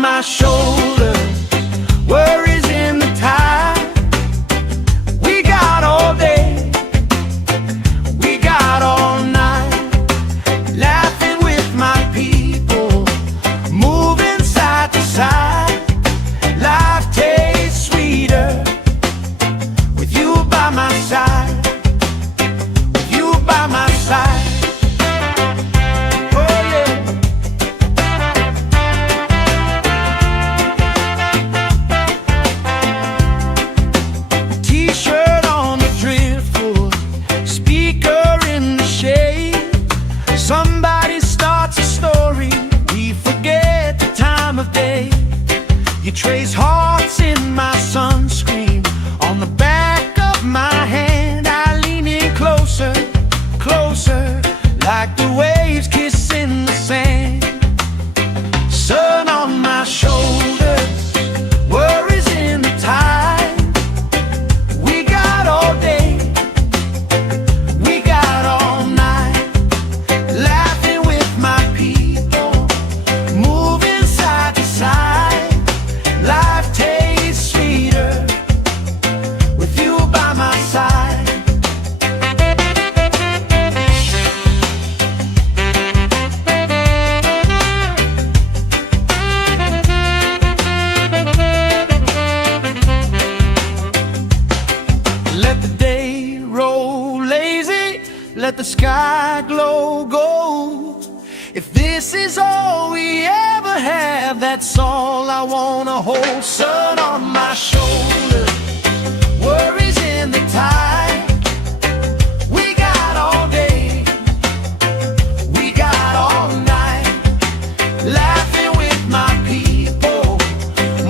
my shoulders, worries in the tide. We got all day, we got all night, laughing with my people, moving side to side. Life tastes sweeter with you by my side, with you by my side. Somebody starts a story, we forget the time of day. You trace hearts in my sunscreen, on the back of my hand. I lean in closer, closer, like the waves kissing the sand. Sun on my shoulders, worries in the tide. We got all day, we got all night, laughing with my people, moving side to side. Life tastes sweeter with you by my side. Let the day roll lazy, let the sky glow gold. If this is all we ever have, that's all I wanna hold. Sun on my shoulders, worries in the tide. We got all day, we got all night, laughing with my people,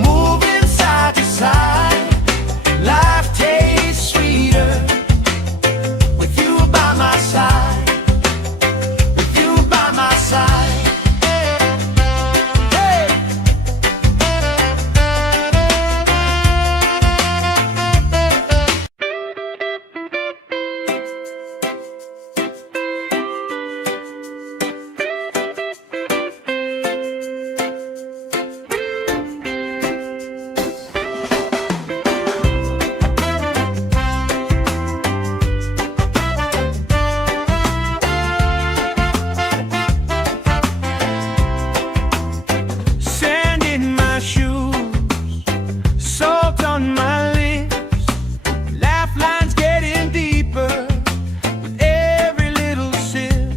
moving side to side. Life tastes sweeter with you by my side, with you by my side. Hey. Sand in my shoes, salt on my lips, laugh lines getting deeper with every little sip.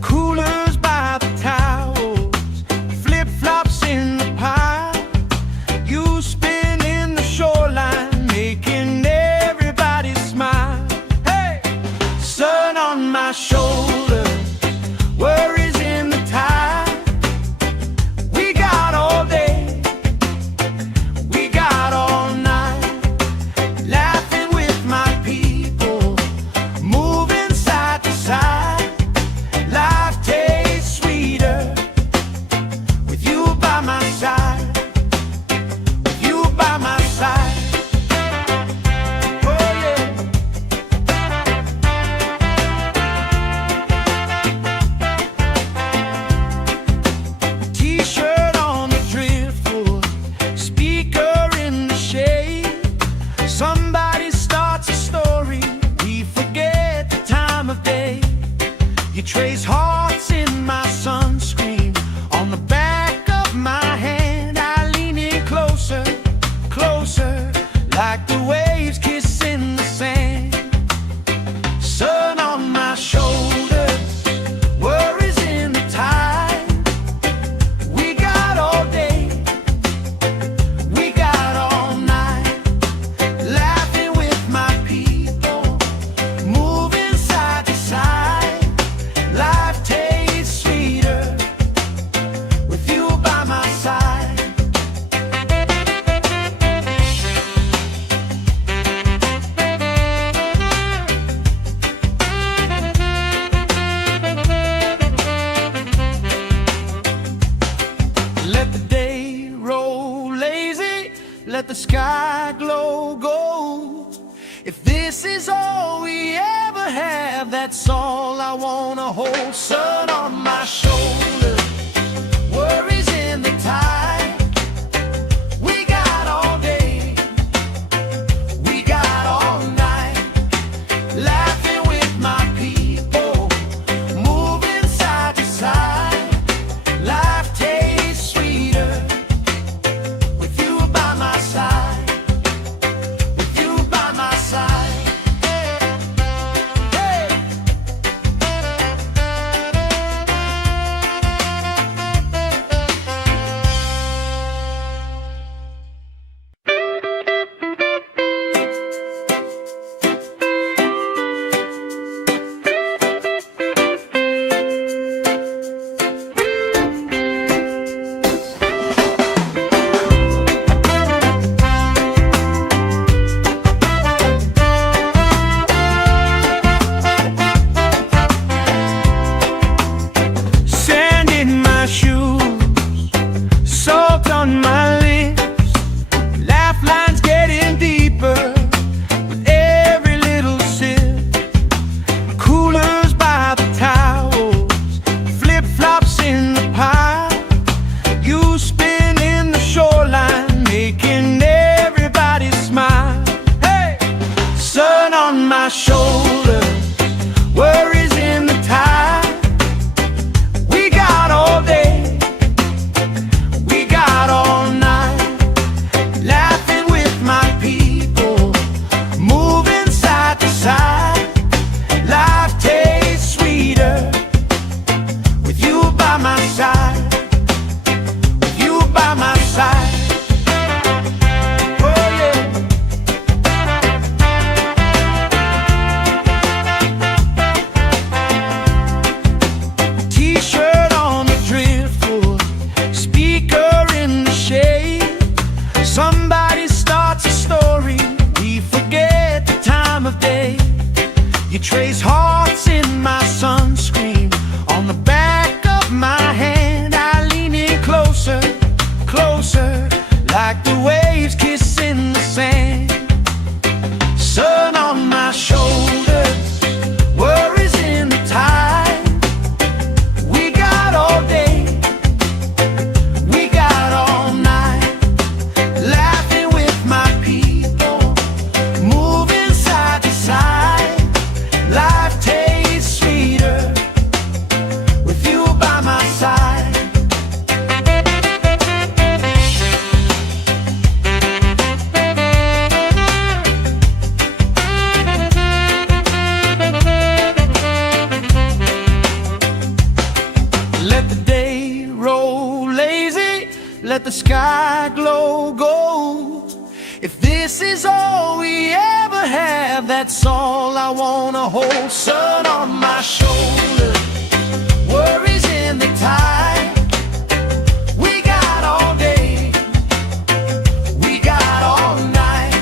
Coolers by the towels, flip-flops in the pile. You spin in the shoreline, making everybody smile. Hey! Sun on my shoulders, worries in the tide. We got all day, we got all night, laughing with my people, moving side to side. Life tastes sweeter with you by my side, with you by my side. Oh yeah. T-shirt on the driftwood, speaker in the shade. Somebody starts a story, we forget the time of day. You trace hearts in my sunscreen, on the back of my hand. I lean in closer, closer, like the waves kissing the sand. Sun on my shoulders, worries in the tide. We got all day, we got all night, laughing with my people, moving side to side. Life tastes sweeter with you by my side. Let the day roll lazy, let the sky glow gold. If this is all we ever have, that's all I wanna hold. Sun on my shoulders, worries in the tide. like the waves kissing the sand. Sun on my shoulders, worries in the tide. We got all day, we got all night, laughing with my people, moving side to side. Life tastes sweeter with you by my side. Let the day roll lazy, let the sky glow gold. If this is all we ever have, that's all I wanna hold. Sun on my shoulders, worries in the tide. We got all day, we got all night,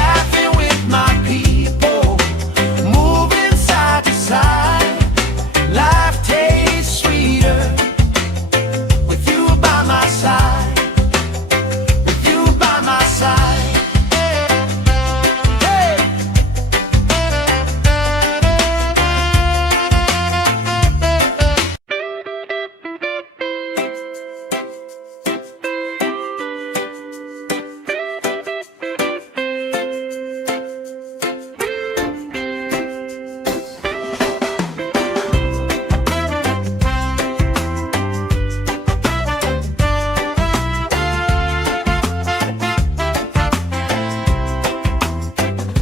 laughing with my people, moving side to side. Life tastes sweeter with you by my side, with you by my side. Hey!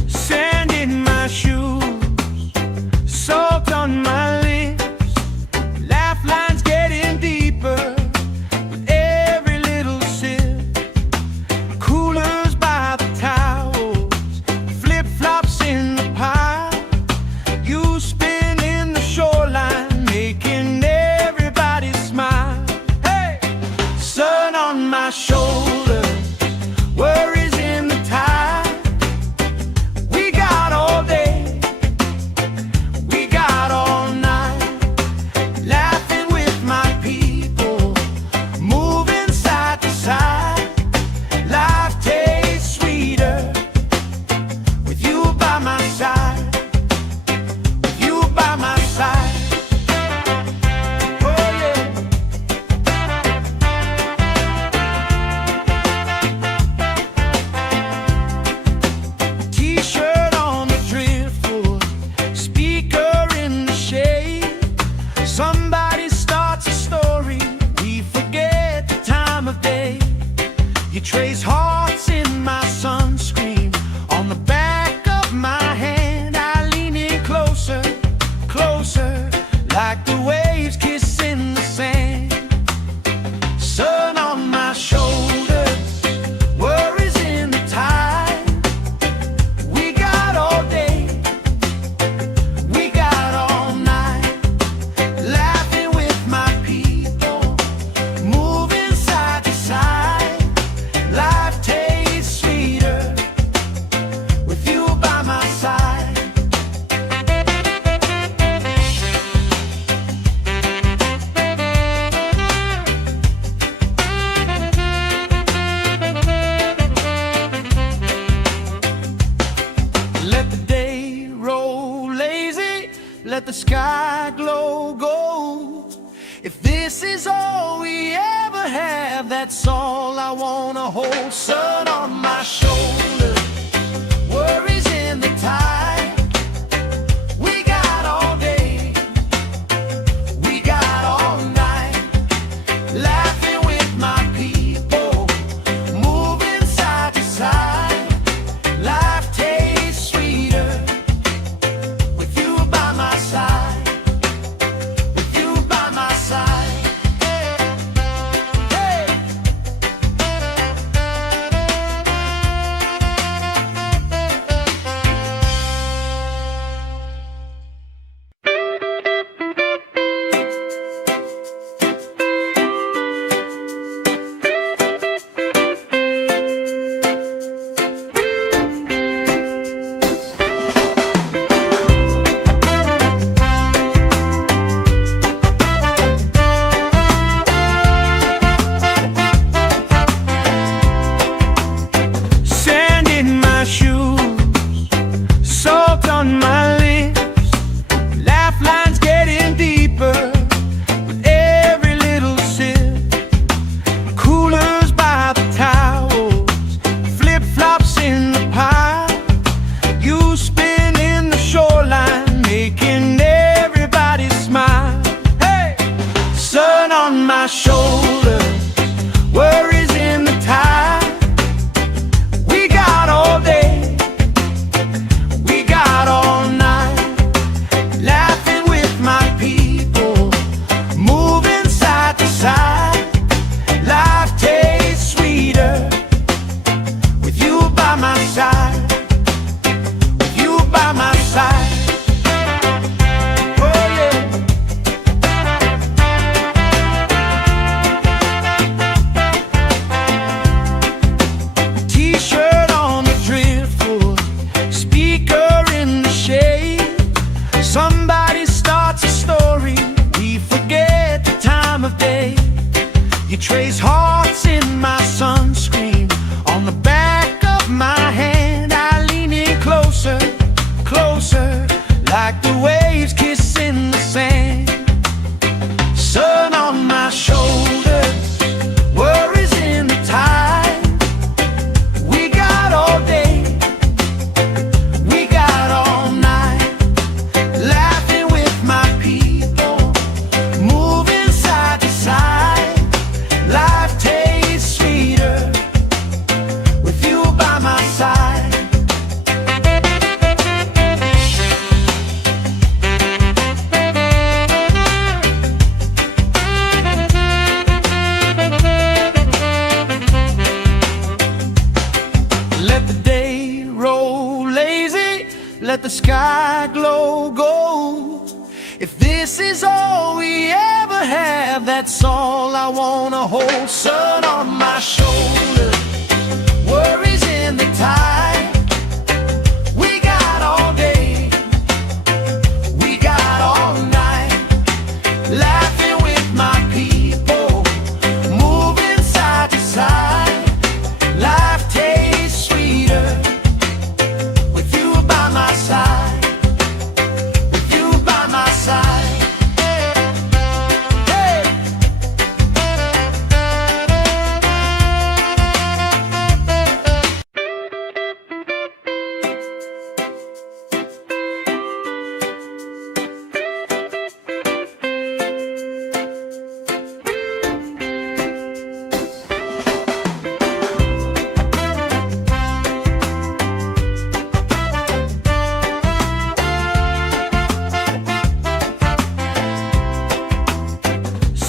Sand in my shoes, salt on my lips, laugh lines getting deeper with every little sip. Coolers by the towels, flip-flops in the pile. You spinning the shoreline, making everybody smile. Hey! Sun on my shoulders, worries in the tide. We got all day, we got all night, laughing with my people, moving side to side. Life tastes sweeter with you by my side, with you by my side. Oh yeah. T-shirt on the driftwood, speaker in the shade. Somebody starts a story, we forget the time of day. You trace hearts in my sunscreen, on the back of my hand. I lean in closer, closer, like the waves kissing the sand. Sun on my shoulders, worries in the tide. We got all day, we got all night, laughing with my people, moving side to side. Life tastes sweeter with you by my side. Let the day roll lazy, let the sky glow gold. If this is all we ever have, that's all I wanna hold. Sun on my shoulders, worries in the tide. We got all day, we got all night, laughing with my people, moving side to side. Life tastes sweeter with you by my side, with you by my side. Hey! hearts in my sunscreen. On the back of my hand I lean in closer, closer, like the waves kissing the sand. Sun on my shoulders, worries in the tide. We got all day, we got all night, laughing with my people, moving side to side. Life tastes sweeter with you by my side. Let the day roll lazy, let the sky glow gold. If this is all we ever have, that's all I wanna hold. Sun on my shoulders, worries in the tide. We got all day, we got all night, laughing with my people, moving side to side. Life tastes sweeter with you by my side, with you by my side. Hey!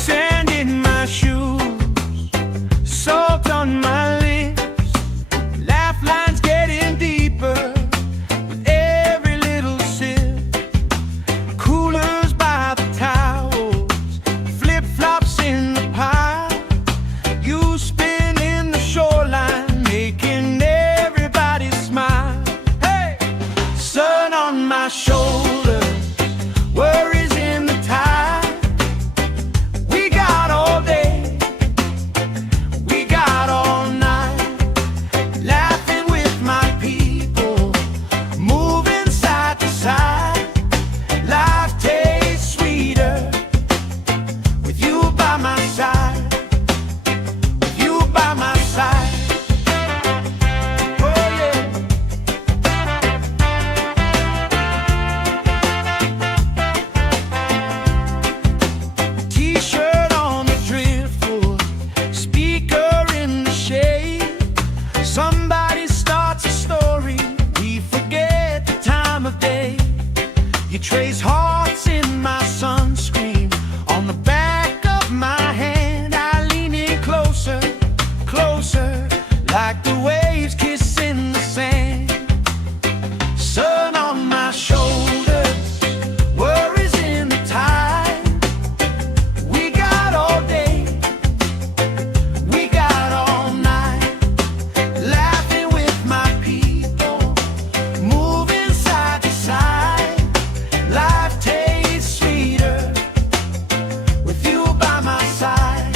Sand in my shoes, salt on my lips, laugh lines getting deeper with every little sip. Coolers by the towels, flip-flops in the pile. You spin in the shoreline, making everybody smile. Hey! Sun on my shoulders, worries in the tide. We got all day, we got all night, laughing with my people, moving side to side. Life tastes sweeter with you by my side, with you by my side. Oh yeah. T-shirt on the driftwood, speaker in the shade. Somebody starts a story, we forget the time of day. You trace hearts in my sunscreen. On the back of my hand I lean in closer, closer, like the waves kissing the sand. Sun on my shoulders, worries in the tide. We got all day, we got all night, laughing with my people, moving side to side. Life tastes sweeter with you by my side.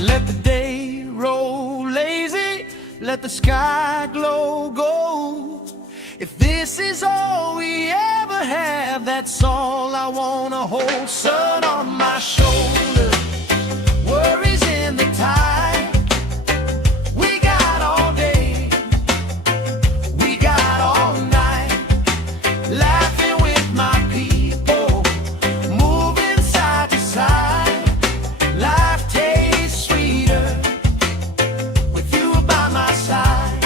Let the day roll lazy, let the sky glow gold. If this is all we ever have, that's all I wanna hold. Sun on my shoulders, worries in the tide. We got all day, we got all night, laughing with my people, moving side to side. Life tastes sweeter with you by my side,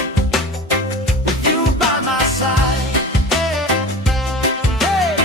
with you by my side. Hey!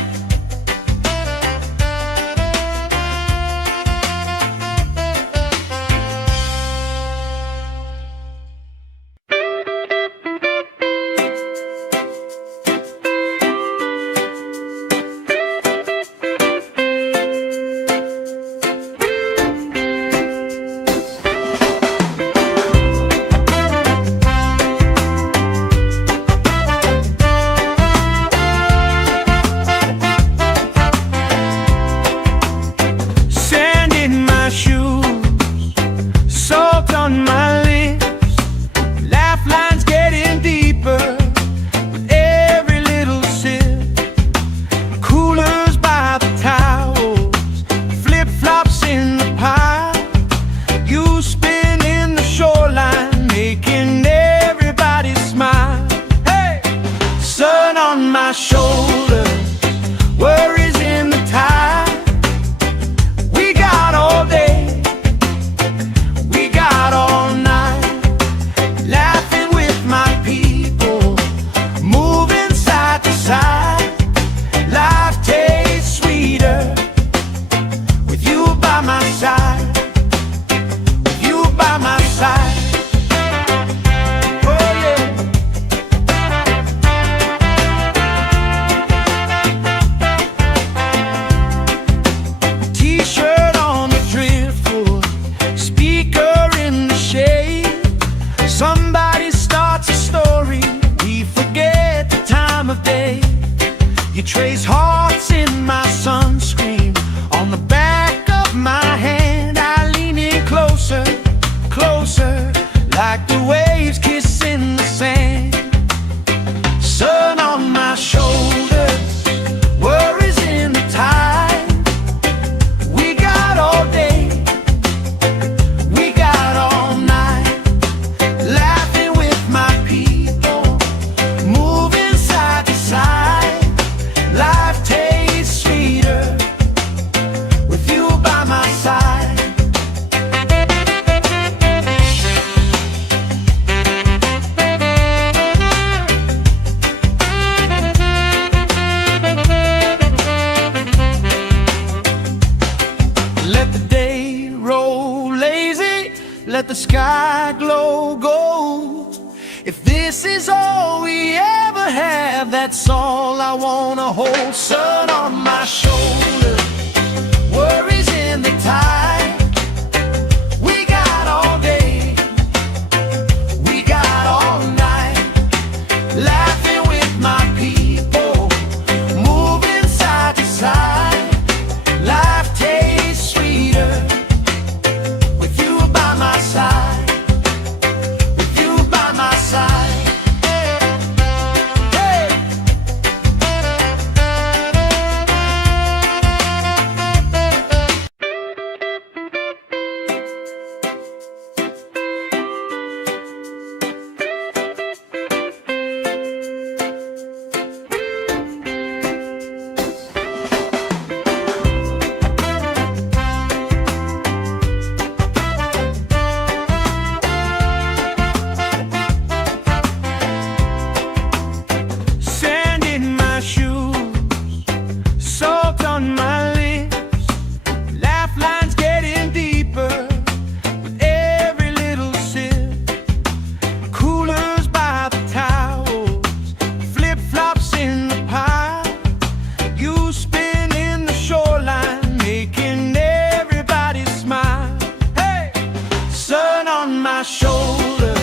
Somebody starts a story, we forget the time of day. You trace hearts in my sunscreen, on the back of my hand. I lean in closer, closer, like the waves kissing the sand. Sun on my shoulders, worries in the tide. We got all day, we got all night, laughing with my people, moving side to side. Life tastes sweeter with you by my side. Let the day roll lazy, let the sky glow gold. If this is all we ever have, that's all I wanna hold. Sun on my shoulder, worries in the tide. We got all day, we got all night, laughing with my people, moving side to side. Life tastes sweeter with you by my side, with you by my side. Hey! Sand in my shoes, salt on my lips, laugh lines getting deeper with every little sip. Coolers by the towels, flip-flops in the pile. You spin in the shoreline, making everybody smile. Hey! Sun on my shoulder,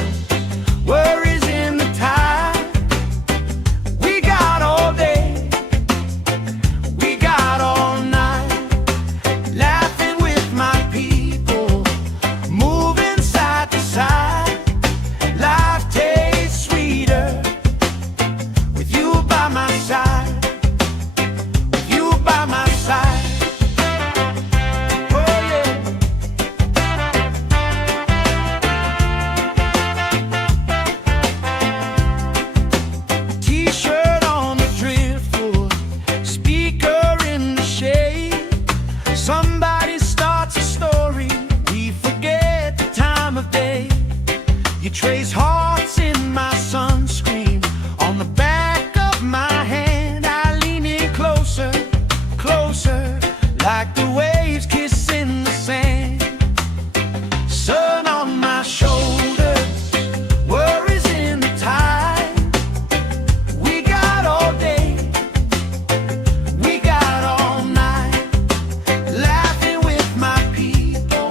worries in the tide. We got all day, we got all night, laughing with my people, moving side to side. Life tastes sweeter with you by my side, with you by my side. Oh yeah. T-shirt on the driftwood, speaker in the shade. Somebody starts a story, we forget the time of day. You trace hearts in my sunscreen, on the back of my hand. I lean in closer, closer, like the waves kissing the sand. Sun on my shoulders, worries in the tide. We got all day, we got all night, laughing with my people,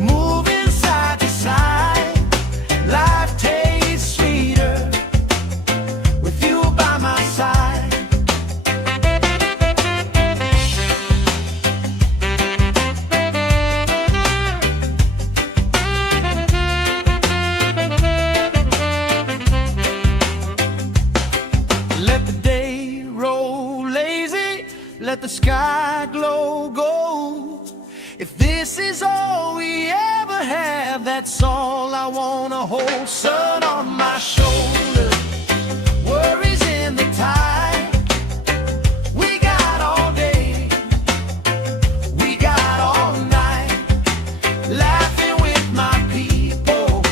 moving side to side. Life tastes sweeter with you by my side. Let the day roll lazy, let the sky glow gold. If this is all we ever have, that's all I wanna hold. Sun on my shoulder, worries in the tide. We got all day, we got all night, laughing with my people,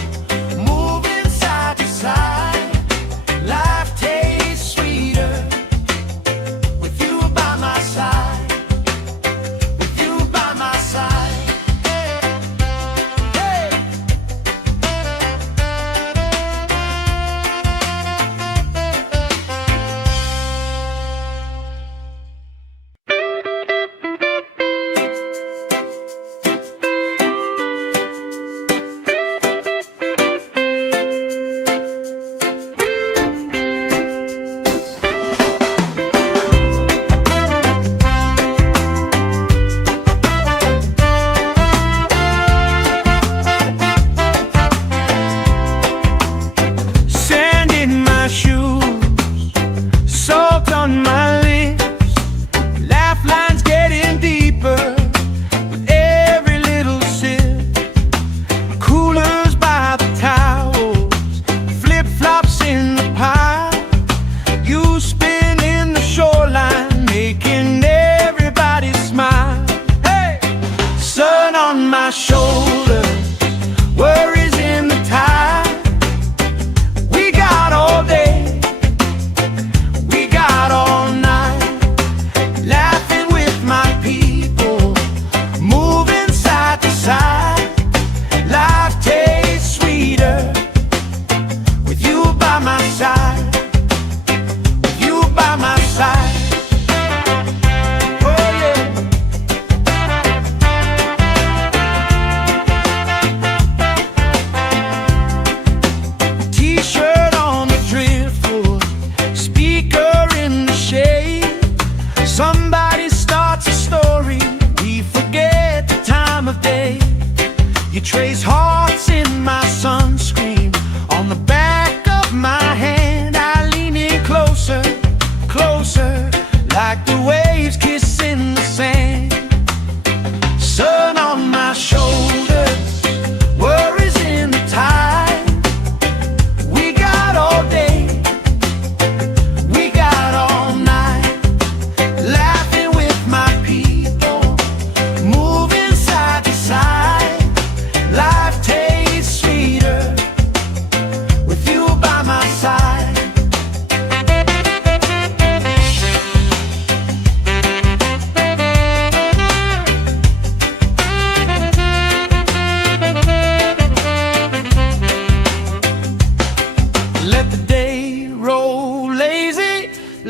moving side to side. Life tastes sweeter with you by my side, with you by my side. Hey!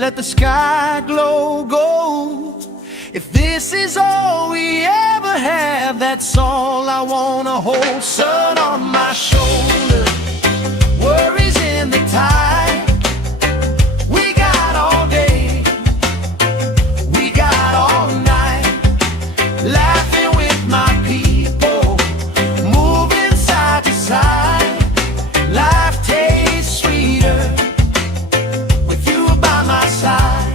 let the sky glow gold. If this is all we ever have, that's all I wanna hold. Sun on my shoulder, worries in the tide. We got all day, we got all night, laughing with my people, moving side to side. Life tastes sweeter with you by my side.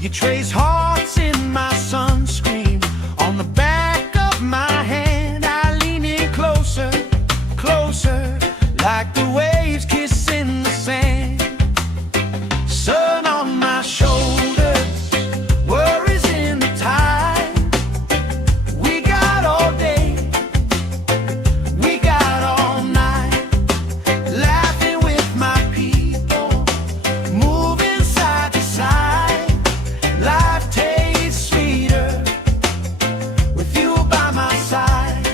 You trace hearts in my sunscreen on the back of my hand. I lean in closer, closer, like the waves kissing the sand. Sun on my shoulders, worries in the tide. We got all day, we got all night, laughing with my people, moving side to side. Life tastes sweeter with you by my side.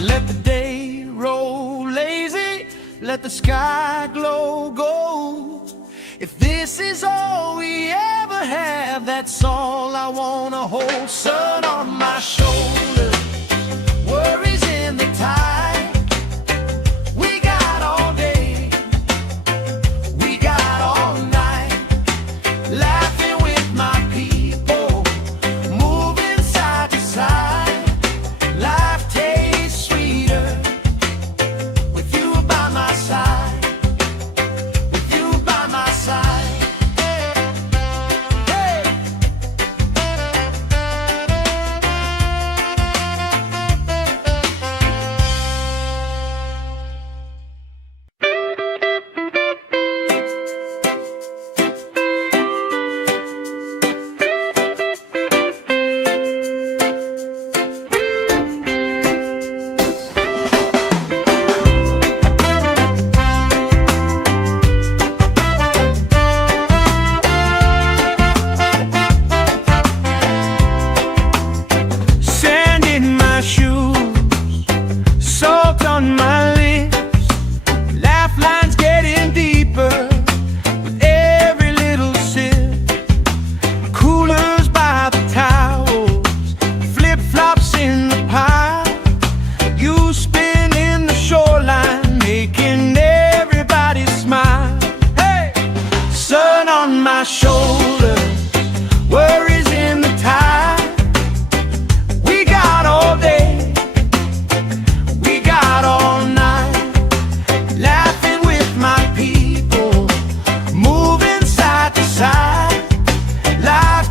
Let the day roll lazy, let the sky glow gold. If this is all we ever have, that's all I wanna hold. Sun on my shoulder, worries in the tide. We got all day, we got all night, laughing with my people, moving side to side. Life tastes sweeter with you by my side. On my lips, laugh lines getting deeper with every little sip. Coolers by the towels, flip-flops in the pile. You spin in the shoreline, making everybody smile. Hey, sun on my shoulder, worries in the tide. We got all day, all night, laughing with my people, moving side to side. Life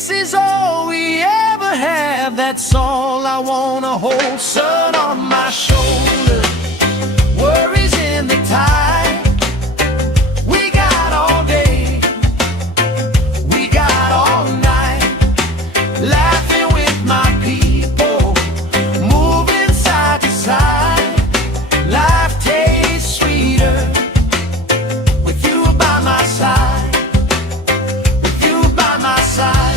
this is all we ever have, that's all I wanna hold. Sun on my shoulder, worries in the tide. We got all day, we got all night, laughing with my people, moving side to side. Life tastes sweeter with you by my side, with you by my side.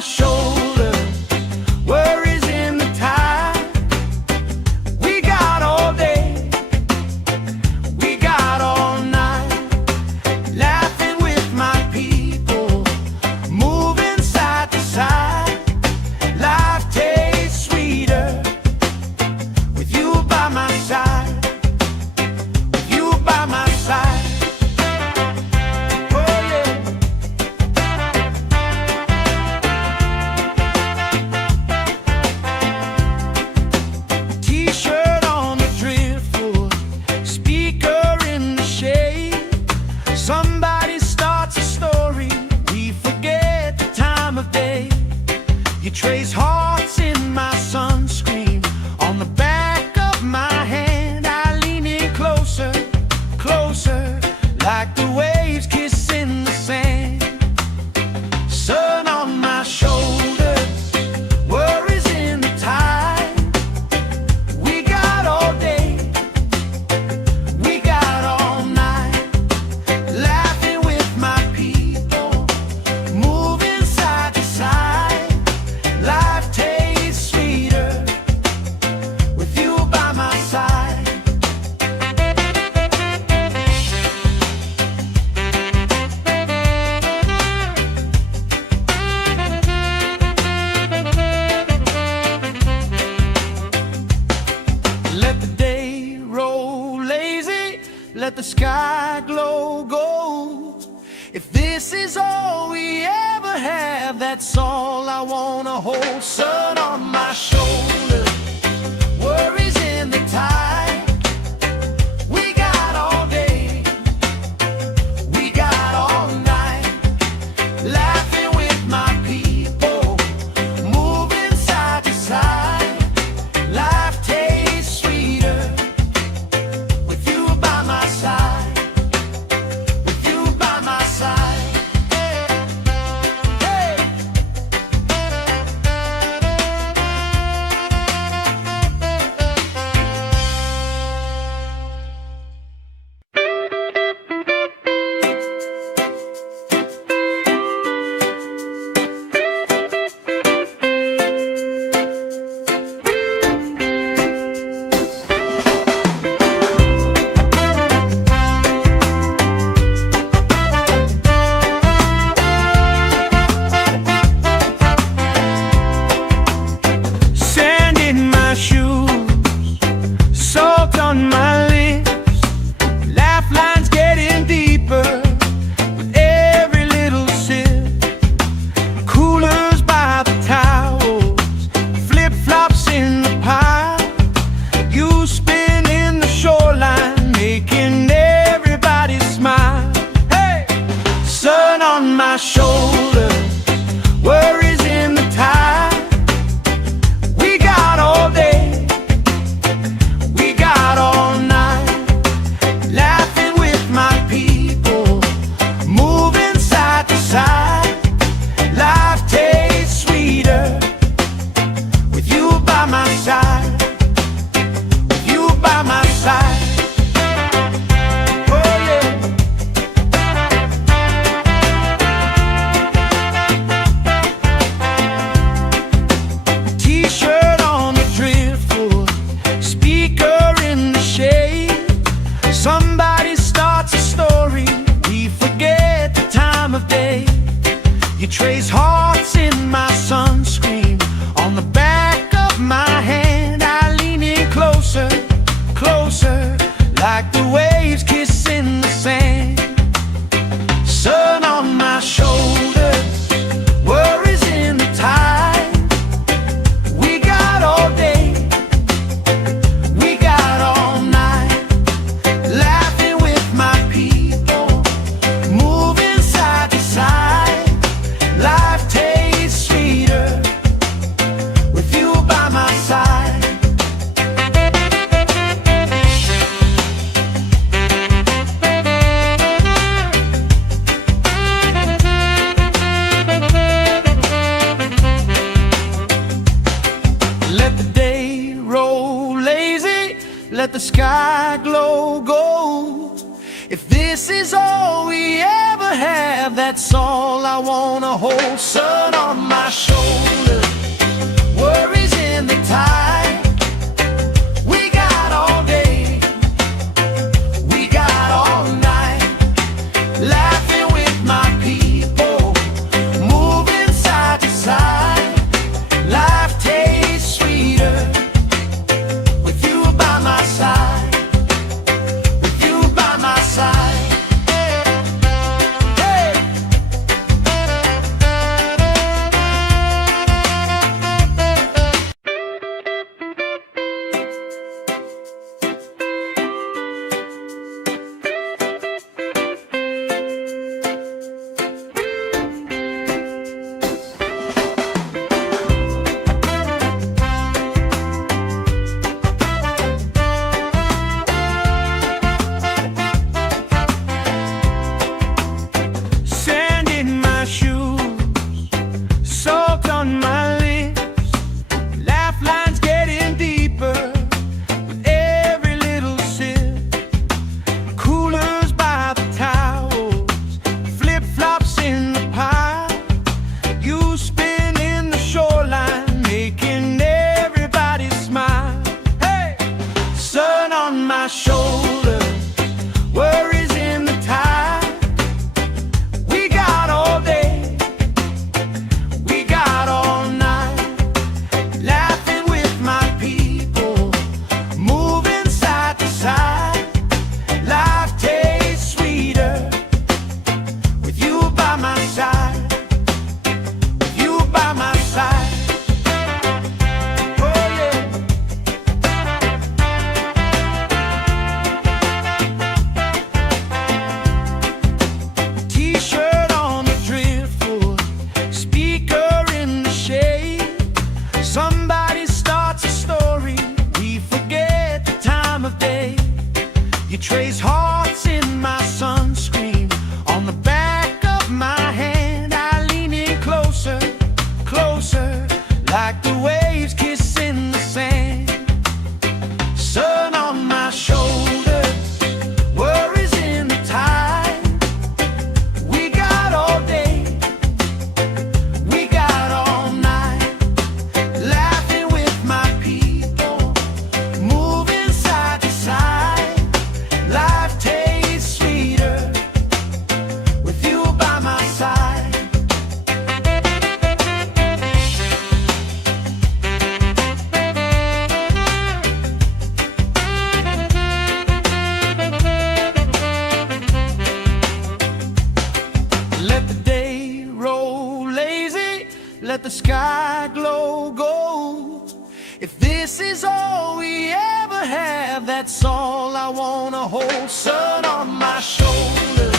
Shoulder, worries in the tide. We got all day, we got all night, laughing with my people, moving side to side. Life tastes sweeter with you by my side, with you by my side. Somebody starts a story, we forget the time of day. You trace hearts in my sunscreen, on the back of my hand. I lean in closer, closer, like the waves kissing the sand. Sun on my shoulders, worries in the tide. We got all day, we got all night, laughing with my people, moving side to side. Life tastes sweeter with you by my side. Let the day roll lazy, let the sky glow gold. If this is all we ever have, that's all I wanna hold. Sun on my shoulder, worries in the tide. We got all day, we got all night, laughing with my people, moving side to side. Life tastes sweeter with you by my side, with you by my side. Hey. let the sky glow gold. If this is all we ever have, that's all I wanna hold. Sun on my shoulder, worries in the tide. We got all day, we got all night, laughing with my people, moving side to side. Life tastes sweeter with you by my side, with you by my side. Hey. Sand in my shoes, salt on my lips, laugh lines getting deeper with every little sip. Coolers by the towels, flip-flops in the pile. You spin in the shoreline, making everybody smile. Hey! Sun on my shoulder, worries in the tide. We got all day, we got all night, laughing with my people, moving side to side. Life tastes sweeter with you by my side, with you by my side. Oh yeah. T-shirt on the driftwood, speaker in the shade. Somebody starts a story, we forget the time of day. You trace hearts in my sunscreen, on the back of my hand. I lean in closer, closer, like the waves kissing the sand. Sun on my shoulder, worries in the tide. We got all day, we got all night, laughing with my people, moving side to side. Life tastes sweeter with you by my side. Let the day roll lazy, let the sky glow gold. If this is all we ever have, that's all I wanna hold. Sun on my shoulder,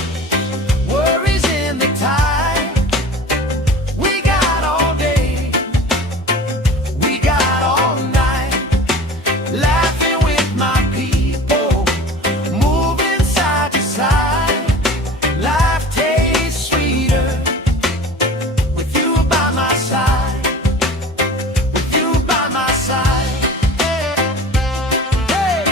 worries in the tide. We got all day, we got all night, laughing with my people, moving side to side. Life tastes sweeter with you by my side, with you by my side. Hey.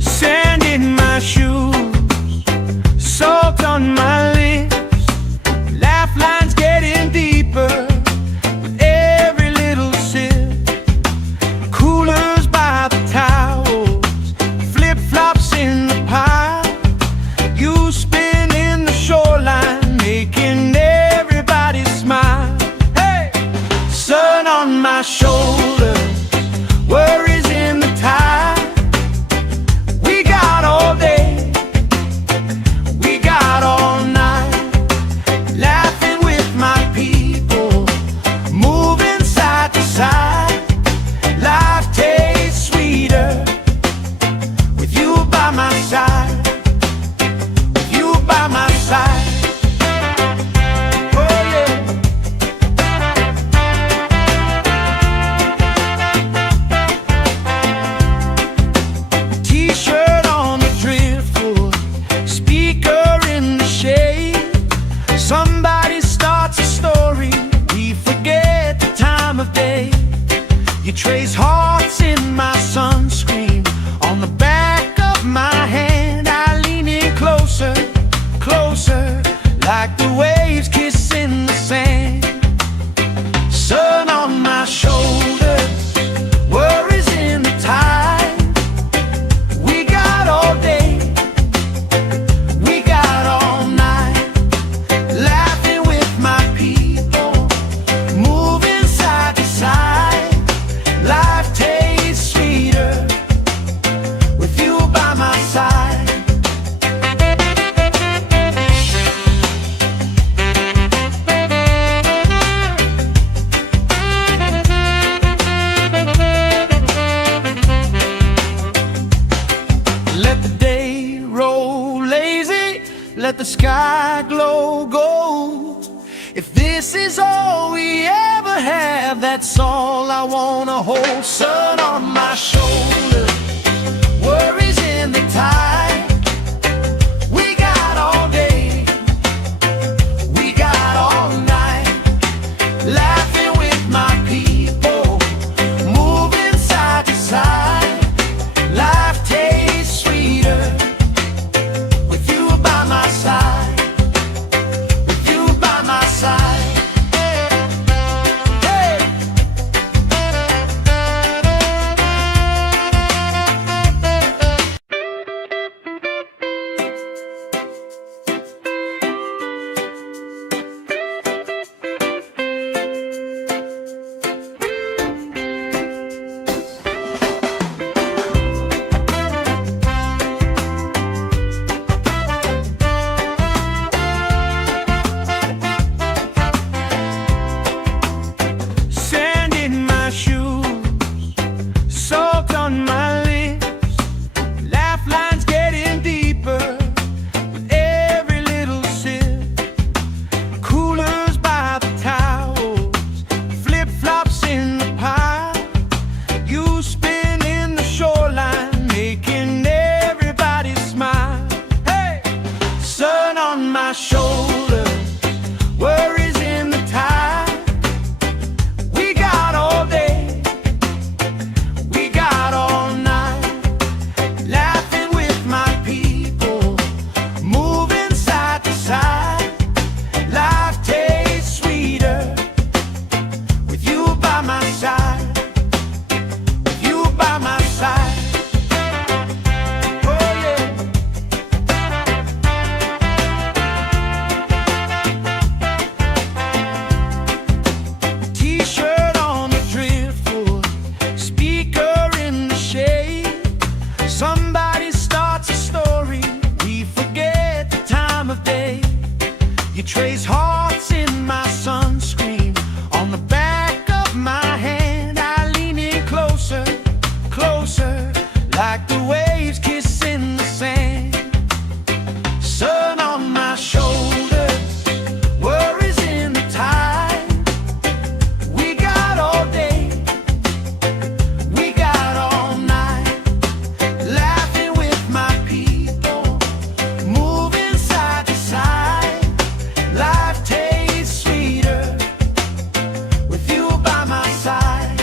Sand in my shoes, salt on my lips, laugh lines getting deeper with every little sip. Coolers by the towels, flip-flops in the pile. You spin in the shoreline, making everybody smile. Hey! Sun on my shoulder, worries in the tide. We got all day, we got all night, laughing with my people, moving side to side. Life You trace hearts in my sunscreen on the back of my hand. I lean in closer, closer, like the waves kissing the sand. Sun on my shoulders, worries in the tide. We got all day, we got all night, laughing with my people, moving side to side. Life tastes sweeter with you by my side. Let the day roll lazy, let the sky glow gold. If this is all we ever have, that's all I wanna hold. Sun on my shoulder, worries in the tide. We got all day, we got all night, laughing with my people, moving side to side. Life tastes sweeter with you by my side, with you by my side. Hey! Sand in my shoes, salt on my lips, laugh lines getting deeper with every little sip. Coolers by the towels, flip-flops in the pile. You spin in the shoreline, making everybody smile. Hey! Sun on my shoulders, worries in the tide. We got all day, we got all night, laughing with my people, moving side to side. Life tastes sweeter with you by my side, with you by my side. Oh yeah. T-shirt on the driftwood, speaker in the shade. Somebody starts a story, we forget the time of day. You trace hearts in my sunscreen on the back of my hand. I lean in closer, closer, like the waves kissing the sand. Sun on my shoulders, worries in the tide. We got all day, we got all night, laughing with my people, moving side to side. Life tastes sweeter with you by my side.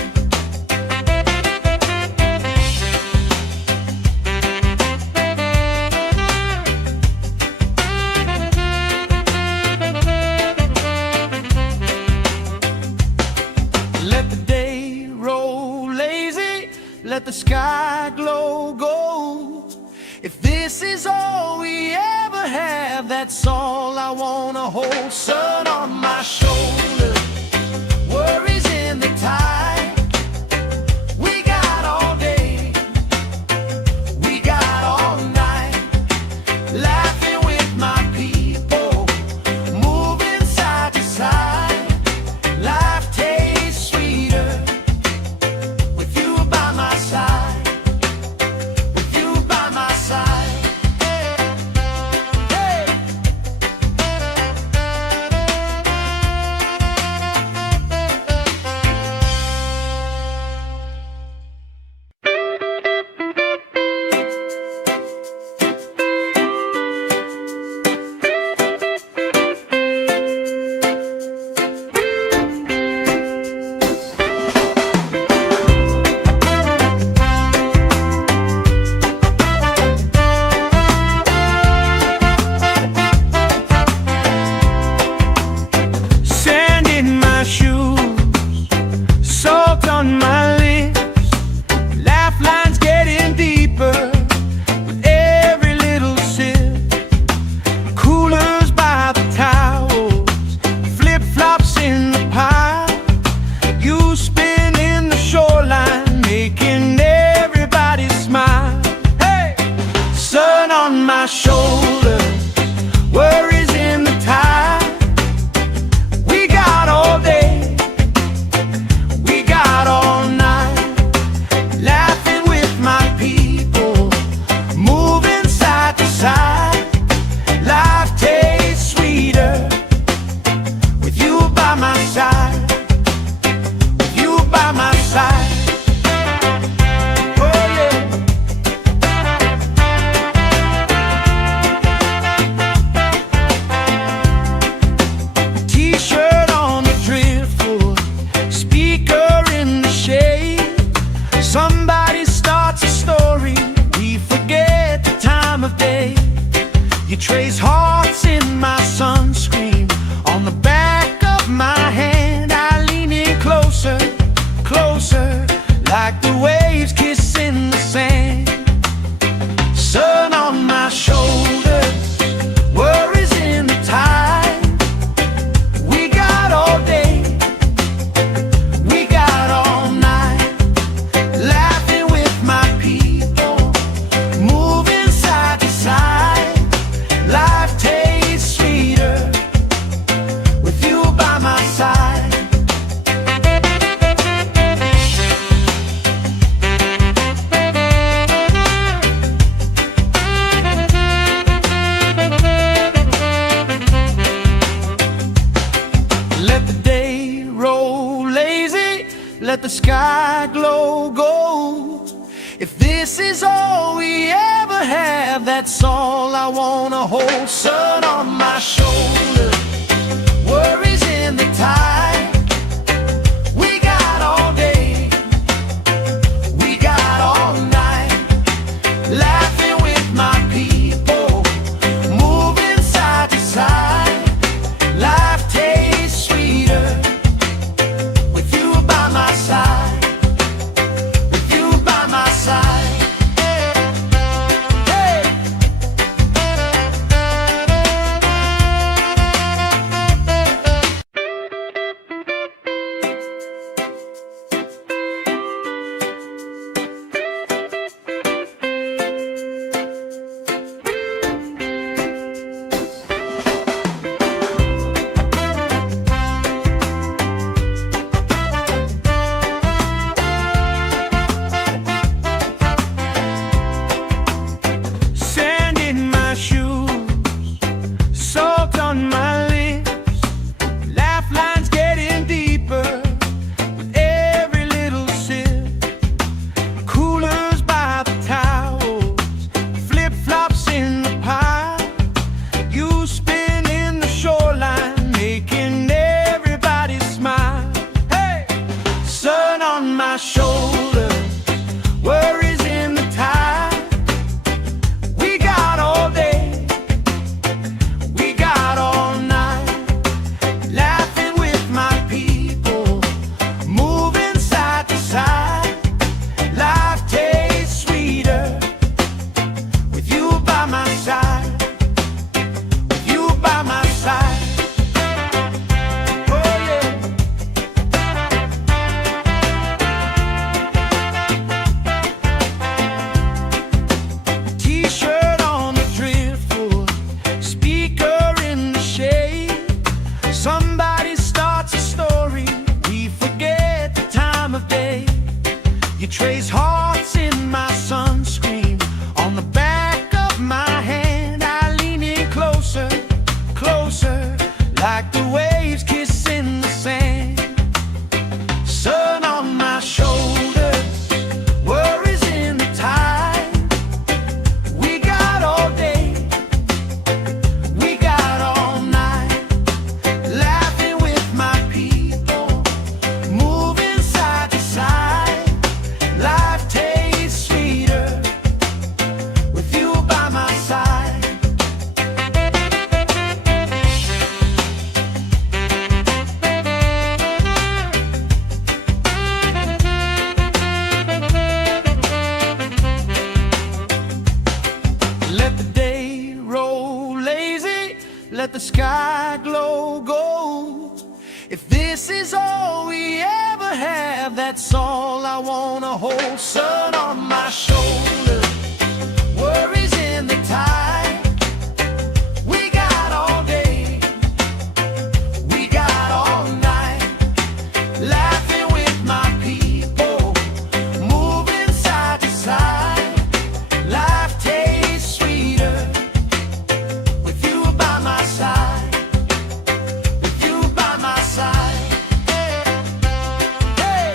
Let the day roll lazy, let the sky glow gold. If this is all we ever have, that's all I wanna hold. Sun on my shoulder, worries in the tide. We got all day, we got all night, laughing with my people, moving side to side. Life tastes sweeter with you by my side, with you by my side. Hey! like the waves kissing the sand. Sun on my shoulders, worries in the tide. We got all day, we got all night, laughing with my people, moving side to side. Life tastes sweeter with you by my side. Let the sky glow gold. If this is all we ever have, that's all I wanna hold. Sun on my shoulder, worries in the tide. We got all day, we got all night, laughing with my people, moving side to side. Life tastes sweeter with you by my side, with you by my side. Hey. Sand in my shoes, salt on my lips, laugh lines getting deeper with every little sip. Coolers by the towels, flip-flops in the pile. You spinning the shoreline, making everybody smile. Hey! Sun on my shoulders, worries in the tide. We got all day, we got all night, laughing with my people, moving side to side. Life tastes sweeter with you by my side, with you by my side. Oh yeah. T-shirt on the driftwood, speaker in the shade. Somebody starts a story, we forget the time of day. You trace hearts in my sunscreen, on the back of my hand. I lean in closer, closer, like the waves kissing the sand. Sun on my shoulders, worries in the tide. We got all day, we got all night, laughing with my people, moving side to side. Life tastes sweeter with you by my side. Let the day roll lazy, let the sky glow gold. If this is all we ever have, that's all I wanna hold. Sun on my shoulders, worries in the tide. We got all day, we got all night, laughing with my people, moving side to side. Life tastes sweeter with you by my side, with you by my side. Hey.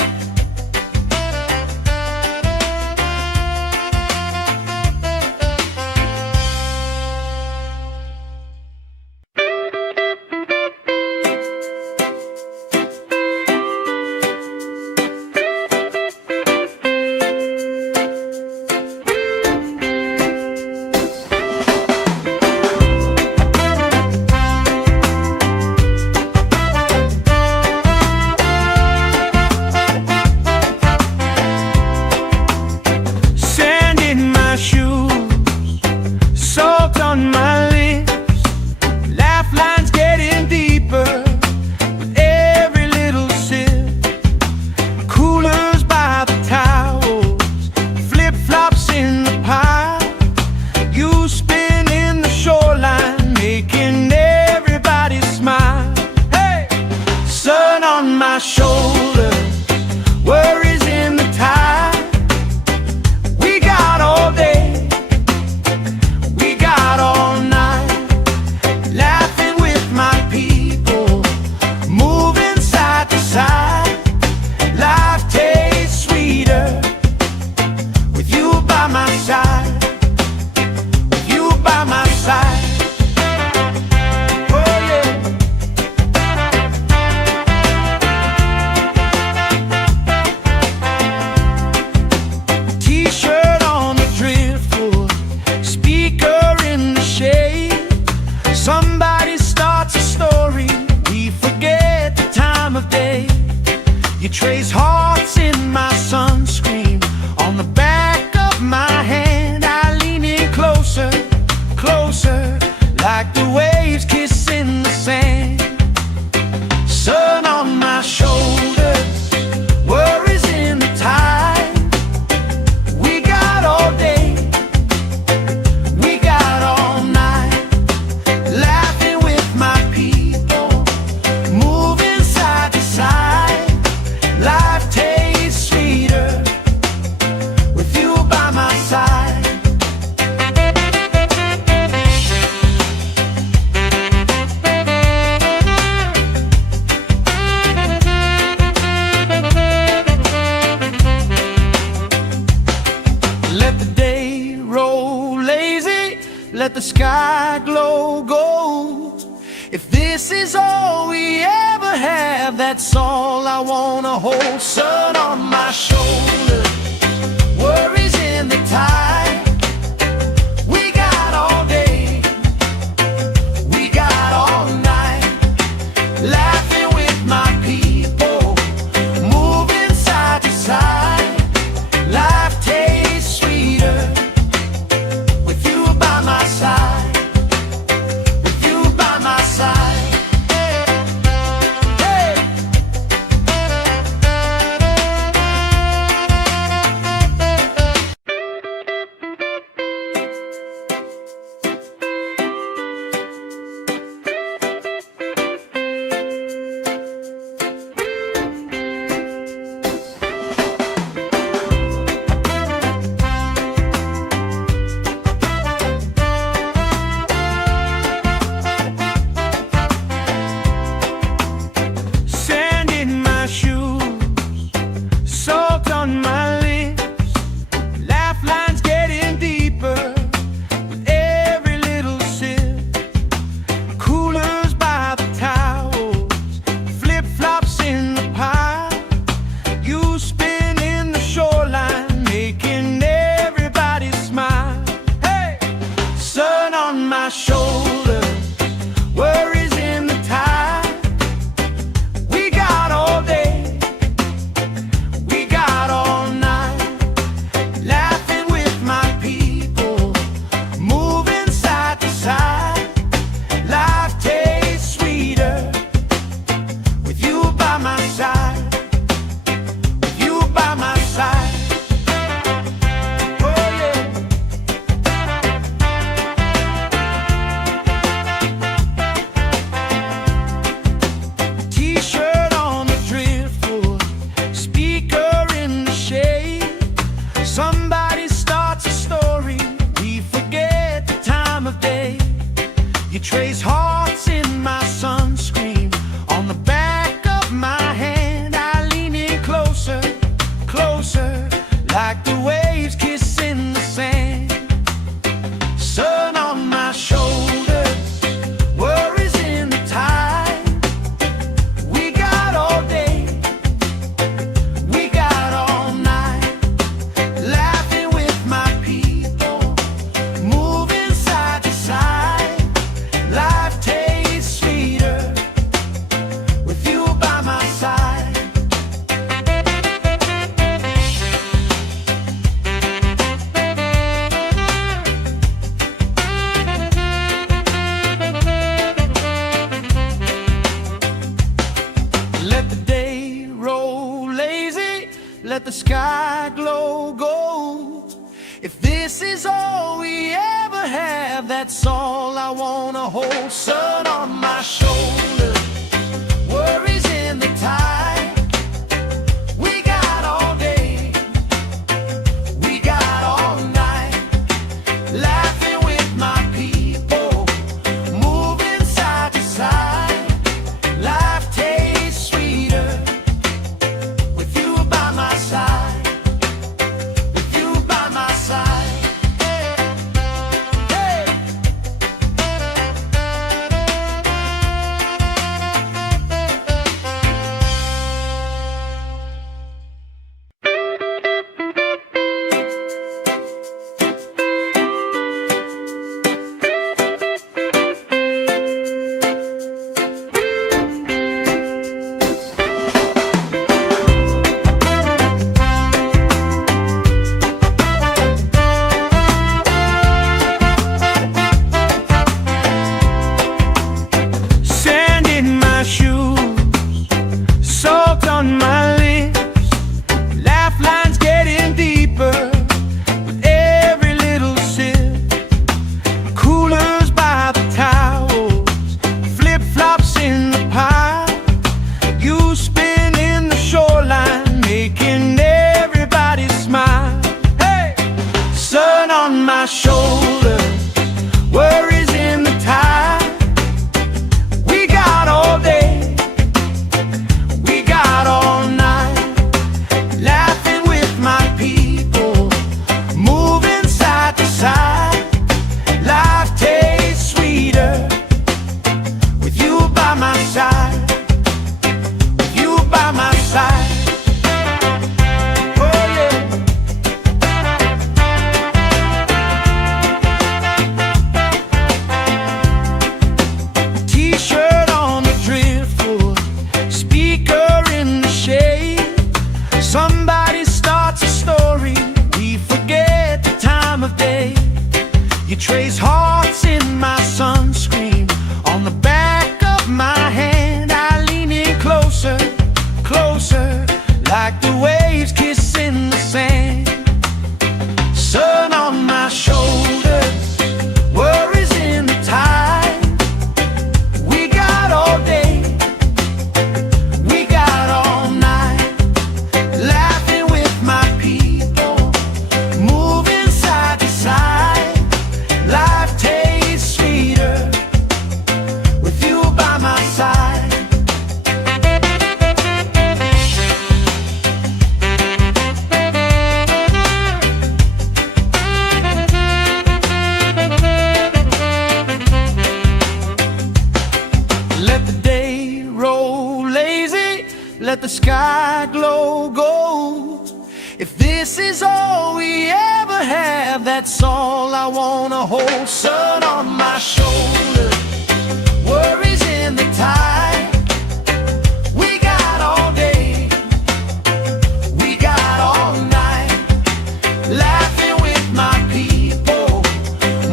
let the sky glow gold. If this is all we ever have, that's all I wanna hold. Sun on my shoulder, worries in the tide. We got all day, we got all night, laughing with my people, moving side to side. Life tastes sweeter with you by my side. Shoulder, worries in the tide. We got all day, we got all night, laughing with my people, moving side to side. Life tastes sweeter with you by my side, with you by my side. Somebody starts a story, we forget the time of day. You trace hearts in my sunscreen, on the back of my hand. I lean in closer, closer, like the waves kissing the sand. Sun on my shoulders, worries in the tide. We got all day, we got all night, laughing with my people, moving side to side. Life tastes sweeter with you by my side. Let the day roll lazy, let the sky glow gold. If this is all we ever have, that's all I wanna hold. Sun on my shoulder, worries in the tide. We got all day, we got all night, laughing with my people, moving side to side. Life tastes sweeter with you by my side, with you by my side. Hey. sky glow gold. If this is all we ever have, that's all I wanna hold. Sun on my shoulder, worries in the tide. We got all day, we got all night, laughing with my people,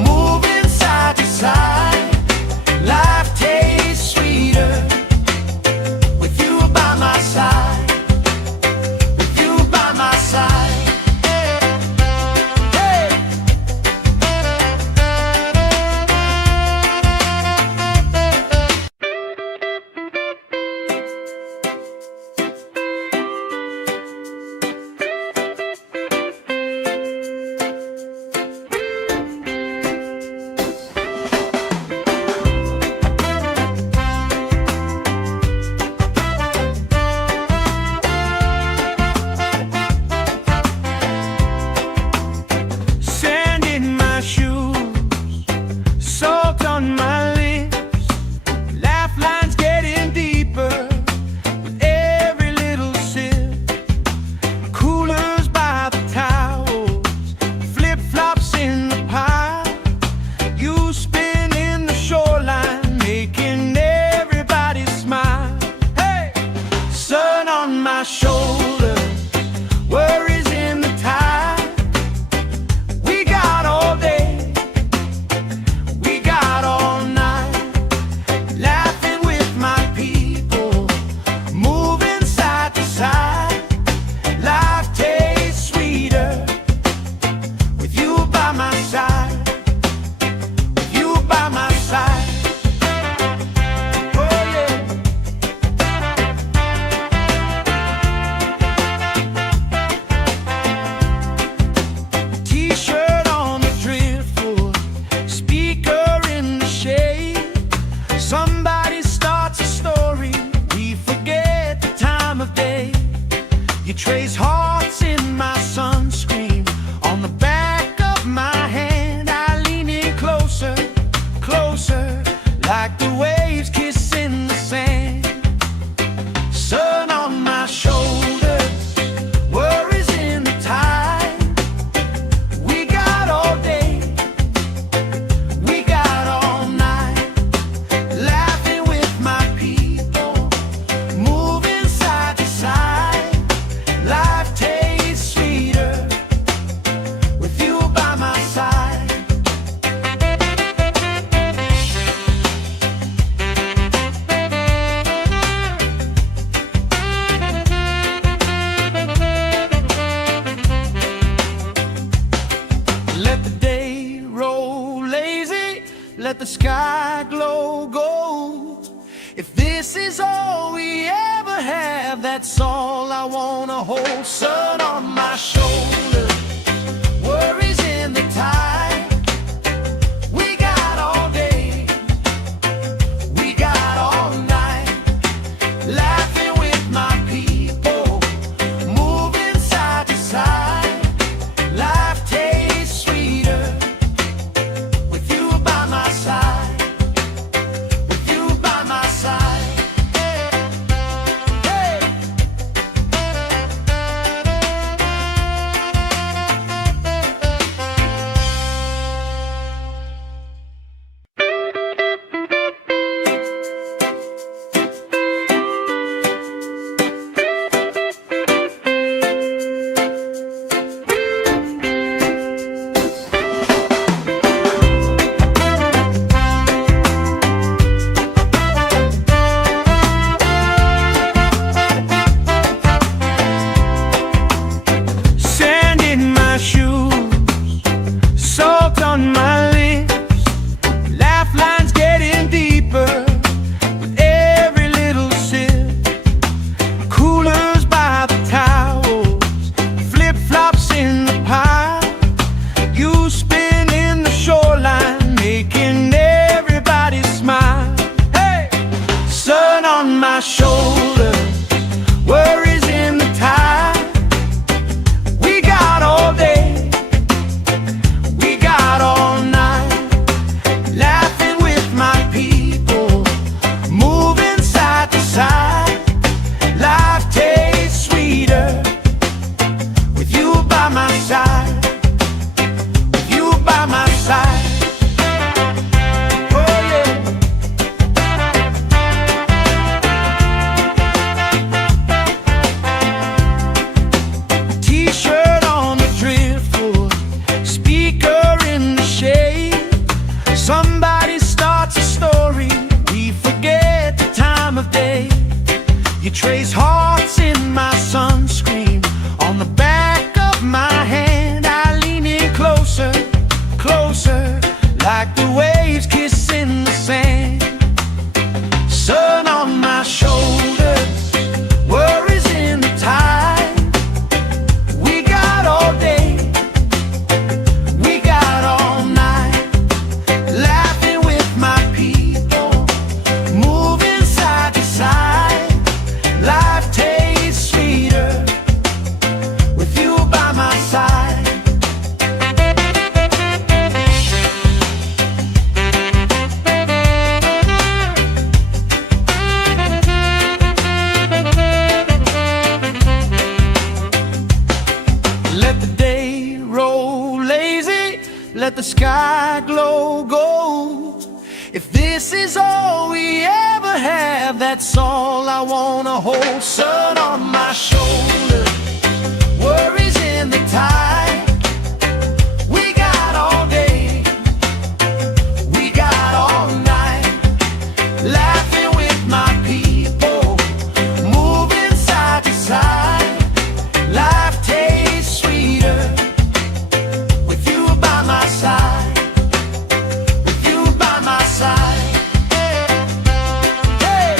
moving side to side. Life tastes sweeter with you by my side, with you by my side. Hey. Sand in my shoes, salt on my lips, laugh lines getting deeper with every little sip. Coolers by the towels, flip-flops in the pile, you spin in the shoreline, making everybody smile. Hey! Sun on my shoulder, worries in the tide. We got all day, we got all night, laughing with my people, moving side to side. Life tastes sweeter with you by my side, with you by my side. Oh yeah. T-shirt on the driftwood, speaker in the shade. Somebody starts a story, we forget the time of day. You trace hearts in my sunscreen, on the back of my hand. I lean in closer, closer, like the waves kissing the sand. Sun on my shoulders, worries in the tide. We got all day, we got all night, laughing with my people, moving side to side. Life tastes sweeter with you by my side. Let the day roll lazy, let the sky glow gold. If this is all we ever have, that's all I wanna hold. Sun on my shoulder, worries in the tide. We got all day, we got all night, laughing with my people, moving side to side. Life tastes sweeter with you by my side, with you by my side. Hey. Let the day roll lazy, let the sky glow gold. If this is all we ever have, that's all I wanna hold. Sun on my shoulder, worries in the tide. We got all day, we got all night, laughing with my people, moving side to side. Life tastes sweeter with you by my side, with you by my side. Hey.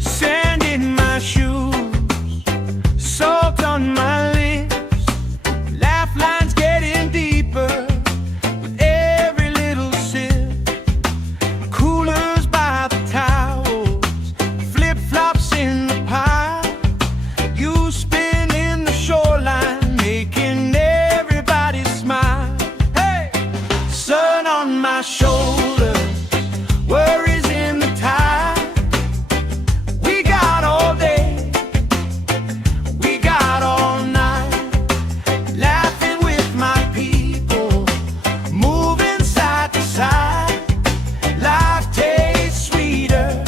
Sand in my shoes, salt on my lips, laugh lines getting deeper with every little sip. Coolers by the towels, flip-flops in the pile. You spin in the shoreline, making everybody smile. Hey! Sun on my shoulders, worries in the tide. We got all day, we got all night, laughing with my people, moving side to side. Life tastes sweeter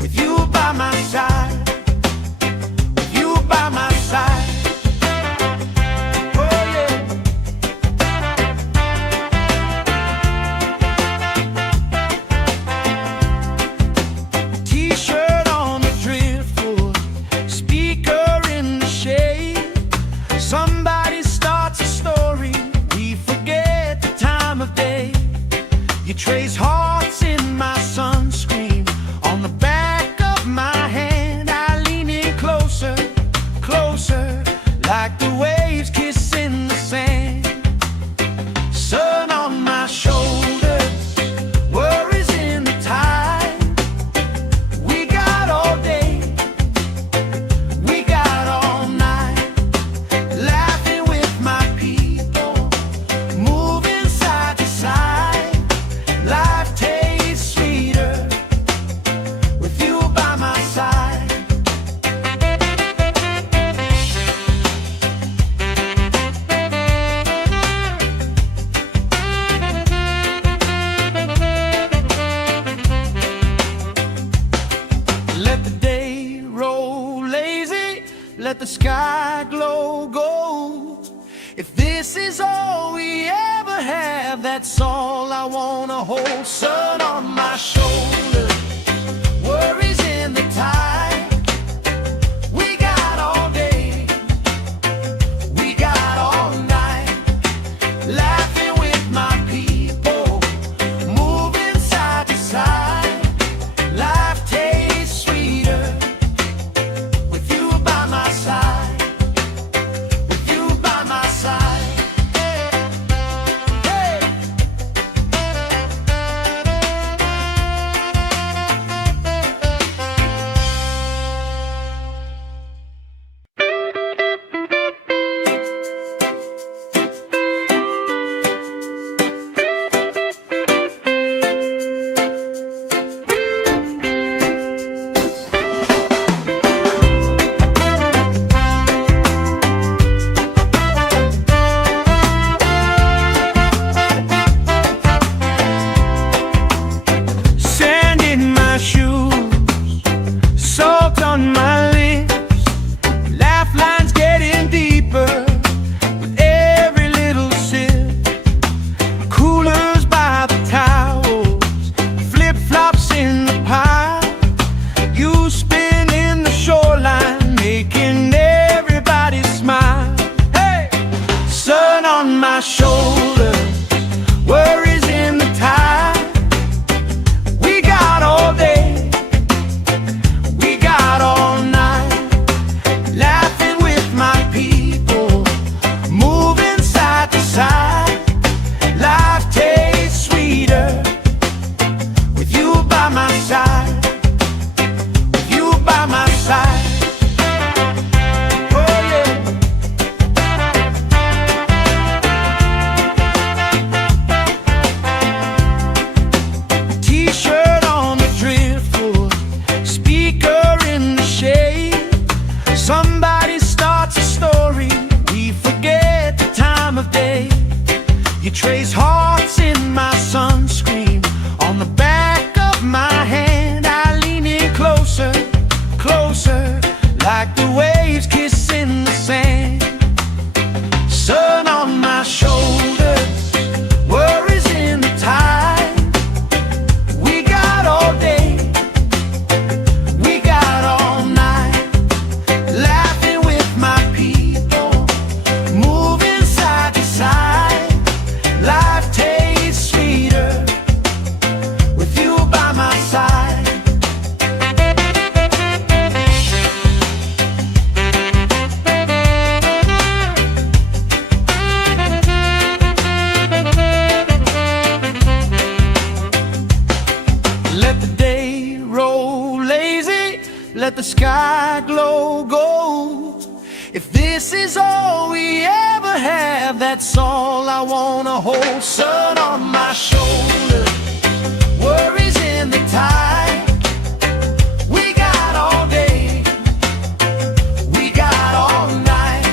with you by my side, with you by my side. Oh yeah. T-shirt on the driftwood, speaker in the shade. Somebody starts a story, we forget the time of day. You trace hearts in my sunscreen, on the back of my hand. I lean in closer, closer, like the waves kissing the sand. Sun on my shoulders, worries in the tide. We got all day, we got all night, laughing with my people, moving side to side. Life tastes sweeter with you by my side. Let the day roll lazy, let the sky glow gold. If this is all we ever have, that's all I wanna hold. Sun on my shoulder, worries in the tide. We got all day, we got all night, laughing with my people, moving side to side. Life tastes sweeter with you by my side, with you by my side. Hey. Sand in my shoes, salt on my lips, laugh lines getting deeper with every little sip. Coolers by the towels, flip-flops in the pile. You spin in the shoreline, making everybody smile. Hey! Sun on my shoulders, worries in the tide. We got all day, we got all night, laughing with my people, moving the sky glow gold. If this is all we ever have, that's all I wanna hold. Sun on my shoulder, worries in the tide. We got all day, we got all night,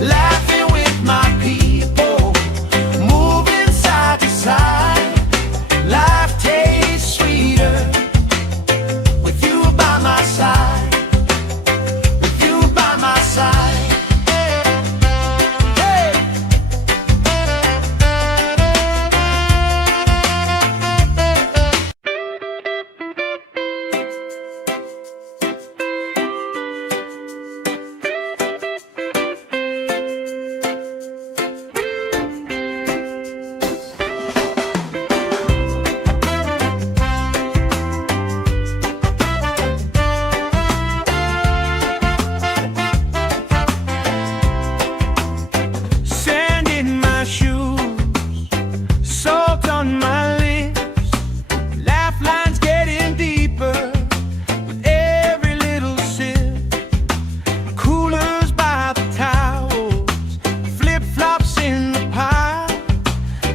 laughing with my people, moving side to side. Life tastes sweeter with you by my side, with you by my side. Hey! Sand in my shoes, salt on my lips, laugh lines getting deeper with every little sip. Coolers by the towels, flip-flops in the pile.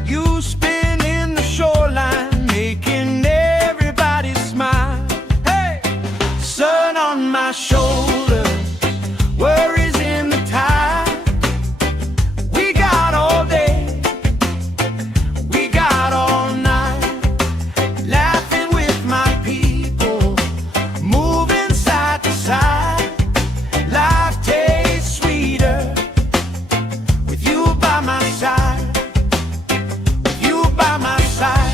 You spin in the shoreline, making everybody smile. Hey! Sun on my shoulder, worries in the tide. We got all day, we got all night, laughing with my people, moving side to side. Life tastes sweeter with you by my side, with you by my side.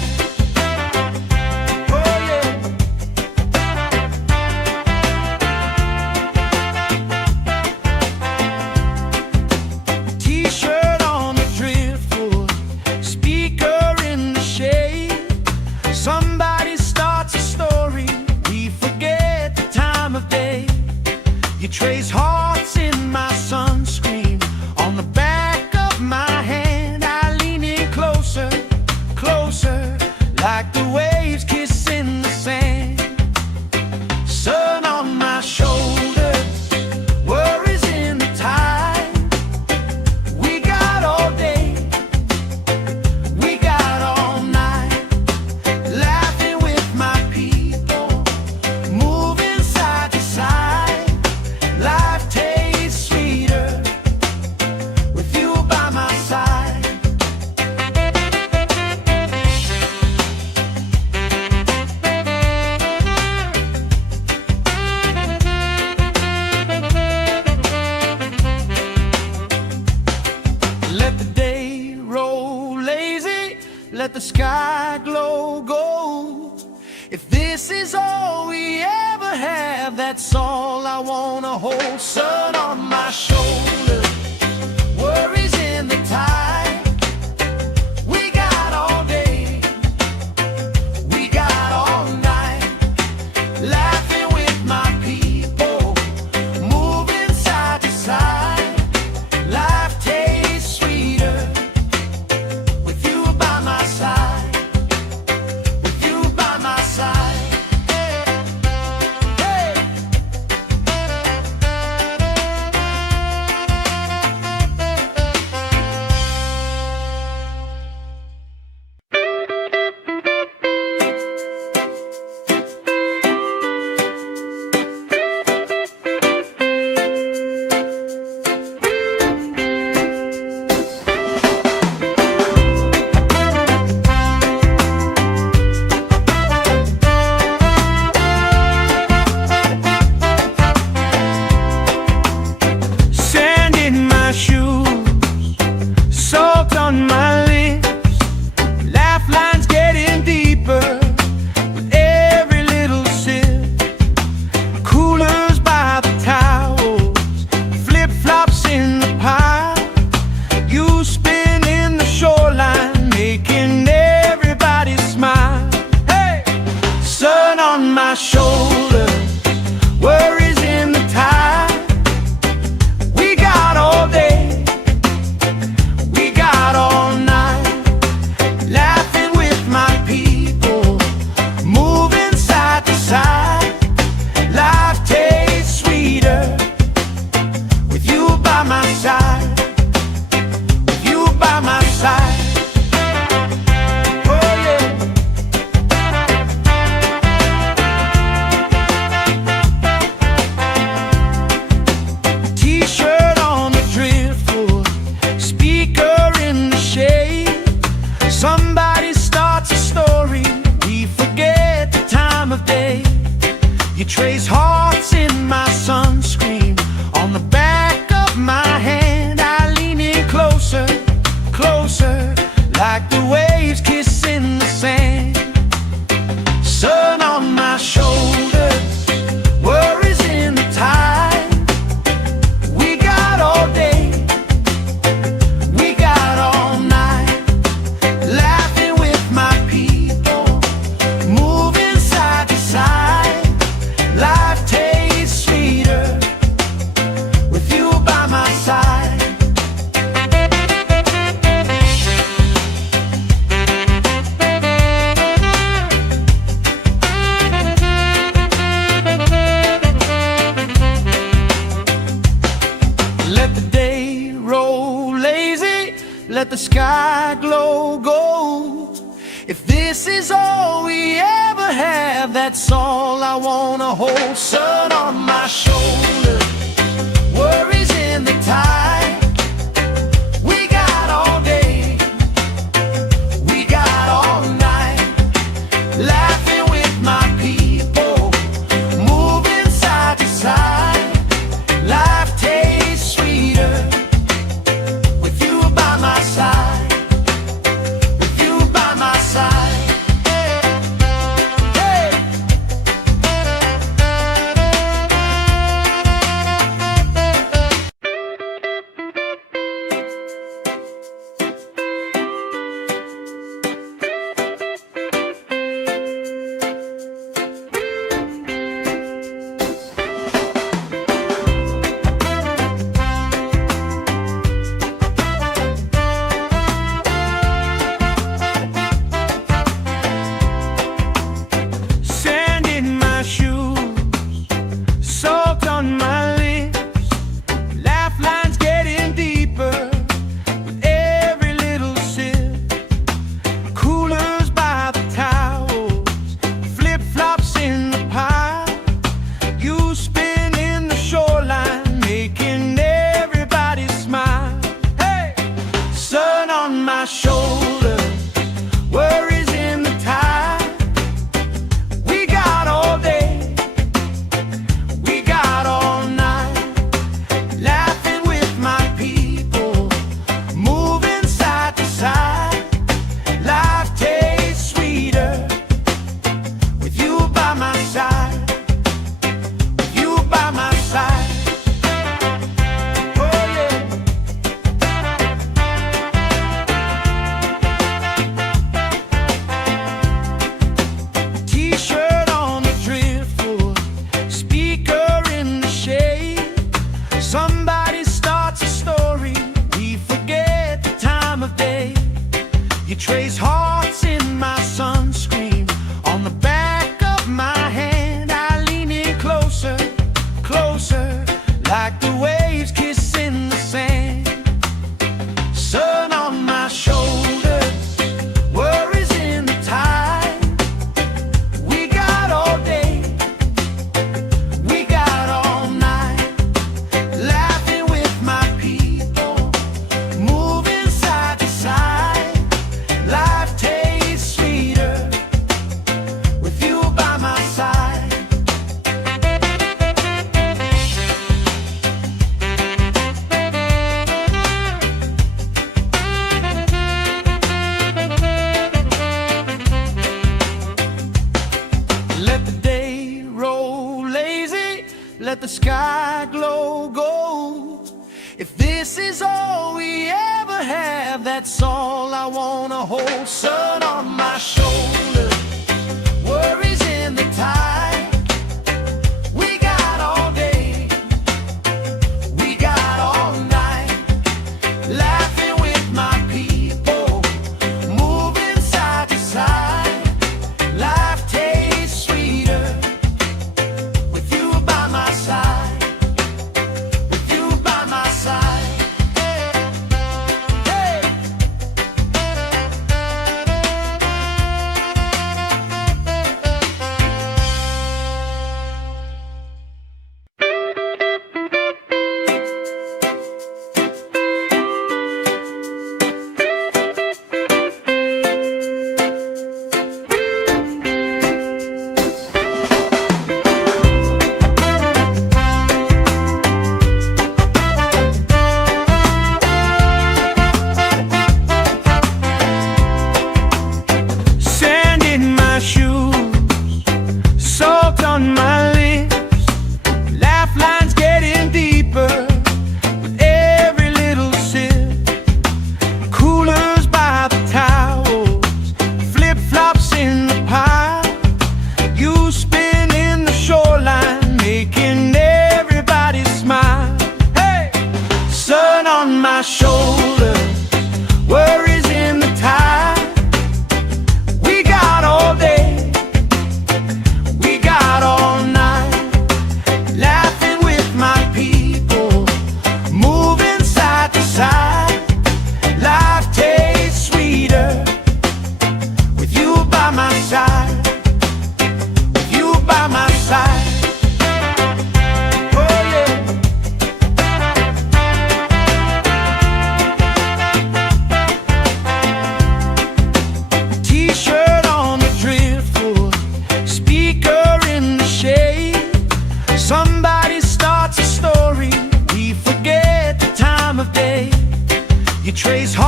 Oh yeah. T-shirt on the driftwood, speaker in the shade. Somebody starts a story, we forget the time of day. You trace hearts in my sunscreen, on the back of my hand. I lean in closer, closer, like the waves kissing the sand. Sun on my shoulders, worries in the tide. We got all day, we got all night, laughing with my people, moving side to side. Life tastes sweeter with you by my side. Let the day roll lazy, let the sky glow gold. If this is all we ever have, that's all I wanna hold. Sun on my shoulder, worries in the tide. We got all day, we got all night, laughing with my people, moving side to side. Life tastes sweeter with you by my side, with you by my side. Hey! Sand in my shoes, salt on my lips, laugh lines getting deeper with every little sip. Coolers by the towels, flip-flops in the pile. You spin in the shoreline, making everybody smile. Hey! Sun on my shoulder, worries in the tide. We got all day, we got all like the waves kissing the sand. Sun on my shoulders, worries in the tide. We got all day, we got all night, laughing with my people, moving side to side. Life tastes sweeter with you by my side. Let the day roll lazy, let the sky glow gold. If this is all we ever have, that's all I wanna hold. Sun on my shoulders, worries in the tide. We got all day, we got all night, laughing with my people, moving side to side. Life tastes sweeter with you by my side, with you by my side. Hey! Sand in my shoes, salt on my lips, laugh lines getting deeper with every little sip. Coolers by the towels, flip-flops in the pile. You spin in the shoreline, making everybody smile. Hey! Sun on my shoulders, worries in the tide. We got all day, we got all night, laughing with my people, moving side to side. Life tastes sweeter with you by my side, with you by my side. Oh yeah. T-shirt on the driftwood, speaker in the shade. Somebody starts a story, we forget the time of day. You trace hearts in my sunscreen, on the back of my hand. I lean in closer, closer, like the waves kissing the sand. Sun on my shoulders, worries in the tide. We got all day, we got all night, laughing with my people, moving side to side. Life tastes sweeter with you by my side. Let the day roll lazy, let the sky glow gold. If this is all we ever have, that's all I wanna hold. Sun on my shoulders, worries in the tide. We got all day, we got all night, laughing with my people, moving side to side. Life tastes sweeter with you by my side, with you by my side. Hey!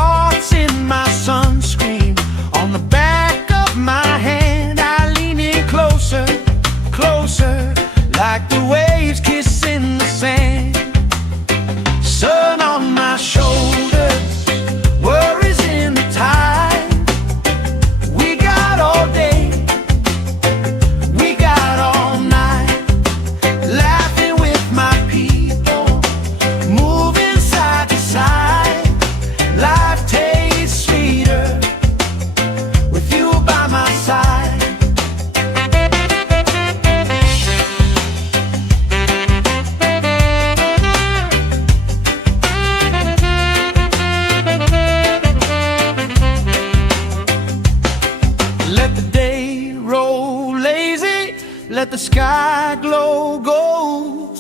hearts in my sunscreen. On the back of my hand I lean in closer, closer, like the waves kissing the sand. Sun on my shoulders, worries in the tide. We got all day, we got all night, laughing with my people, moving side to side. Life tastes sweeter with you by my side. Let the day roll lazy, let the sky glow gold.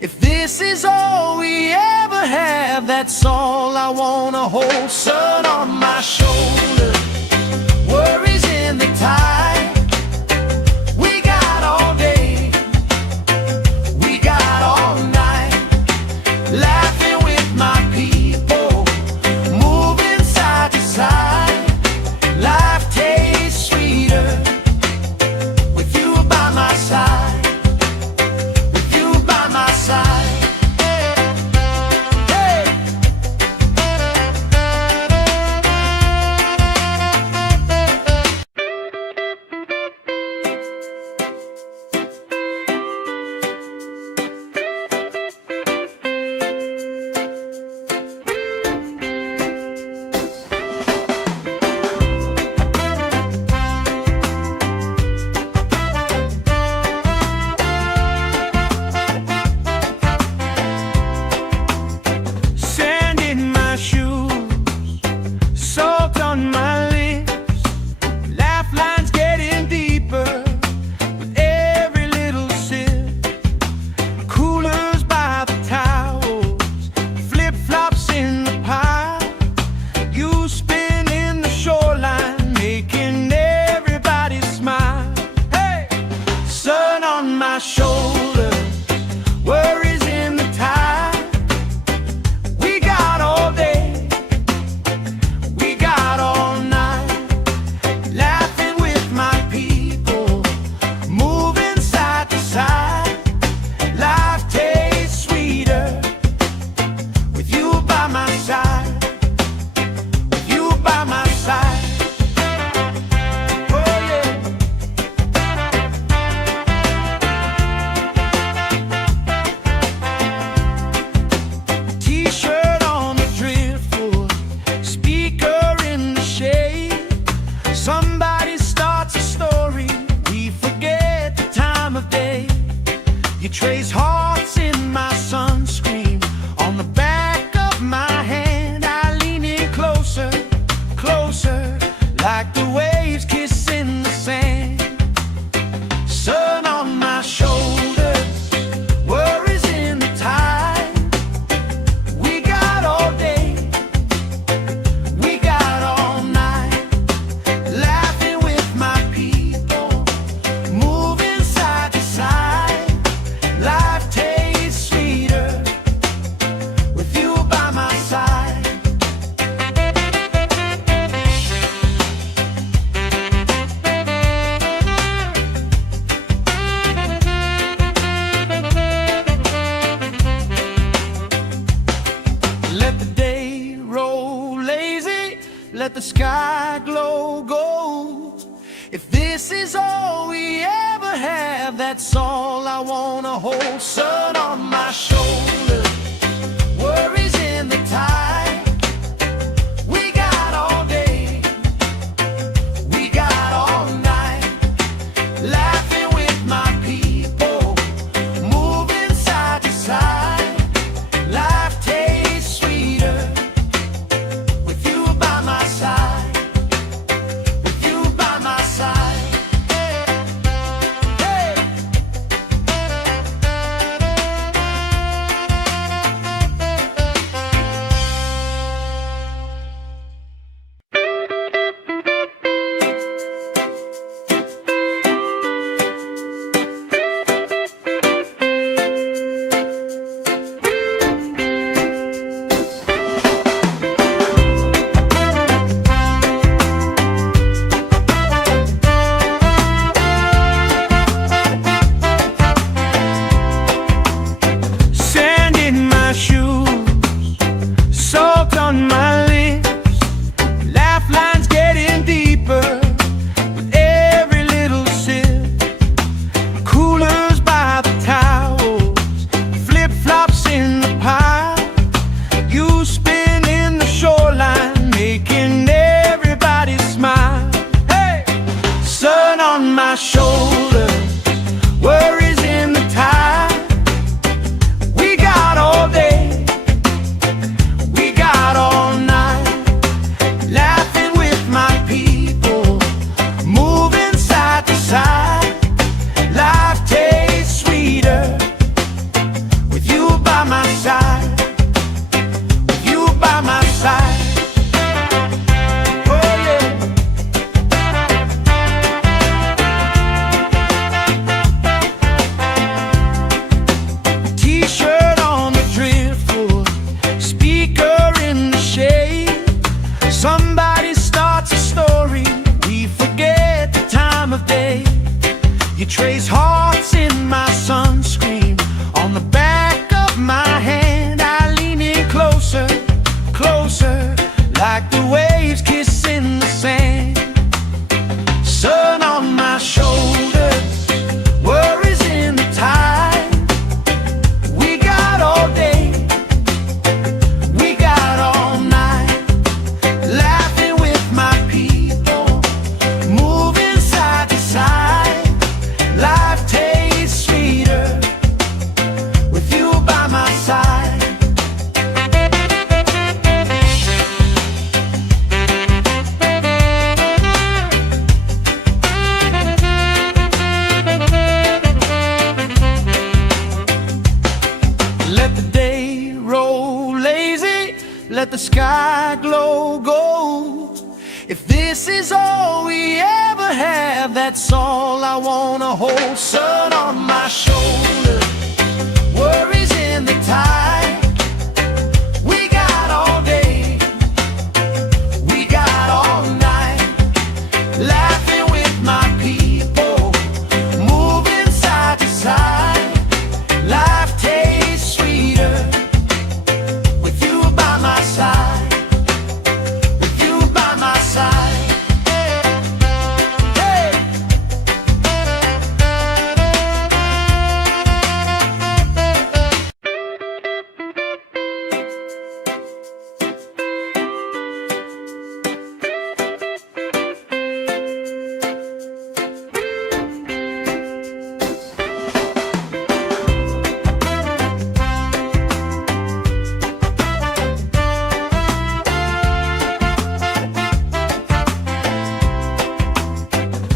If this is all we ever have, that's all I wanna hold. Sun on my shoulders, worries in the tide. We got all day, we got all night, laughing with my people, moving side to side. Life tastes sweeter with you by my side, with you by my side. Hey. Sand in my shoes, salt on my lips, laugh lines getting deeper with every little sip. Coolers by the towels, flip-flops in the pile. You spin in the shoreline, making everybody smile. Hey! Sun on my shoulders, worries in the tide. We got all day, we got all night, laughing with my people, moving side to side. Life tastes sweeter with you by my side, with you by my side. Oh yeah. T-shirt on the driftwood, speaker in the shade. Somebody starts a story, we forget the time of day. You trace hearts in my sunscreen. On the back of my hand I lean in closer, closer, like the waves kissing the sand. Sun on my shoulders, worries in the tide. We got all day, we got all night, laughing with my people, moving side to side. Life tastes sweeter with you by my side. Let the day roll lazy, let the sky glow gold. If this is all we ever have, that's all I wanna hold. Sun on my shoulders, worries in the tide. We got all day, we got all night, laughing with my people, moving side to side. Life tastes sweeter with you by my side, with you by my side. Hey. Somebody starts a story, we forget the time of day. You trace hearts in my sunscreen, on the back of my hand. I lean in closer, closer, like the waves kissing the sand. Sun on my shoulders, worries in the tide. We got all day, we got all night, laughing with my people, moving side to side. Life tastes sweeter with you by my side. Let the day roll lazy, let the sky glow gold. If this is all we ever have, that's all I wanna hold. Sun on my shoulder, worries in the tide. We got all day, we got all night, laughing with my people, moving side to side. Life tastes sweeter with you by my side, with you by my side. Hey!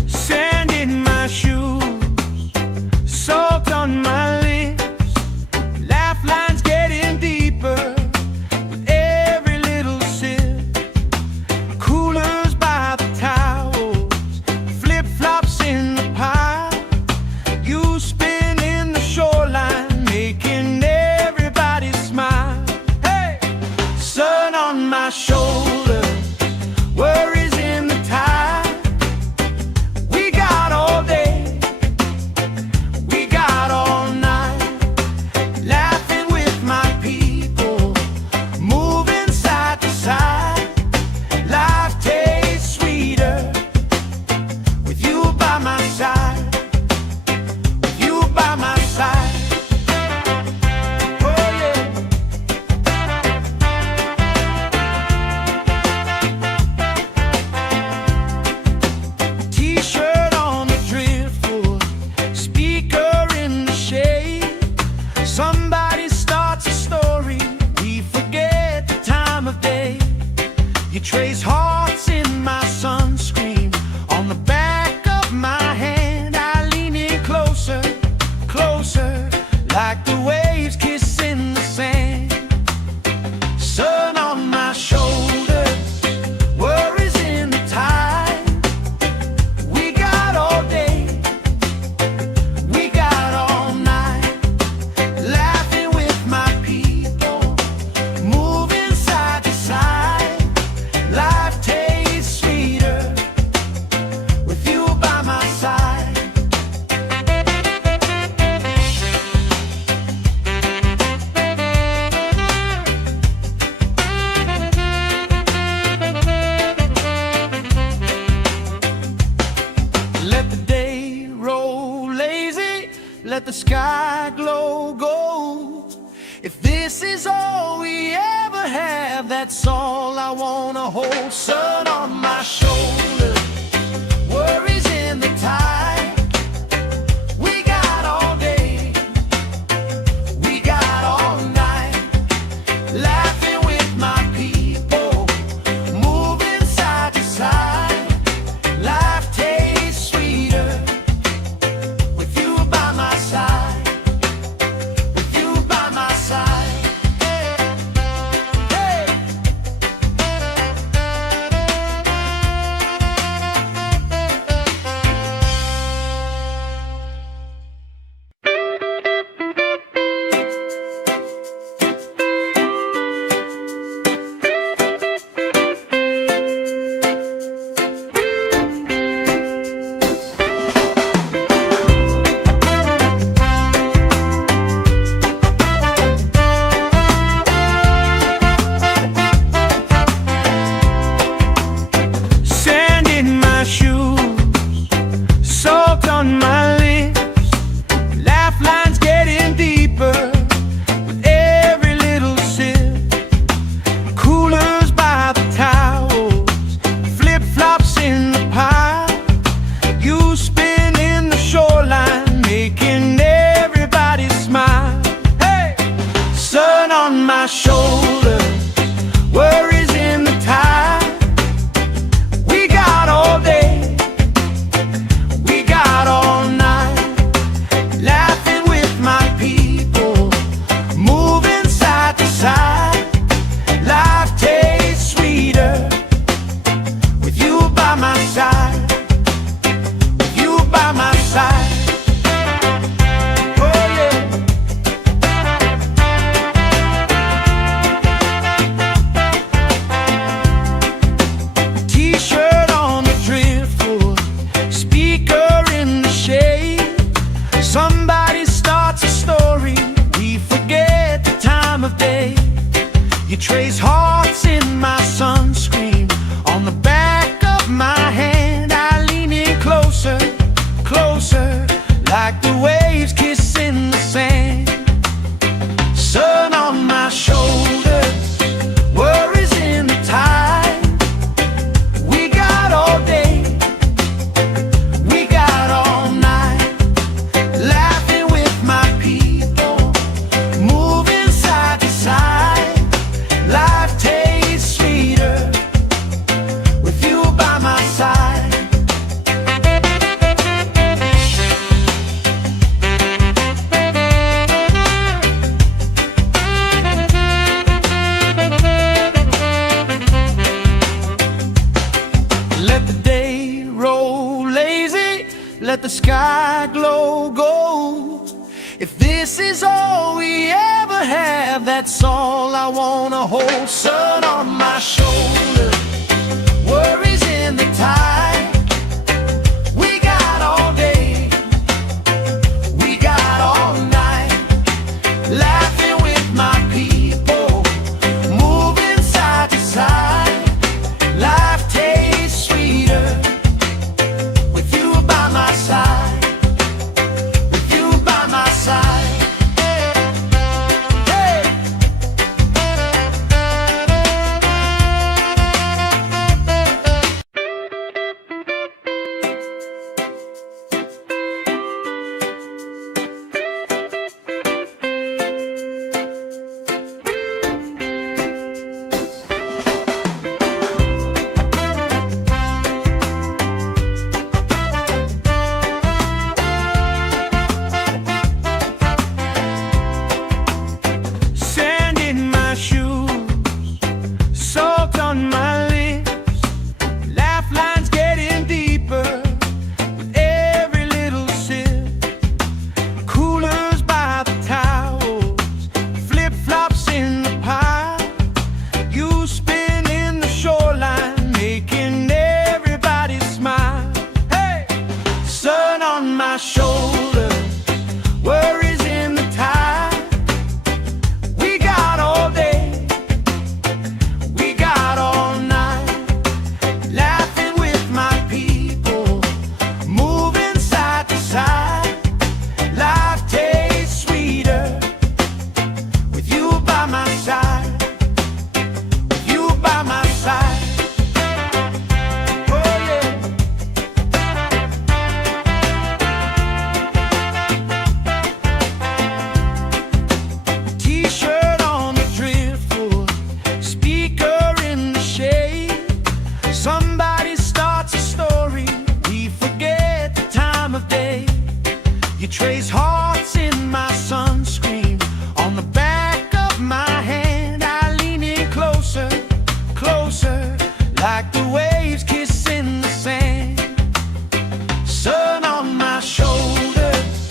Sand in my shoes, salt on my lips, laugh lines getting deeper with every little sip. Coolers by the towels, flip-flops in the pile. You spin in the shoreline, making everybody smile. Hey! Sun on my shoulders, worries in the tide. We got all day, we got all night, laughing with my people, moving side to side. Life tastes sweeter with you by my side, with you by my side. Oh yeah. T-shirt on the driftwood, speaker in the shade. Somebody starts a story, we forget the time of day. You trace hearts in my sunscreen, on the back of my hand. I lean in closer, closer, like the waves kissing the sand. Sun on my shoulders, worries in the tide. We got all day, we got all night, laughing with my people, moving side to side. Life tastes sweeter with you by my side. Let the day roll lazy, let the sky glow gold. If this is all we ever have, that's all I wanna hold. Sun on my shoulder, worries in the tide. We got all day, we got all night, laughing with my people, moving side to side. Life tastes sweeter with you by my side, with you by my side. Hey! Let the day roll lazy, let the sky glow gold. If this is all we ever have, that's all I wanna hold. Sun on my shoulder, worries in the tide. We got all day, we got all night, laughing with my people, moving side to side. Life tastes sweeter with you by my side, with you by my side. Hey. Sand in my shoes, salt on my lips, laugh lines getting deeper with every little sip. Coolers by the towels, flip-flops in the pile. You spin in the shoreline, making everybody smile. Hey! Sun on my shoulder, worries in the tide. We got all day, we got all night, laughing with my people, moving side to side. Life tastes sweeter with you by my side, with you by my side. Oh yeah. T-shirt on the driftwood, speaker in the shade. Somebody starts a story, we forget the time of day. You trace hearts in my sunscreen, on the back of my hand. I lean in closer, closer, like the waves kissing the sand. Sun on my shoulders,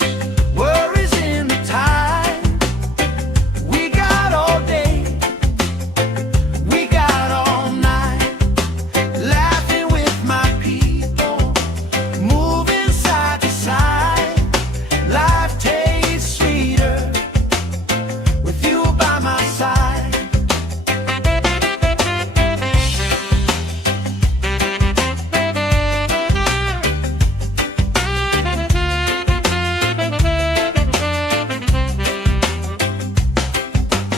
worries in the tide. We got all day, we got all night, laughing with my people, moving side to side. Life tastes sweeter with you by my side.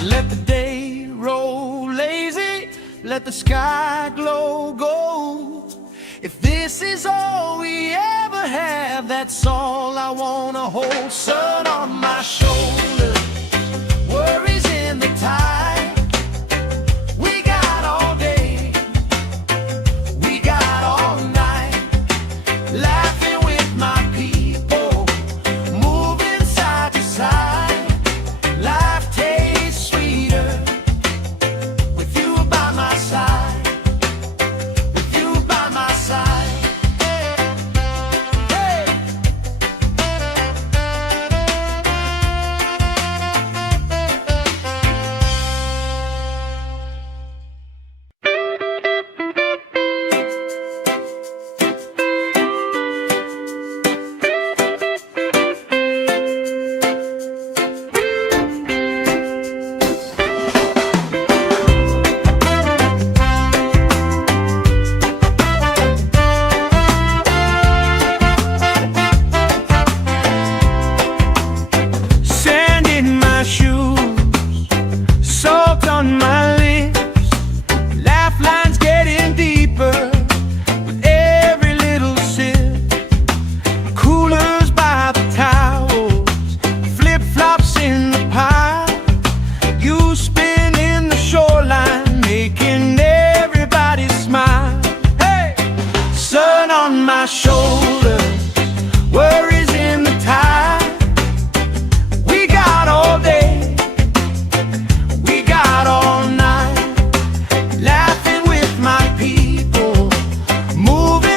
Let the day roll lazy, let the sky glow gold. If this is all we ever have, that's all I wanna hold. Sun on my shoulder, worries in the tide. We got all day, we got all night, laughing with my people, moving side to side. Life tastes sweeter with you by my side, with you by my side. Hey. Sand in my shoes, salt on my lips, laugh lines getting deeper with every little sip. Coolers by the towels, flip-flops in the pile. You spin in the shoreline, making everybody smile. Hey! Sun on my shoulder, worries in the tide. We got all day, we got all night, laughing with my people, moving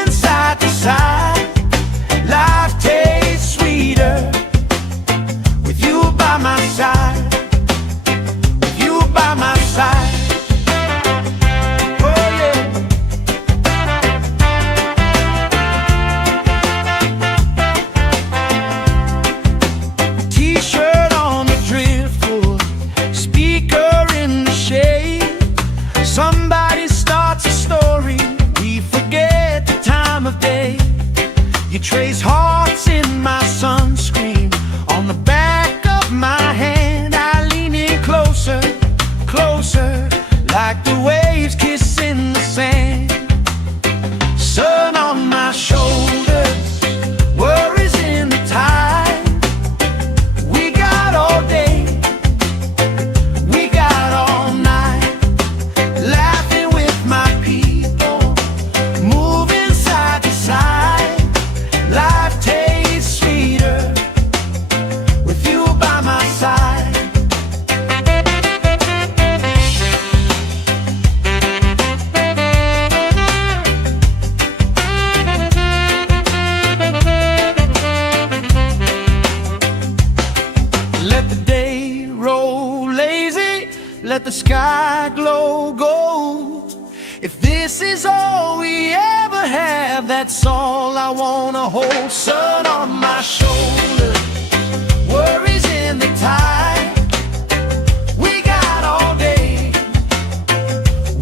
If this is all we ever have, that's all I wanna hold. Sun on my shoulder, worries in the tide. We got all day,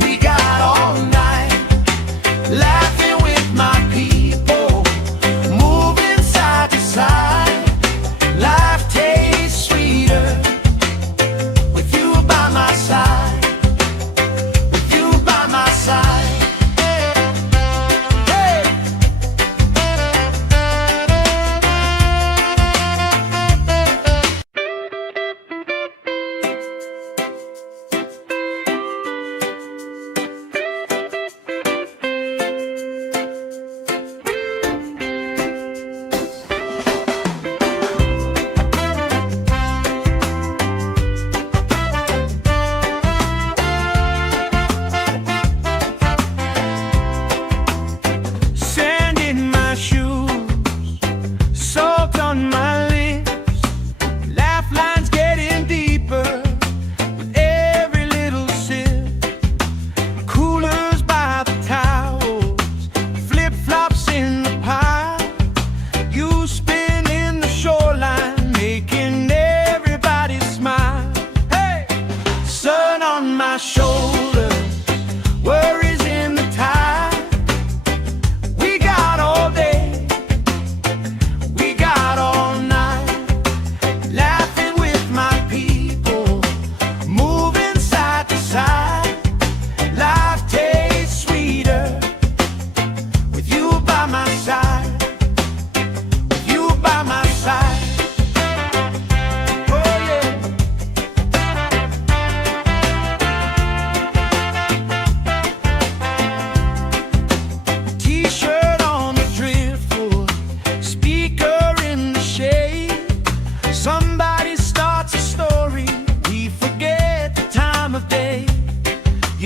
we got all night, laughing with my people, moving side to side. Life tastes sweeter with you by my side.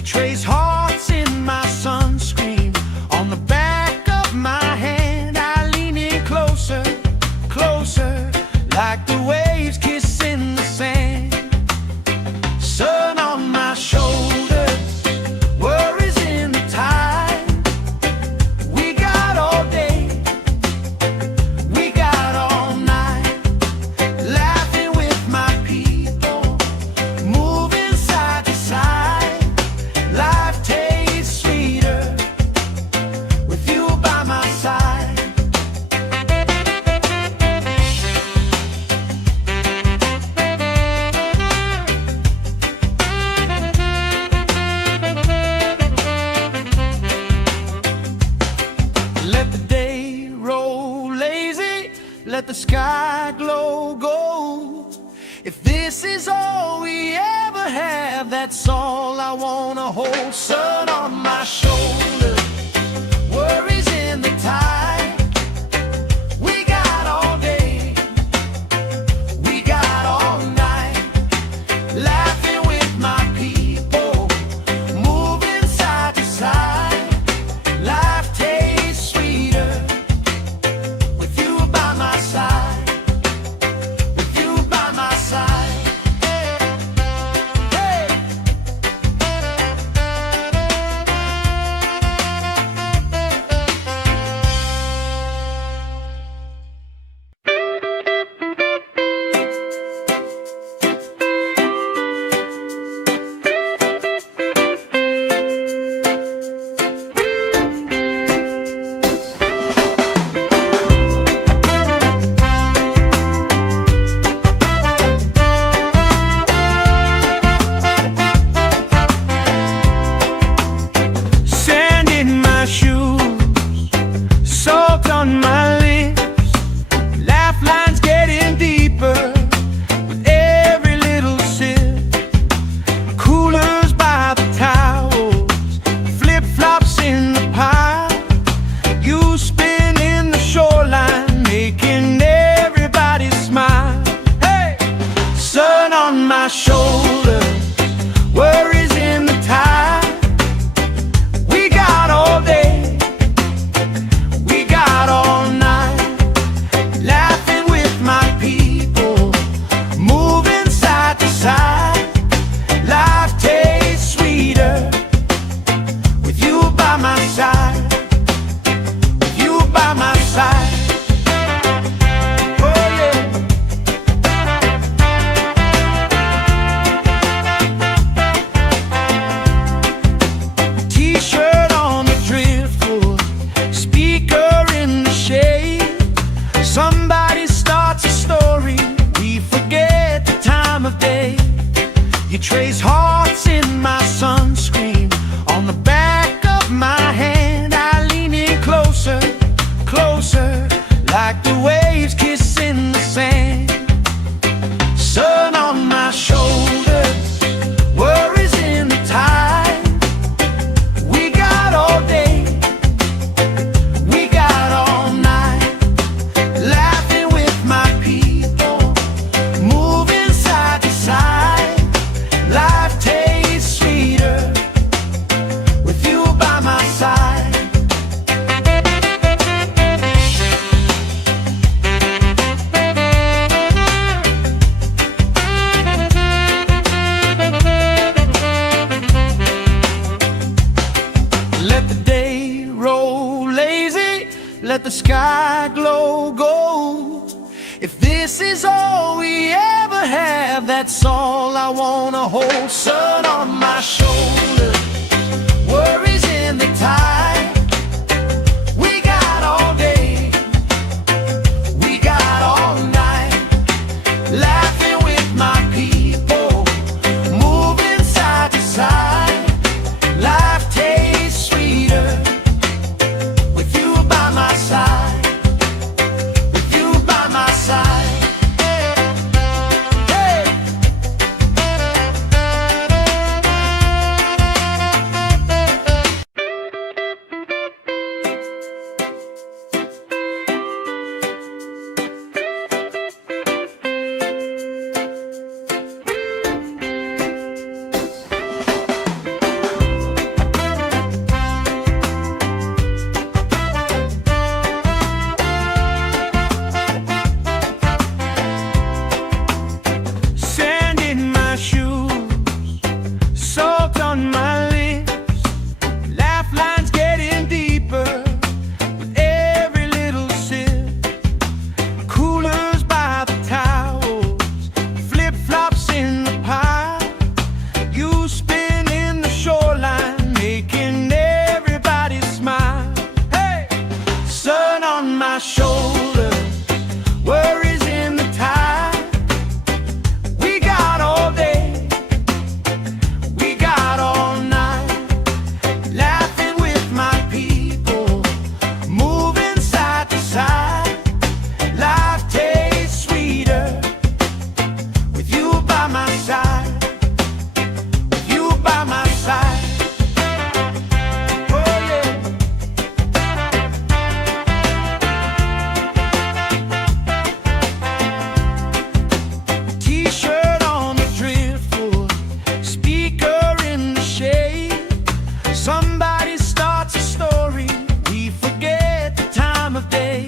Trace hearts in my sunscreen on the back of my hand. I lean in closer, closer, like the waves kissing the sand. Sun on my shoulders, worries in the tide. We got all day, we got all night, laughing with my people, moving side to side. Life tastes sweeter with you by my side. Let the day roll lazy, let the sky glow gold. If this is all we ever have, that's all I wanna hold. Sun on my shoulder, worries in the tide. We got all day, we got all night, laughing with my people, moving side to side. Life tastes sweeter with you by my side. trace hearts in my sunscreen. On the back of my hand, I lean in closer, closer, like the waves kissing the sand. Sun on my shoulders, worries in the tide. We got all day, we got all night, laughing with my people, moving side to side. Life tastes sweeter with you by my side. Let the day roll lazy, let the sky glow gold. If this is all we ever have, that's all I wanna hold. Sun on my shoulder, worries in the tide. We got all day, we got all night, laughing with my people, moving side to side. Life tastes sweeter with you by my side, with you by my side. Hey. Sand in my shoes, salt on my lips, laugh lines getting deeper with every little sip. Coolers by the towels, flip-flops in the pile. You spin in the shoreline, making everybody smile. Hey! Sun on my shoulders, worries in the tide. We got all day, we got all night, laughing with my people, moving side to side. Life tastes sweeter with you by my side, with you by my side. Oh yeah. T-shirt on the driftwood, speaker in the shade. Somebody starts a story, we forget the time of day.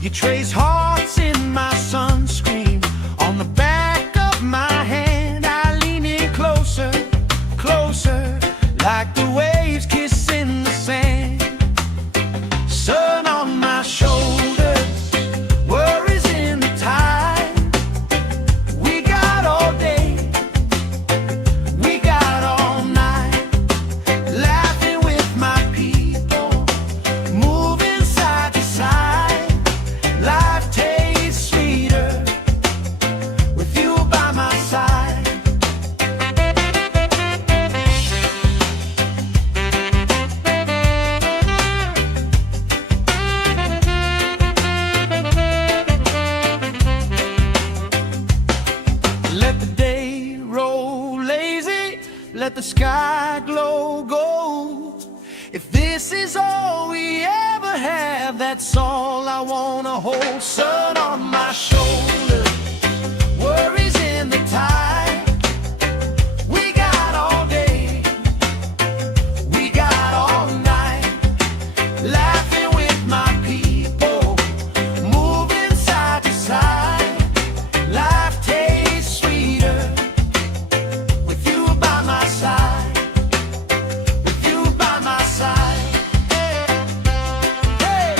You trace hearts in my sunscreen. On the back of my hand, I lean in closer, closer, like the waves kissing the sand. Sun on my shoulders, worries in the tide. We got all day, we got all night, laughing with my people, moving side to side. Life tastes sweeter with you by my side. Let the day roll lazy, let the sky glow gold. If this is all we ever have, that's all I wanna hold. Sun on my shoulder, worries in the tide. We got all day, we got all night, laughing with my people, moving side to side. Life tastes sweeter with you by my side, with you by my side. Hey.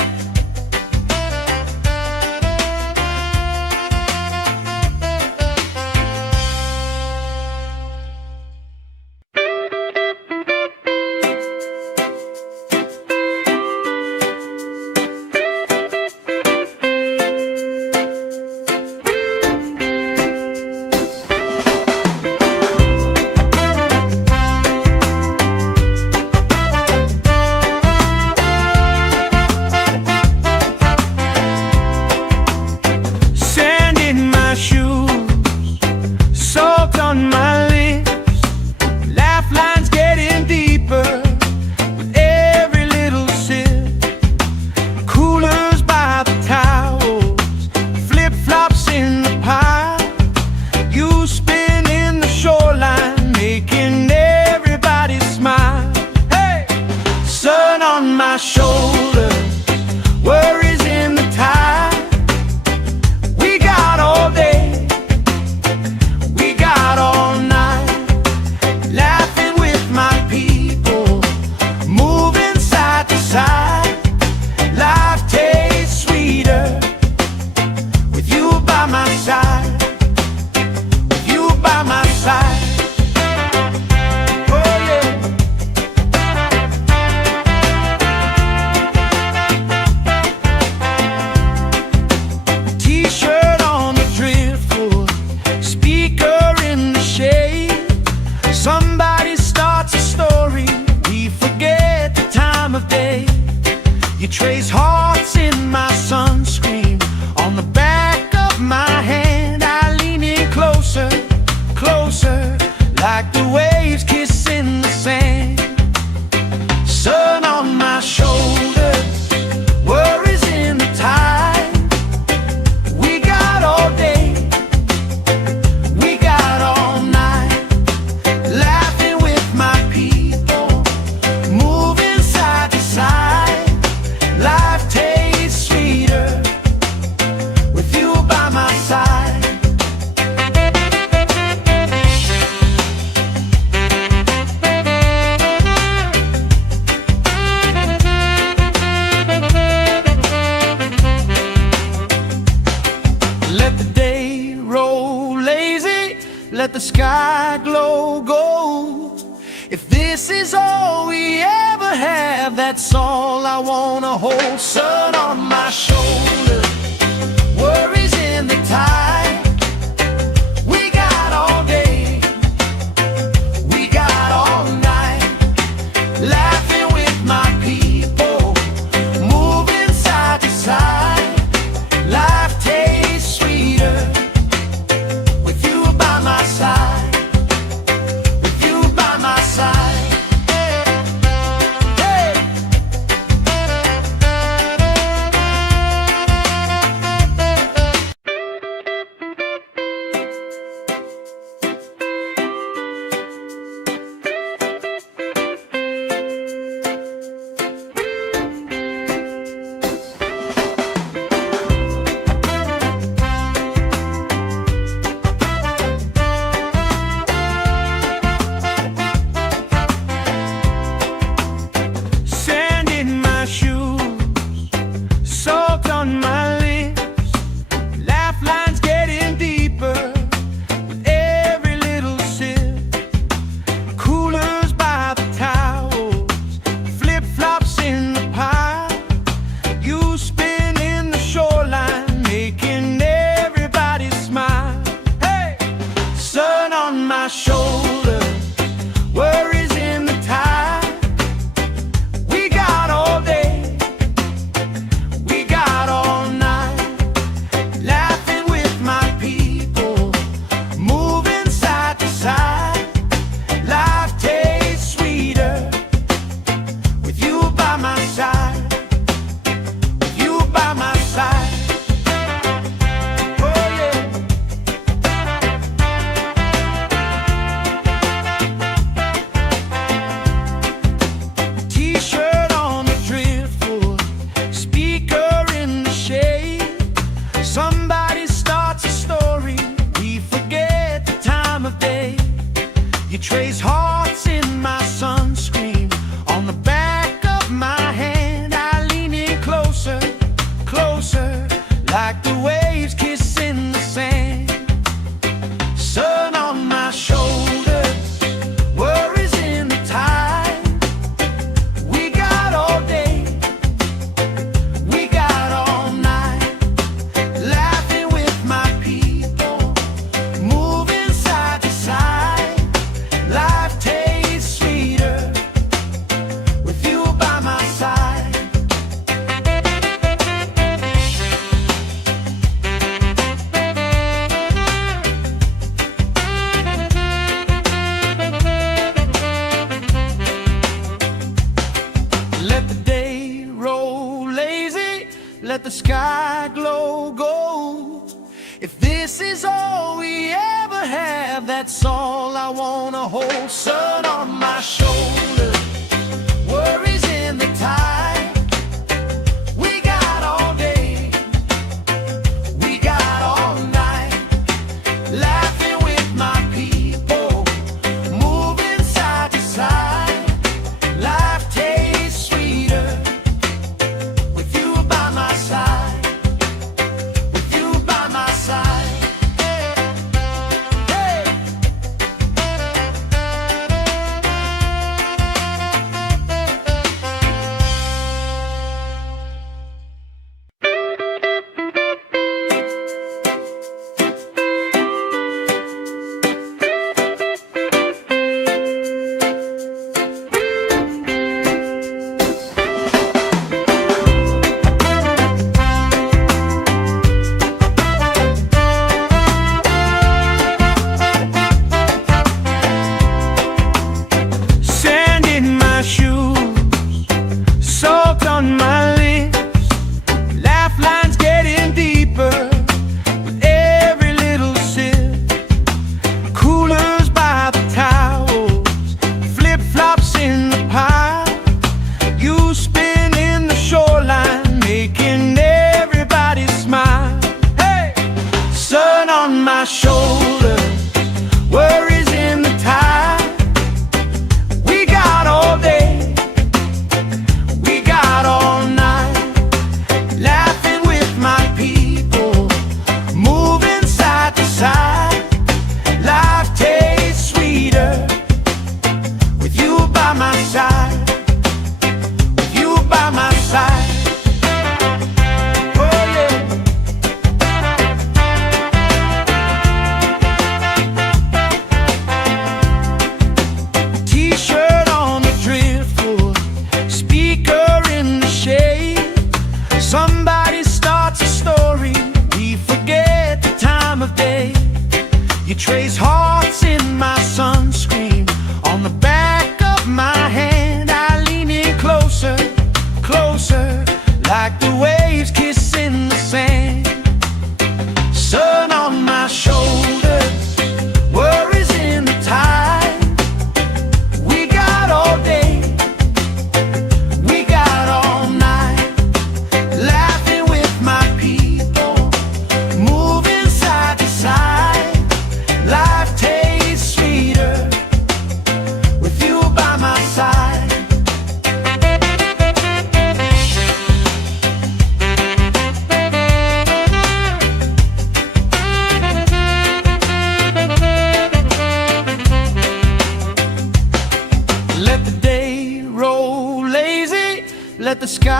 shoulder, worries in the tide. We got all day, we got all night, laughing with my people, moving side to side. Life tastes sweeter with you by my side, with you by my side. Somebody starts a story, we forget the time of day. You trace hearts in my sunscreen, on the back of my hand. I lean in closer, closer, like the waves kissing the sand. Sun on my shoulders, worries in the tide. We got all day, we got all night, laughing with my people, moving side to side. Life tastes sweeter with you by my side. Let the day roll lazy, let the sky glow gold. If this is all we ever have, that's all I wanna hold. Sun on my shoulder, worries in the tide. We got all day, we got all night, laughing with my people, moving side to side. Life tastes sweeter with you by my side, with you by my side. Hey. Sand in my shoes, salt on my lips, laugh lines getting deeper with every little sip. Coolers by the towels, flip-flops in the pile. You spin in the shoreline, making everybody smile. Hey! Sun on my shoulder, worries in the tide. We got all day, we got all night, laughing with my people, moving side to side. Life tastes sweeter with you by my side, with you by my side. Oh yeah. T-shirt on the driftwood, speaker in the shade. Somebody starts a story, we forget the time of day. You trace hearts in my sunscreen, on the back of my hand. I lean in closer, closer, like the waves kissing the sand. Sun on my shoulders, worries in the tide. We got all day, we got all night, laughing with my people, moving side to side. Life tastes sweeter with you by my side. Let the day roll lazy, let the sky glow gold. If this is all we ever have, that's all I wanna hold. Sun on my shoulder, worries in the tide.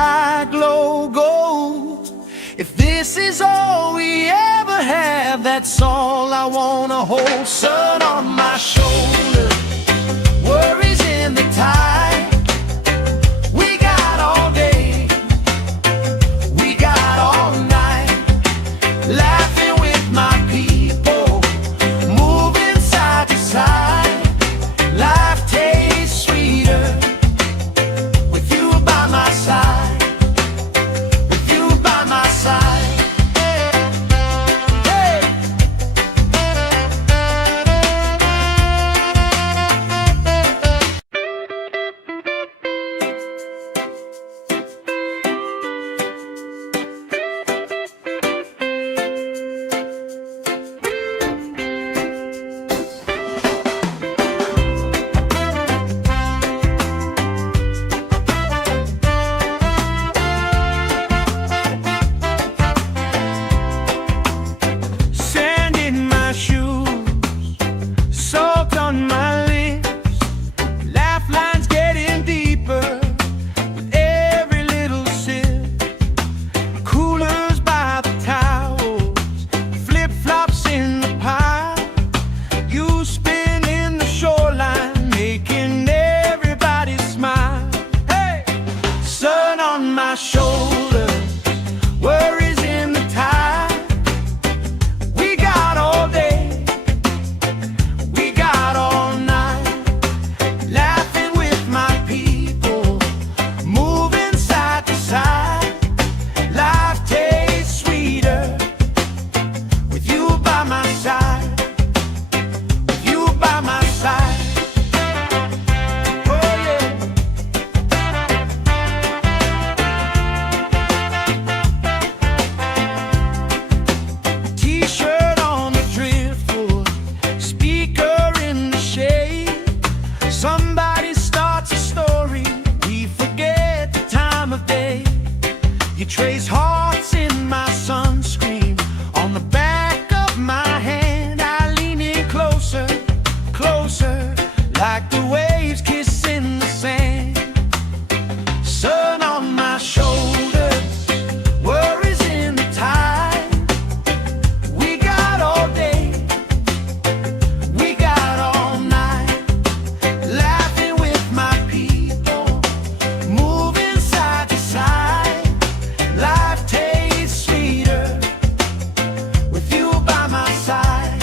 sky glow gold. If this is all we ever have, that's all I wanna hold. Sun on my shoulder, worries in the tide. We got all day, we got all night, laughing with my people, moving side to side. Life tastes sweeter with you by my side, with you by my side. Hey! Sand in my shoes, salt on my lips, laugh lines getting deeper with every little sip. Coolers by the towels, flip-flops in the pile. You spin in the shoreline, making everybody smile. Hey! Sun on my shoulders, worries in the tide. We got all day, we got all night, laughing with my people, moving side to side. Life tastes sweeter with you by my side, with you by my side. Oh yeah. T-shirt on the driftwood, speaker in the shade. Somebody starts a story, we forget the time of day. You trace hearts in my sunscreen, on the back of my hand. I lean in closer, closer, like the waves kissing the sand. Sun on my shoulders, worries in the tide. We got all day, we got all night, laughing with my people, moving side to side. Life tastes sweeter with you by my side.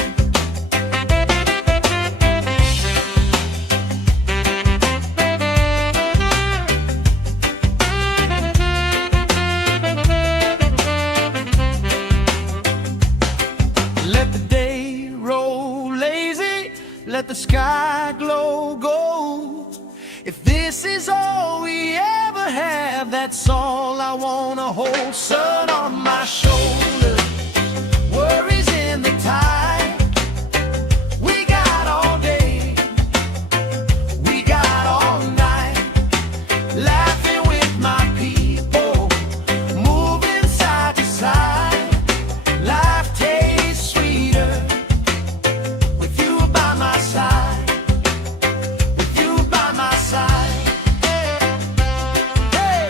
Let the day roll lazy, let the sky glow gold. If this is all we ever have, that's all I wanna hold. Sun on my shoulders, worries in the tide. We got all day, we got all night, laughing with my people, moving side to side. Life tastes sweeter with you by my side, with you by my side. Hey!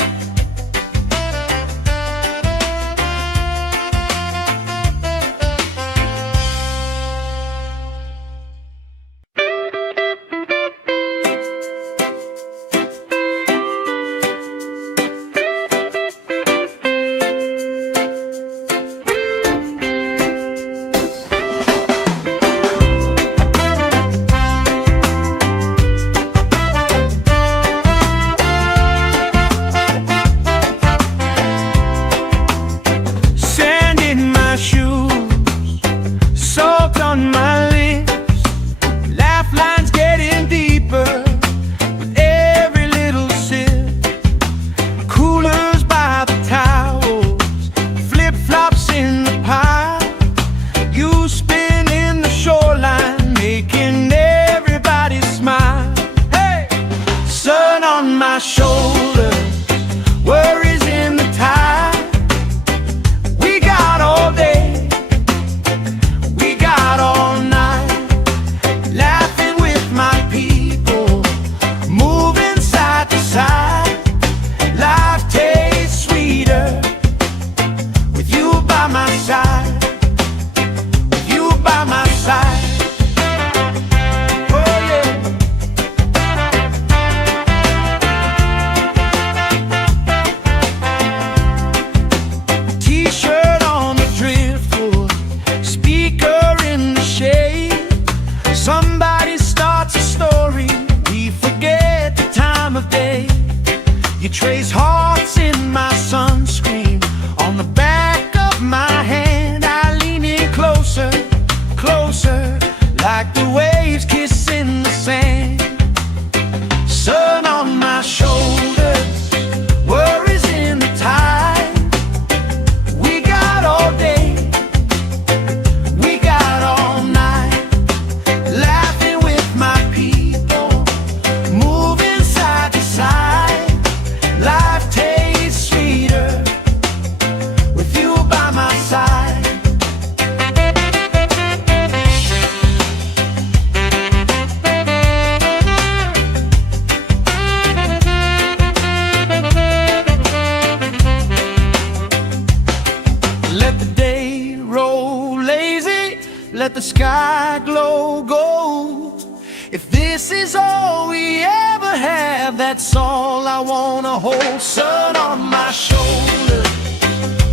let the sky glow gold. If this is all we ever have, that's all I wanna hold. Sun on my shoulder,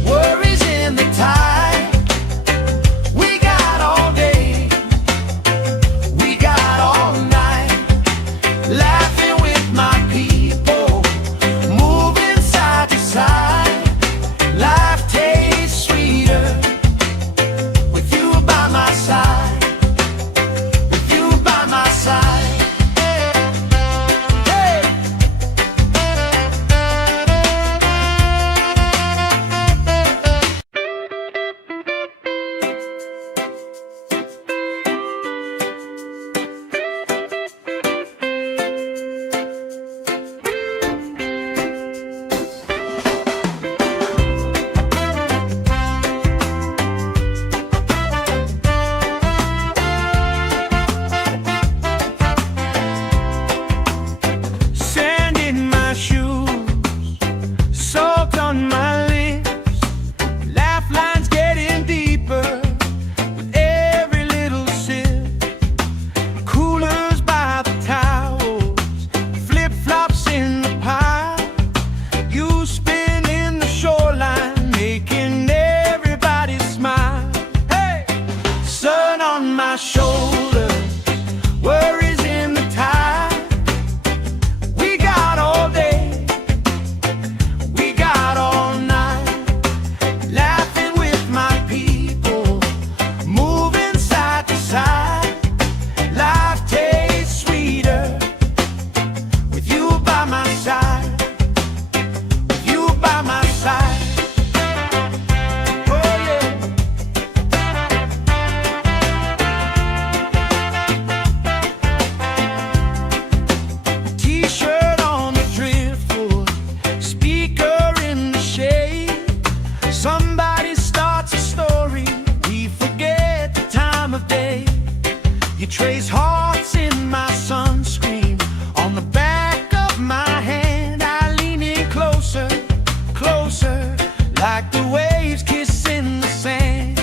worries in the tide. We got all day, we got all night, laughing with my people, moving side to side. Life tastes sweeter with you by my side, with you by my side. Hey. Sand in my shoes, salt on my lips, laugh lines getting deeper with every little sip. Coolers by the towels, flip-flops in the pile. You spin in the shoreline, making everybody smile. Hey! Sun on my shoulder, worries in the tide. We got all day, we got all night, laughing with my people, moving side to side. Life tastes sweeter with you by my side, with you by my side. Oh yeah. T-shirt on the driftwood, speaker in the shade. Somebody starts a story, we forget the time of day. You trace hearts in my sunscreen, on the back of my hand. I lean in closer, closer, like the waves kissing the sand.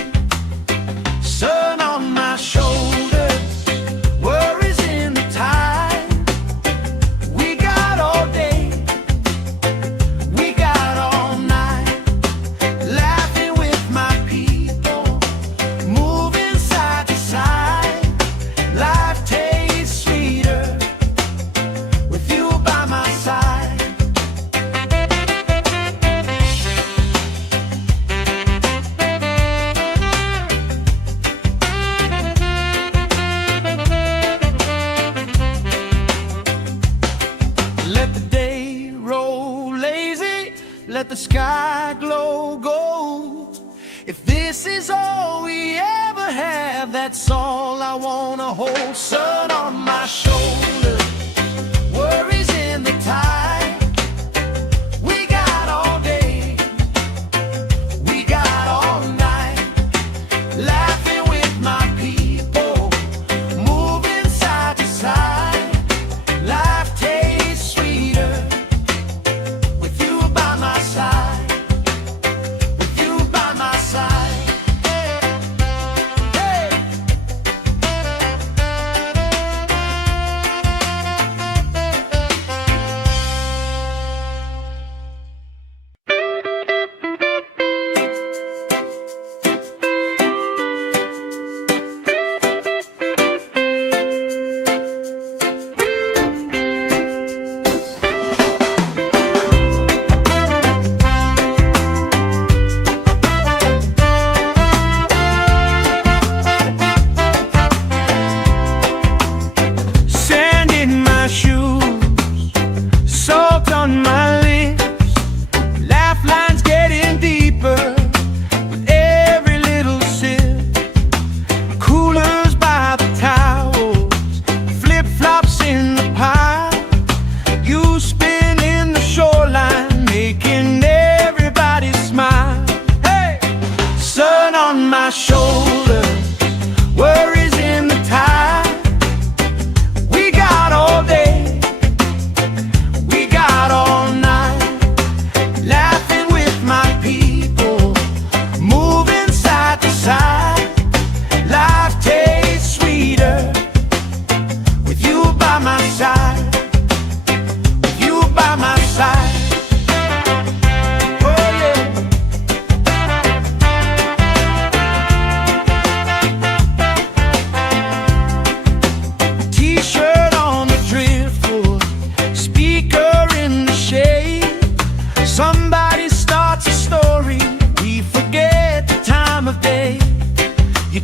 Sun on my shoulders, worries in the tide. We got all day, we got all night, laughing with my people, moving side to side. Life tastes sweeter with you by my side. Let the day roll lazy, let the sky glow gold. If this is all we ever have, that's all I wanna hold. Sun on my shoulder, worries in the tide. We got all day, we got all night, laughing with my people, moving side to side. Life tastes sweeter with you by my side, with you by my side. Hey.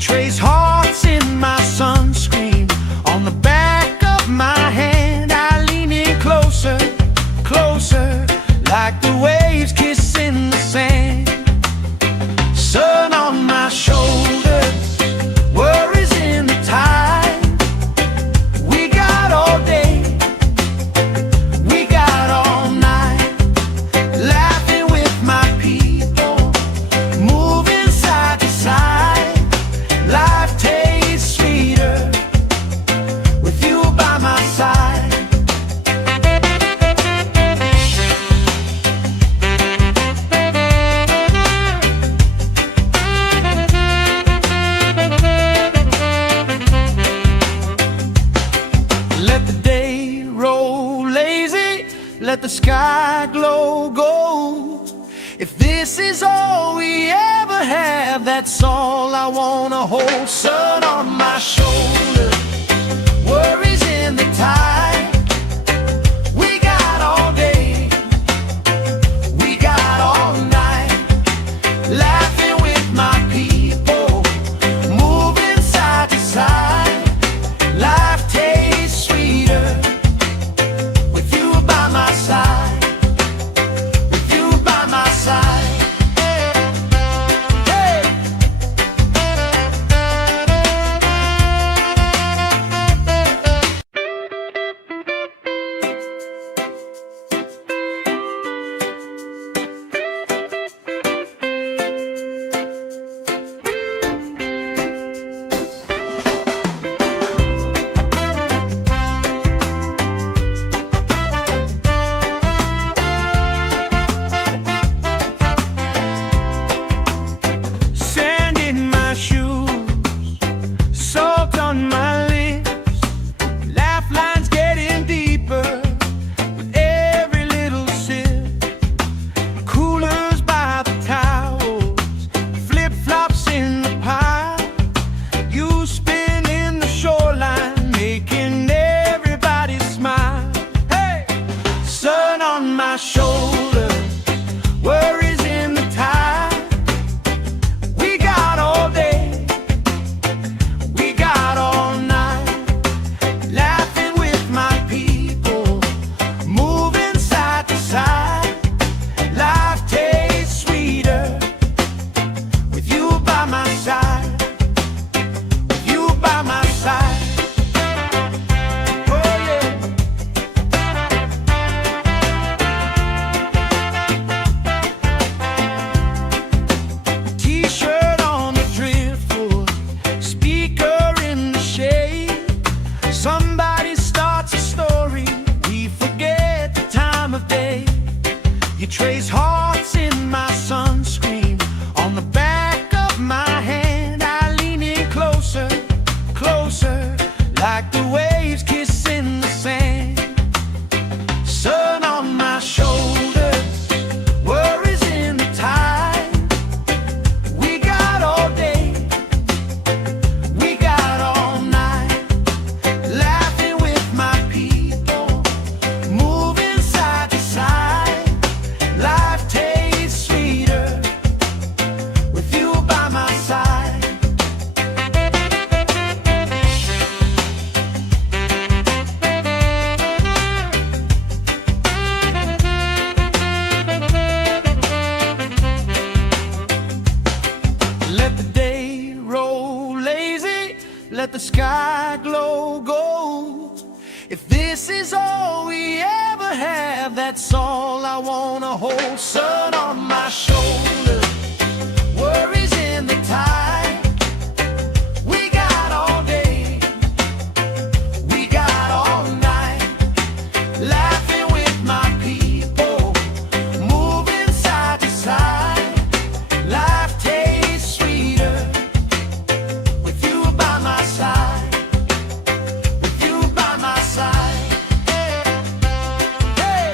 trace hearts in my sunscreen. On the back of my hand I lean in closer, closer, like the waves kissing the sand. Sun on my shoulders, worries in the tide. We got all day, we got all night, laughing with my people, moving side to side. Life tastes sweeter with you by my side. Let the day roll lazy, let the sky glow gold. If this is all we ever have, that's all I wanna hold. Sun on my shoulder, worries in the tide. We got all day, we got all night, laughing with my people, moving side to side. Life tastes sweeter with you by my side, with you by my side. Hey! Sand in my shoes, salt on my lips, laugh lines getting deeper with every little sip. Coolers by the towels, flip-flops in the pile. You spin in the shoreline, making everybody smile. Hey! Sun on my shoulders, worries in the tide. We got all day, we got all night, laughing with my people, moving side to side. Life tastes sweeter with you by my side, with you by my side. Oh yeah. T-shirt on the driftwood, speaker in the shade. Somebody starts a story, we forget the time of day. You trace hearts in my sunscreen. On the back of my hand I lean in closer, closer, like the waves kissing the sand. Sun on my shoulders, worries in the tide. We got all day, we got all night, laughing with my people, moving side to side. Life tastes sweeter with you by my side. Let the day roll lazy, let the sky glow gold. If this is all we ever have, that's all I wanna hold. Sun on my shoulder, worries in the tide. We got all day, we got all night, laughing with my people, moving side to side. Life tastes sweeter with you by my side, with you by my side. Hey!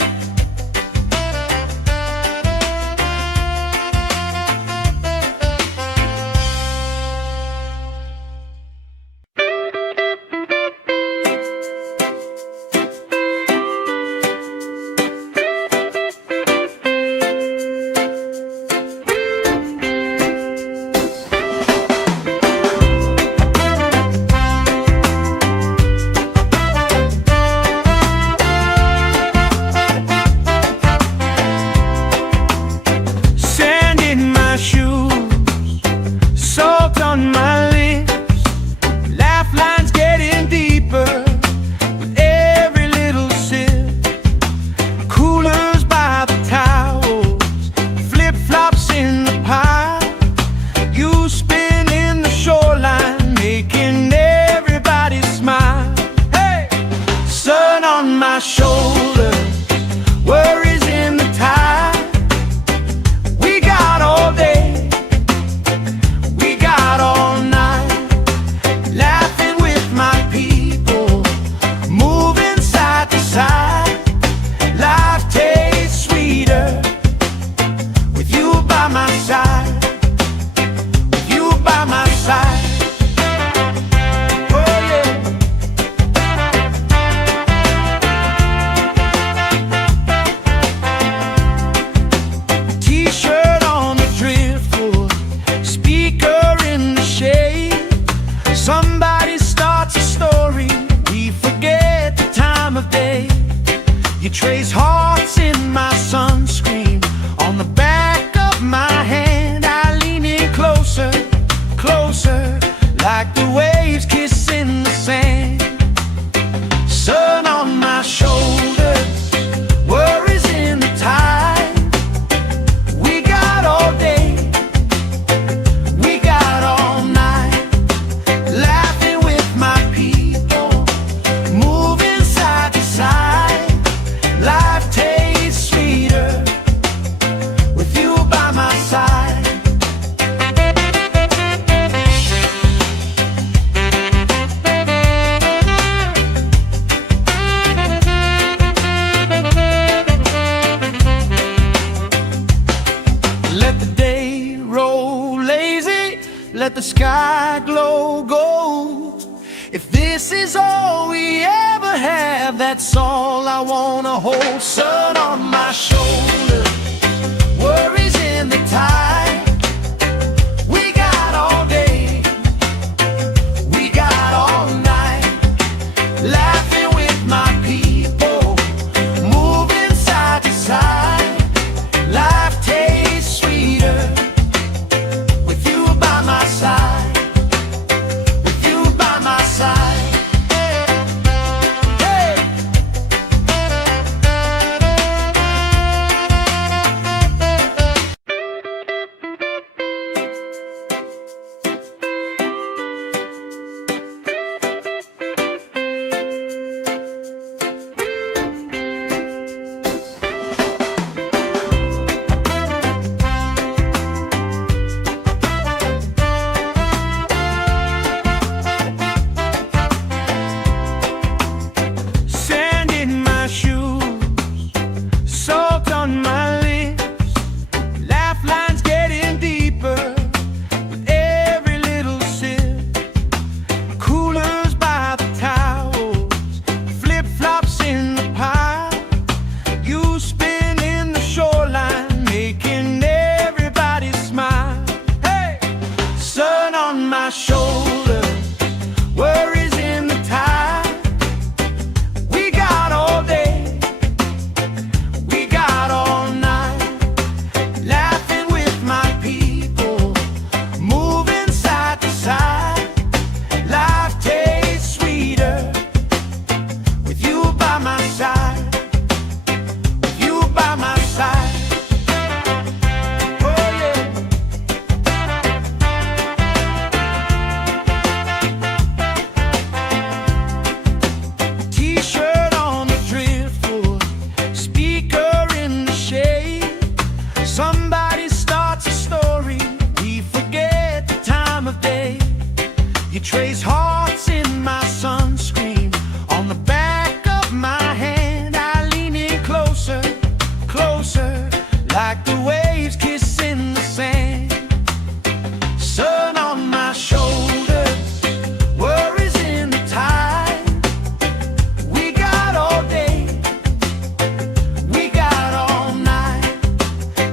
by my side, with you by my side. Oh yeah. T-shirt on the driftwood, speaker in the shade. Somebody starts a story, we forget the time of day. You trace hearts in my sunscreen, on the back of my hand. I lean in closer, closer, like the waves kissing the sand. Sun on my shoulders, worries in the tide. We got all day, we got all night, laughing with my people, moving side to side. Life tastes sweeter with you by my side. Let the day roll lazy, let the sky glow gold. If this is all we ever have, that's all I wanna hold. Sun on my shoulder, worries in the tide. We got all day, we got all night, laughing with my people, moving side to side. Life tastes sweeter with you by my side, with you by my side. Hey. Sand in my shoes, salt on my lips, laugh lines getting deeper with every little sip. Coolers by the towels, flip-flops in the pile. You spinning the shoreline, making everybody smile. Hey! Sun on my shoulder, worries in the tide. We got all day, we got all night, laughing with my people, moving side to side. Life tastes sweeter with you by my side, with you by my side. Oh yeah. T-shirt on the driftwood, speaker in the shade. Somebody starts a story, we forget the time of day. You trace hearts in my sunscreen, on the back of my hand. I lean in closer, closer, like the waves kissing the sand. Sun on my shoulders, worries in the tide. We got all day, we got all night,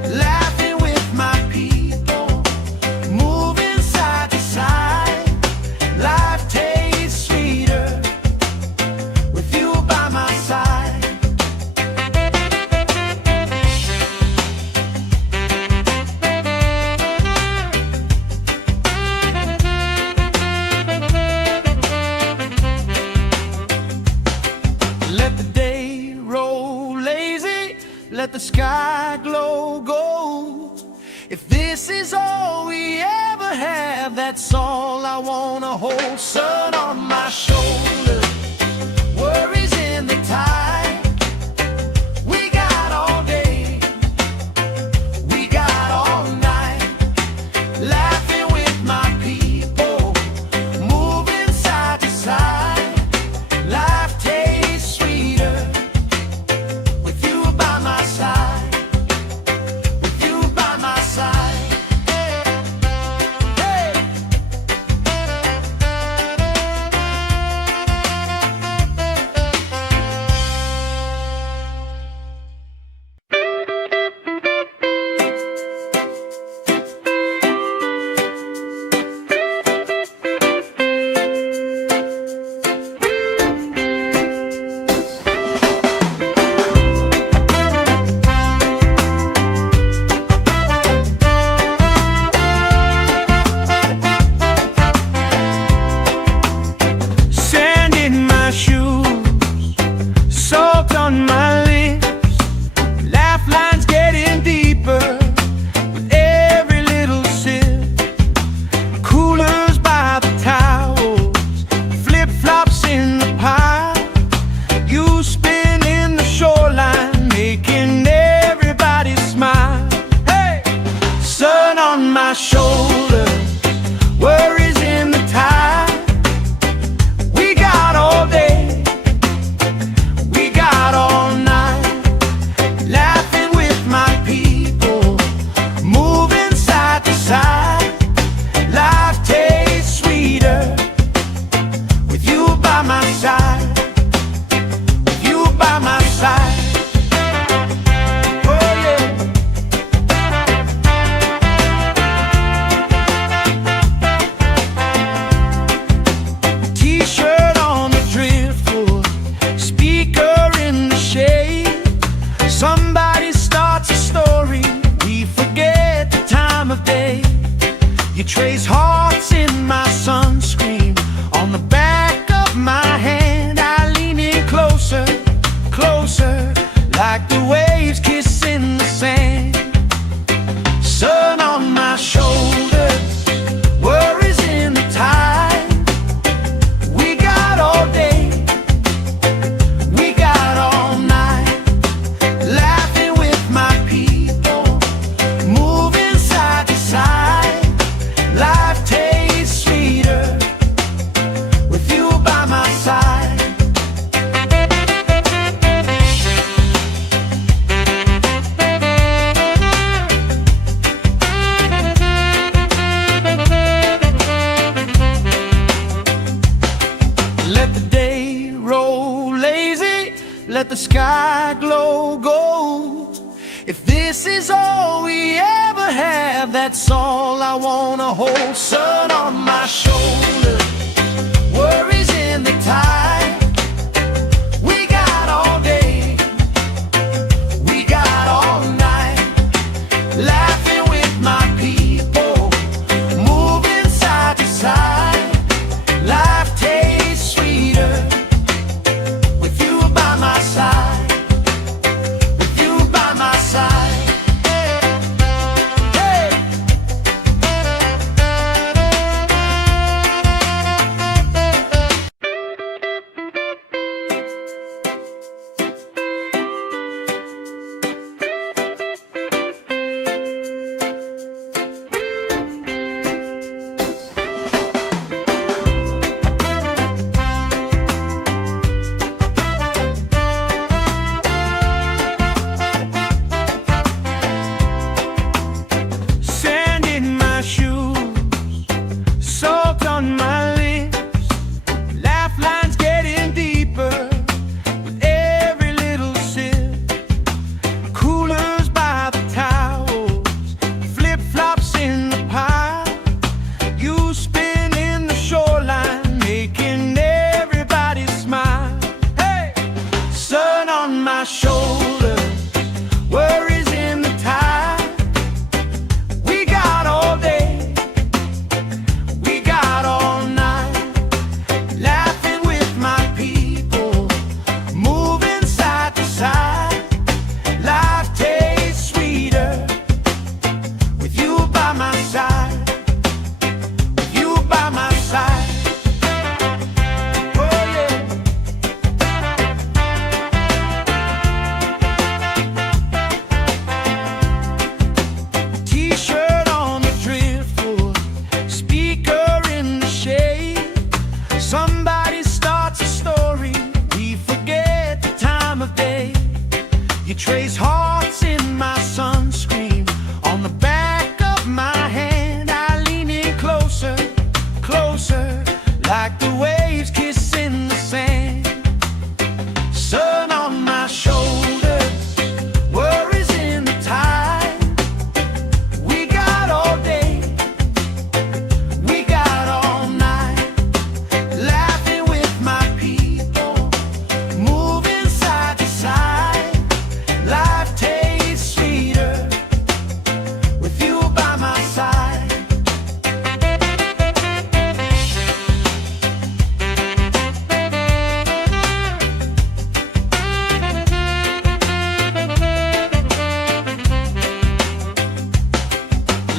laughing with my people, moving side to side. Life tastes sweeter with you by my side. Let the day roll lazy, let the sky glow gold. If this is all we ever have, that's all I wanna hold. Sun on my shoulder, worries in the tide. We got all day, we got all night, laughing with my people, moving side to side. Life tastes sweeter with you by my side, with you by my side. on my shoulder, worries in the tide. We got all day, we got all night, laughing with my people, moving side to side. Life tastes sweeter with you by my side, with you by my side. Somebody starts a story, we forget the time of day. You trace hearts in my sunscreen, on the back of my hand. I lean in closer, closer, like the waves kissing the sand. Sun on my shoulders, worries in the tide. We got all day, we got all night, laughing with my people, moving side to side. Life tastes sweeter with you by my side. Let the day roll lazy, let the sky glow gold. If this is all we ever have, that's all I wanna hold. Sun on my shoulder, worries in the tide. We got all day, we got all night, laughing with my people, moving side to side. Life tastes sweeter with you by my side, with you by my side. Hey! Sand in my shoes, salt on my lips, laugh lines getting deeper with every little sip. Coolers by the towels, flip-flops in the pile. You spin in the shoreline, making everybody smile. Hey! Sun on my shoulder, worries in the tide. We got all day, we got all night, laughing with my people, moving side to side. Life tastes sweeter with you by my side, with you by my side. Oh yeah. T-shirt on the driftwood, speaker in the shade. Somebody starts a story, we forget the time of day. You trace hearts in my sunscreen, on the back of my hand. I lean in closer, closer, like the waves kissing the sand. Sun on my shoulders, worries in the tide. We got all day, we got all night, laughing with my people, moving side to side. Life tastes sweeter with you by my side.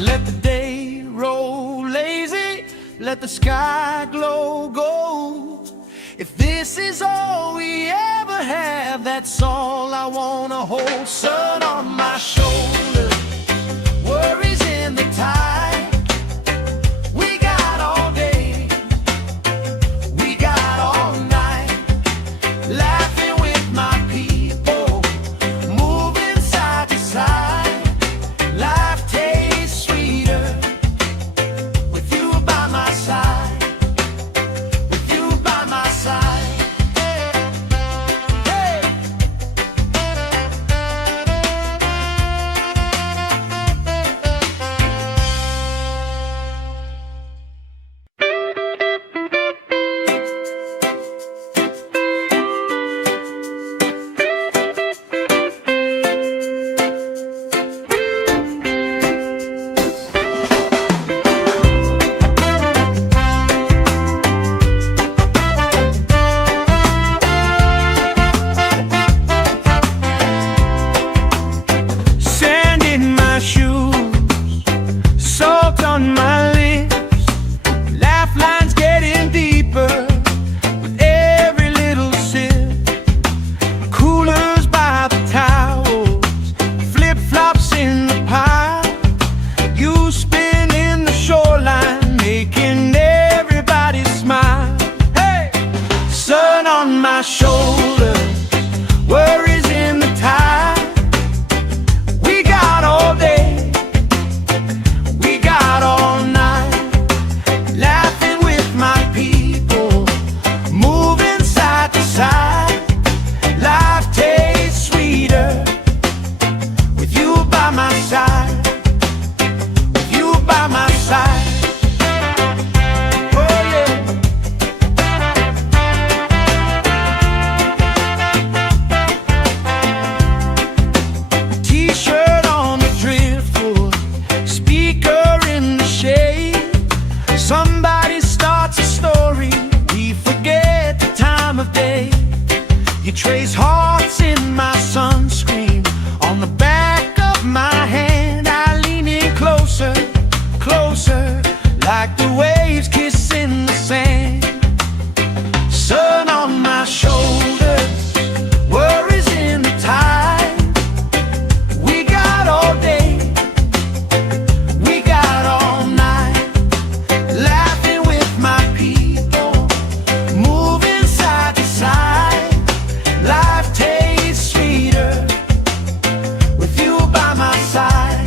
Let the day roll lazy, let the sky glow gold. If this is all we ever have, that's all I wanna hold. Sun on my shoulder, worries in the tide. on my lips, laugh lines getting deeper with every little sip. Coolers by the towels, flip-flops in the pile. You spin in the shoreline, making everybody smile. Hey! Sun on my shoulders, worries in the tide. We got all day, we got all night, laughing with my people, moving side to side. Life tastes sweeter with you by my side, with you by my side. Oh yeah. T-shirt on the driftwood, speaker in the shade. Somebody starts a story, we forget the time of day. You trace hearts in my sunscreen, on the back of my hand. I lean in closer, closer, like the waves kissing the sand. Sun on my shoulders, worries in the tide. We got all day, we got all night, laughing with my people, moving side to side. Life tastes sweeter with you by my side.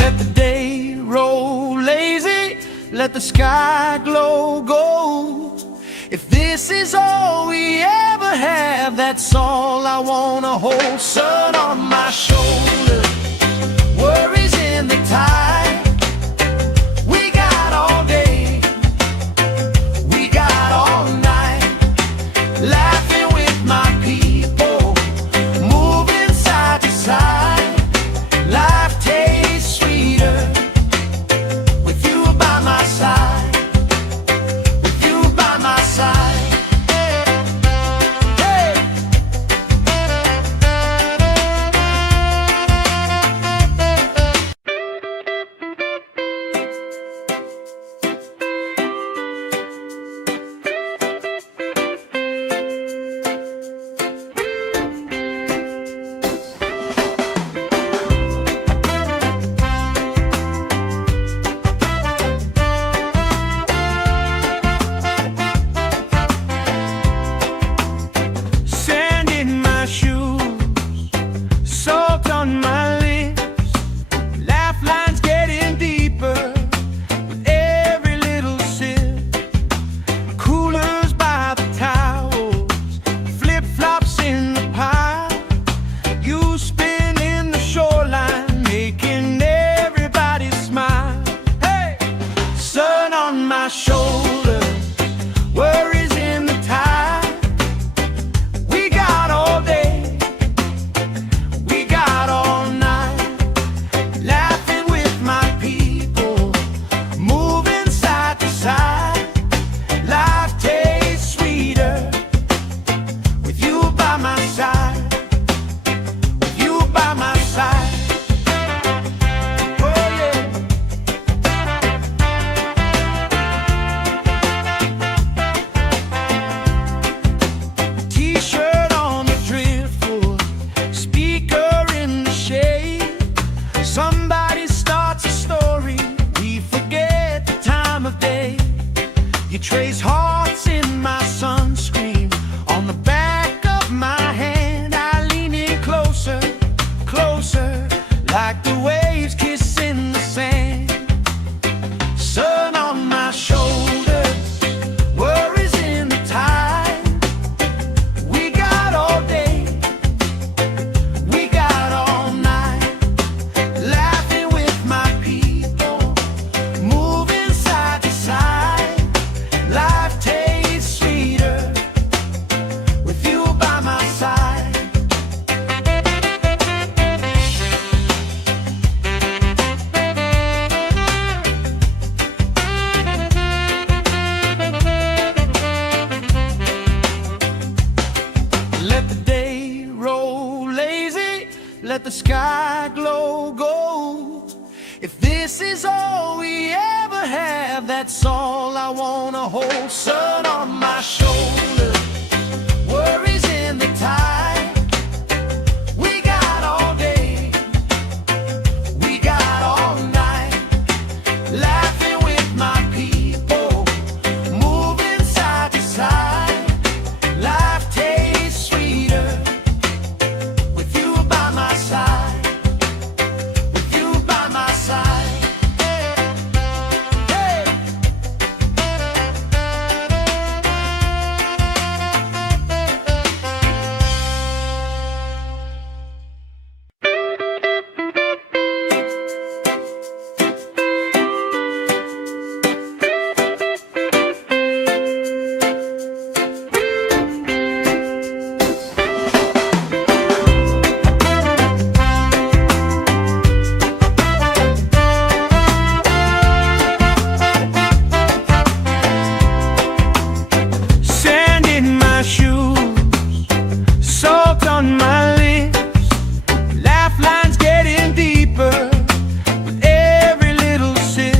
Let the day roll lazy, let the sky glow gold. If this is all we ever have, that's all I wanna hold. Sun on my shoulders, worries in the tide. We got all day, we got all night, laughing with my people, moving side to side. Life tastes sweeter with you by my side, with you by my side. Hey! Sand in my shoes, salt on my lips, laugh lines getting deeper with every little sip. Coolers by the towels, flip-flops in the pile. You spin in the shoreline, making everybody smile. Hey! Sun on my shoulders, worries in the tide. We got all day, we got all night, laughing with my people, moving side to side. Life tastes sweeter with you by my side, with you by my side. Oh yeah. T-shirt on the driftwood, speaker in the shade. Somebody starts a story, we forget the time of day. You trace hearts in my sunscreen, on the back of my hand. I lean in closer, closer, like the waves kissing the sand. Sun on my shoulders, worries in the tide. We got all day, we got all night, laughing with my people, moving side to side. Life have, that's all I wanna hold. Sun on my shoulder, worries in the tide. We got all day, we got all night, laughing with my people, moving side to side. Life tastes sweeter with you by my side, with you by my side. On my lips, lifelines getting deeper with every little sip.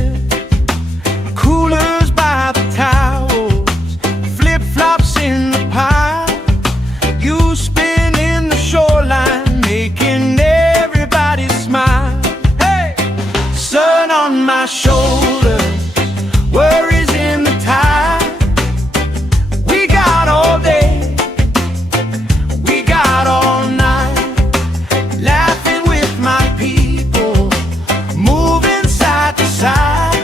Coolers by the towels, flip-flops in the pile. You spin in the shoreline, making everybody smile. Hey! Sun on my shoulders, worries in the tide. We got all day, all night, laughing with my people, moving side to side.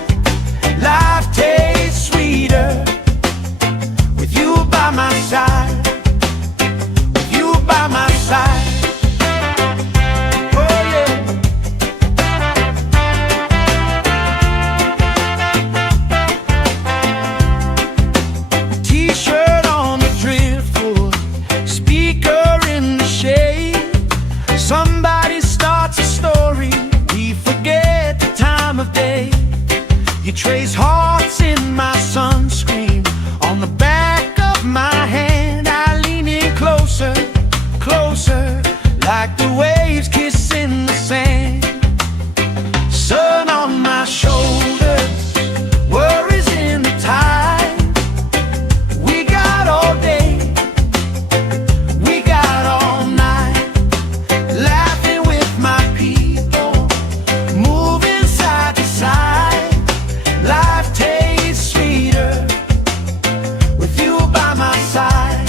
Life tastes sweeter with you by my side, with you by my side. Oh yeah. T-shirt on the driftwood, speaker in the shade. Somebody starts a story, we forget the time of day. You trace hearts in my sunscreen, on the back of my hand. I lean in closer, closer, like the waves kissing the sand. Sun on my shoulders, worries in the tide. We got all day, we got all night, laughing with my people, moving side to side. Life tastes sweeter with you by my side.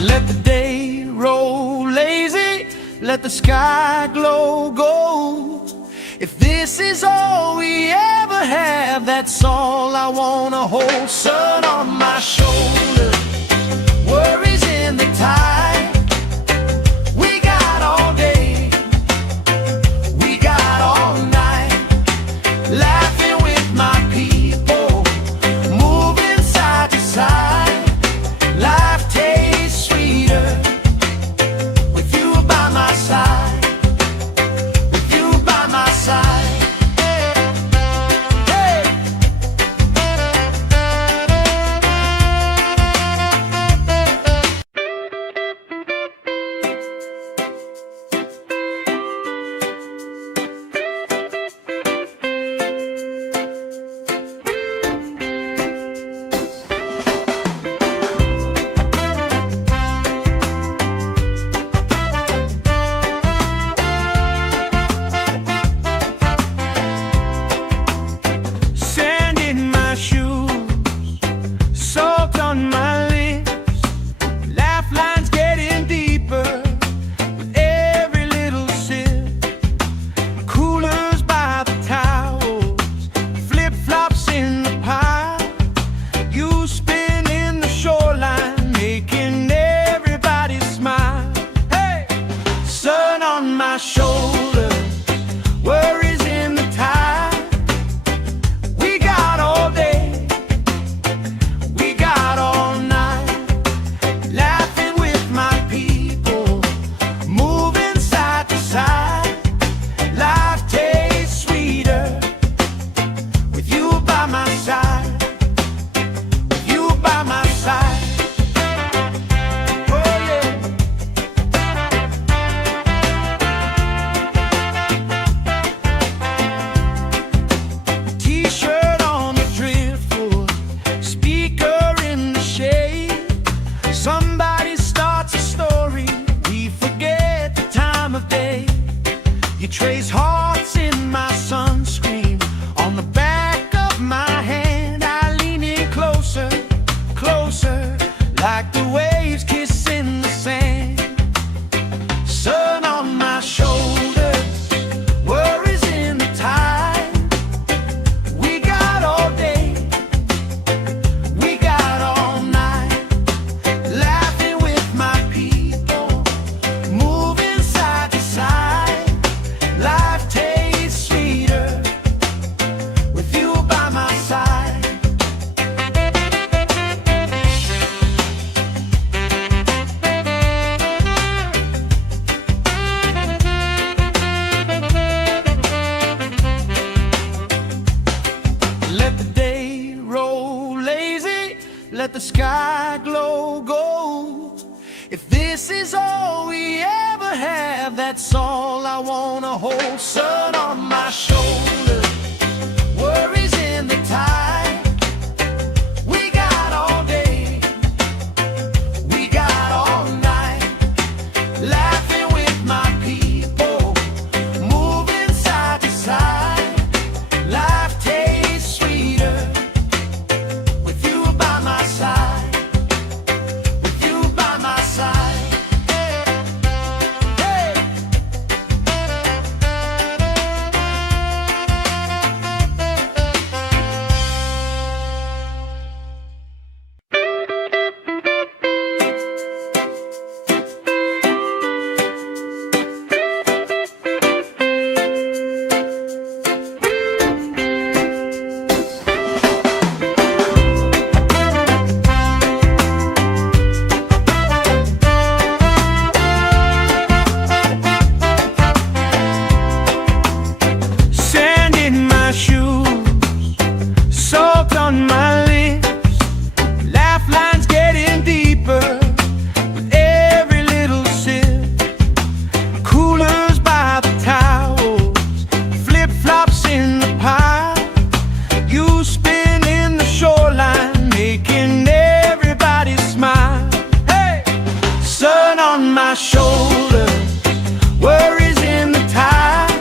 Let the day roll lazy, let the sky glow gold. If this is all we ever have, that's all I wanna hold. Sun on my shoulder, worries in the tide. We got all day, we got all night, laughing with my people, moving side to side. Life tastes sweeter with you by my side, with you by my side. Hey! Sand in my shoes, salt on my lips, lifelines getting deeper with every little sip. Coolers by the towels, flip-flops in the pile. You spin in the shoreline, making everybody smile. Hey! Sun on my shoulders, worries in the tide. We got all day, we got all night, laughing with my people, moving side to side. Life tastes sweeter with you by my side, with let the sky glow gold. If this is all we ever have, that's all I wanna hold. Sun on my shoulder, worries in the tide. We got all day, we got all night, laughing with my people, moving side to side. Life tastes sweeter with you by my side, with you by my side. Hey. Sand in my shoes, salt on my lips, laugh lines getting deeper with every little sip. Coolers by the towels, flip-flops in the pile, you spinning the shoreline, making everybody smile. Hey! Sun on my shoulder, worries in the tide.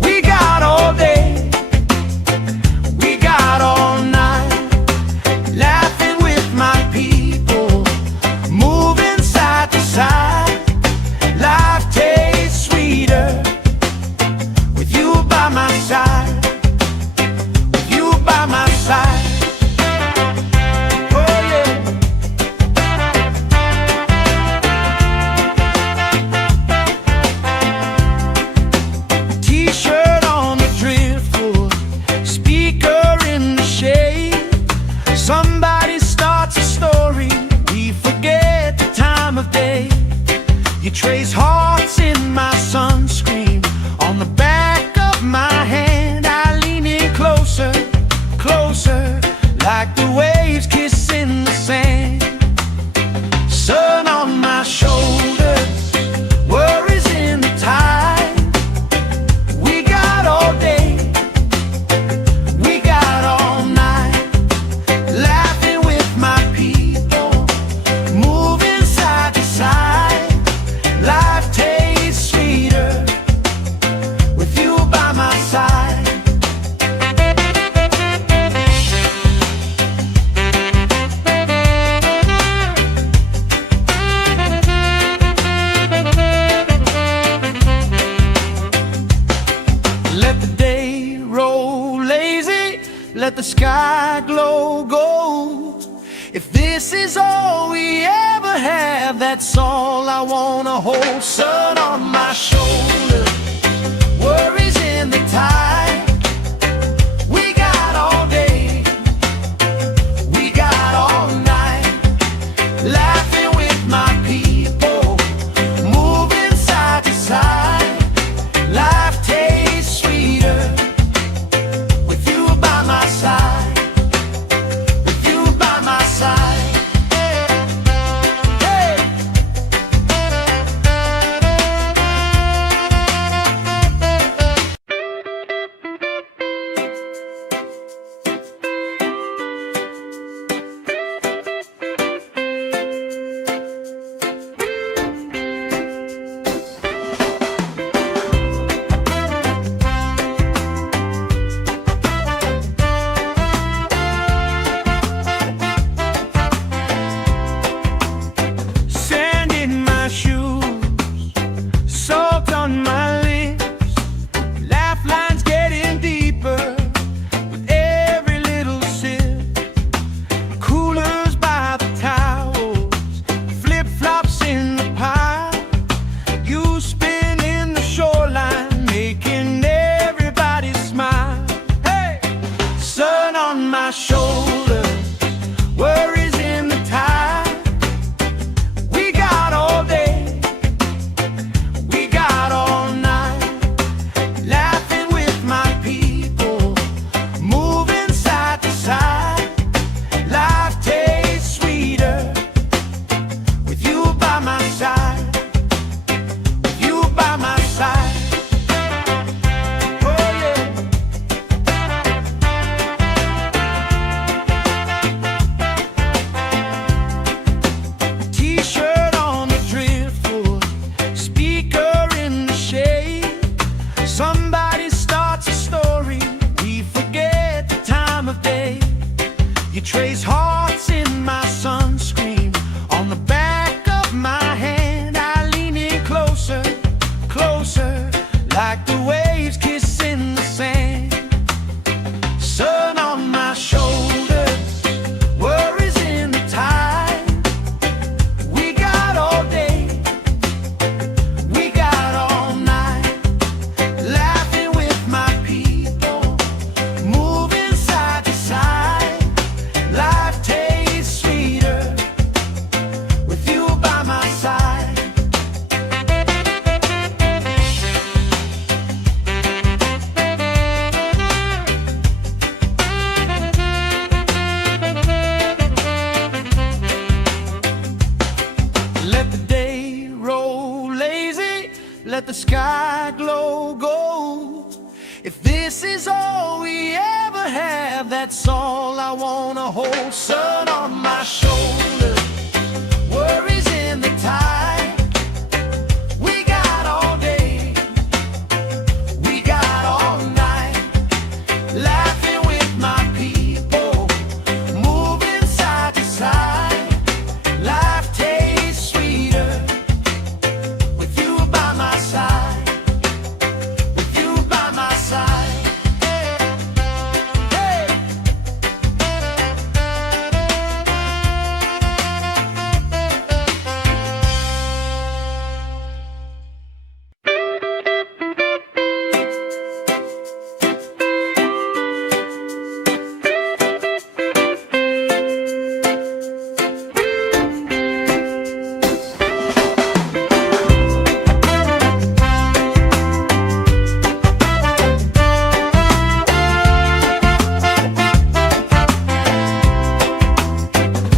We got all day, we got all night, laughing with my people, moving side to side. Life tastes sweeter with you by my side, with you by my side. Oh yeah. T-shirt on the driftwood, speaker in the shade. Somebody starts a story, we forget the time of day. You trace hearts in my sunscreen, on the back of my hand. I lean in closer, closer, like the waves kissing the sand. Sun on my shoulders, worries in the tide. We got all day, we got all night, laughing with my people, moving side to side. Life tastes sweeter with you by my side. Let the day roll lazy, let the sky glow gold. If this is all we ever have, that's all I wanna hold. Sun on my shoulder, worries in the tide. We got all day, we got all night, laughing with my people, moving side to side. Life tastes sweeter with you by my side, with you by my side. Hey. You trace hearts in my sunscreen on the back of my hand. I lean in closer, closer, like the waves kissing the sand. Sun on my shoulders, worries in the tide. We got all day, we got all night, laughing with my people, moving side to side. Life tastes sweeter with you by my side. Let the day roll lazy, let the sky glow gold. If this is all we ever have, that's all I wanna hold. Sun on my shoulders, worries in the tide. We got all day, we got all night, laughing with my people, moving side to side. Life tastes sweeter with you by my side, with you by my side. Hey.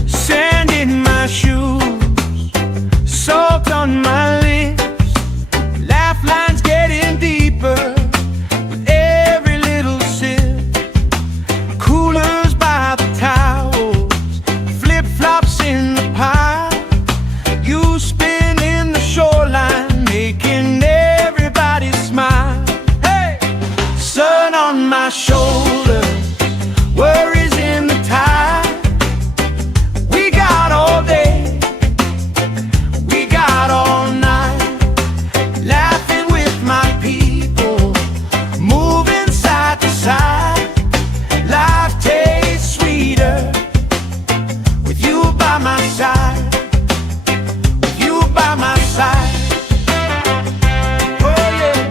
Sand in my shoes, salt on my lips, laugh lines getting deeper with every little sip. Coolers by the towels, flip-flops in the pile. You spin in the shoreline, making everybody smile. Hey! Sun on my shoulders, worries in the tide. We got all day, we got all night, laughing with my people, moving side to side. Life tastes sweeter with you by my side, with you by my side. Oh yeah.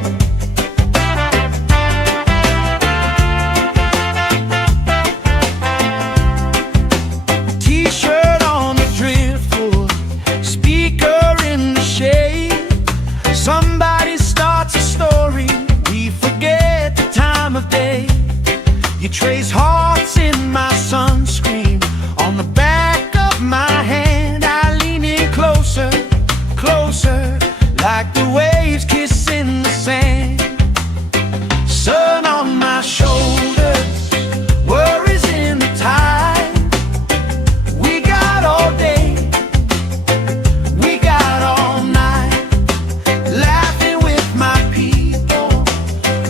T-shirt on the driftwood, speaker in the shade. Somebody starts a story, we forget the time of day. You trace hearts in my sunscreen on the back of my hand. I lean in closer, closer, like the waves kissing the sand. Sun on my shoulders, worries in the tide. We got all day, we got all night, laughing with my people,